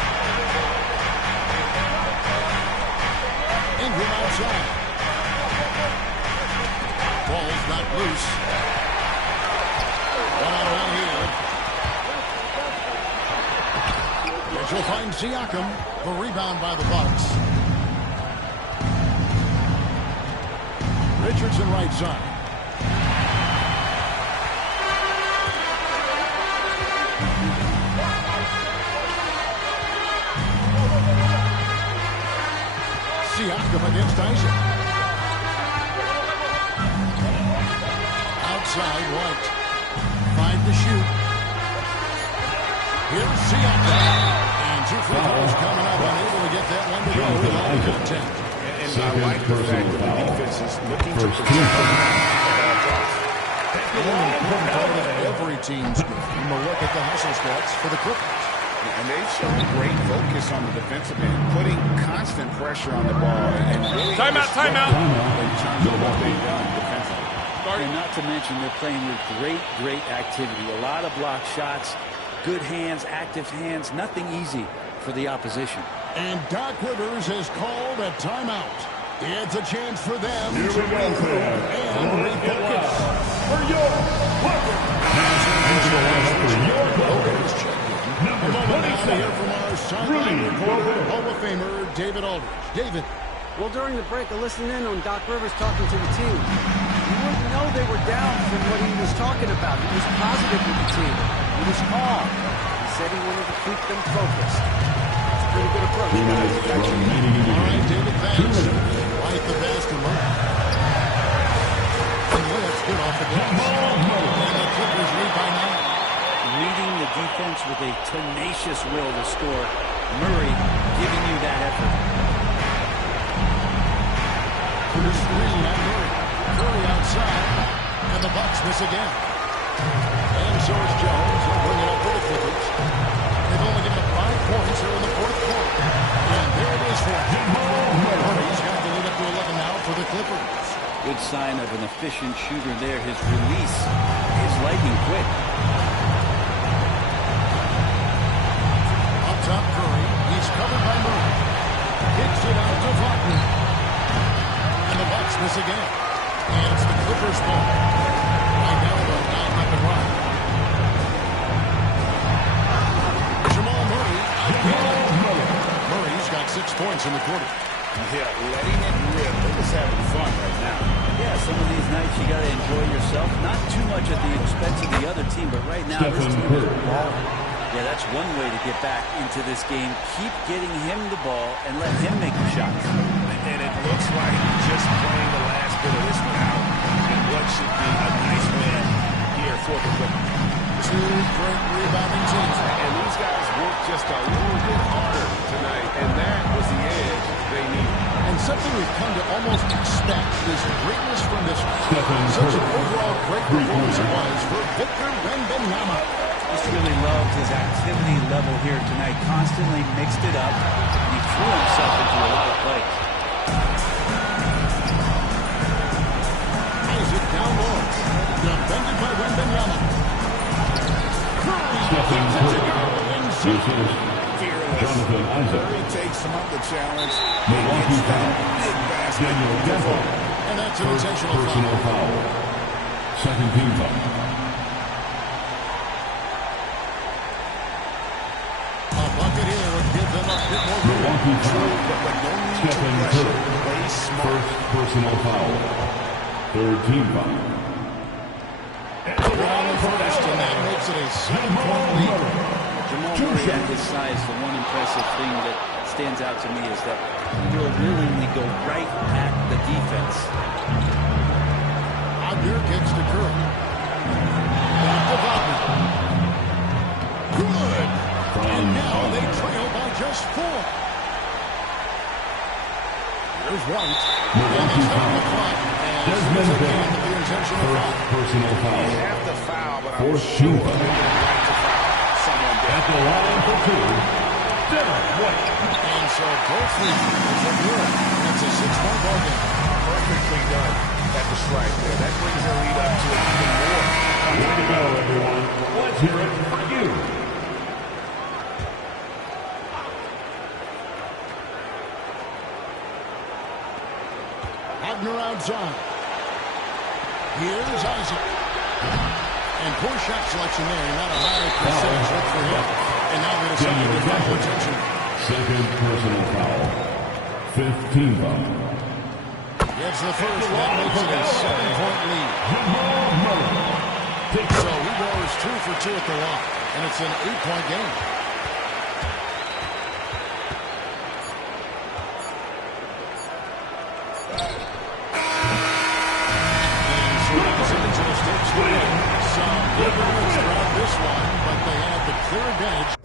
Ingram outside. Ball's not loose. 1-on-1 here. Mitchell finds Siakam. The rebound by the Bucks. Richardson right side. Siakam against Isaac. Outside, White. 5 to shoot. Here's Siakam. And 2 free throws coming up. Unable to get that one to go with all the contact. And I like the fact that the defense is looking to protect every team's game. We'll look at the hustle stats for the Clippers. And they've shown great focus on the defensive end, putting constant pressure on the ball and really timeout. In terms of what they've done defensively. And not to mention they're playing with great activity. A lot of block shots, good hands, active hands, nothing easy for the opposition. And Doc Rivers has called a timeout. It's a chance for them to regroup and refocus. For your Here from our sideline reporter, Hall of Famer David Aldridge. David. Well, during the break, I listened in on Doc Rivers talking to the team. You wouldn't know they were down from what he was talking about. He was positive with the team. He was calm. He said he wanted to keep them focused. It's a pretty good approach. All right, David, thanks. Right the pass to Murray. And that's good off the glass. And the Clippers lead by 9. Leading the defense with a tenacious will to score. Murray giving you that effort. Here's Green on Murray. Curry outside. And the Bucks miss again. And so is Jones. He'll bring it up for the Clippers. They've only given up 5 points here in the fourth quarter. And there it is for him. Murray's got the lead up to 11 now for the Clippers. Good sign of an efficient shooter there. His release is lightning quick. Up top, Curry. He's covered by Murray. Hits it out to Wagner. And the Bucks miss again. And it's the Clippers' ball. Right now, they're not up and running. Jamal Murray. Murray's got 6 points in the quarter. Yeah, letting it rip. They're just having fun right now. Yeah, some of these nights you got to enjoy yourself. Not too much at the expense of the other team, but right now this team is balling. Yeah, that's one way to get back into this game. Keep getting him the ball and let him make the shots. And it looks like just playing the last bit of this one out in what should be a nice win here for the Clippers. 2 great rebounding teams. And these guys worked just a little bit harder tonight, and that was the edge they needed. And something we've come to almost expect is greatness from this one. Such an overall great performance it was for Victor Wembanyama. Just really loved his activity level here tonight. Constantly mixed it up. He threw himself into a lot of plays. Isaac down low. Defended by Wembanyama. Curry gets it to go inside. Jonathan Isaac. Curry takes him up the challenge. Milwaukee foul. Big basket. And that's an intentional foul. Second team foul. A bucket here would give them a bit more room. Milwaukee foul. Stephen Curry. First personal foul. Third team foul. On the first, and that makes it a 7-point lead. Jamal Murray at his size, the one impressive thing that stands out to me is that he will willingly go right at the defense. Wagner kicks to Curry. Back to Wagner. Good. And now they trail by just 4. Here's White. And he's on the clock. Desmond Bain. First personal foul. You have to foul, but I'm Fourth sure team they're foul. right to foul someone down. At the line for 2, Derek White. And so both leads are good. It's a 6-point ball game. Perfectly done at the strike there. That brings their lead up to even more. Way to go, everyone. Let's hear it for you. Wagner outside. Here's Isaac. And poor shot selection there. Not a high percentage look for him. And now going to second with foul attention. Second personal foul. Fifth team foul. Gets the first. That makes it a 7-point lead. So he goes 2 for 2 at the line. And it's an 8-point game. Some good moments throughout this one, but they had the clear advantage.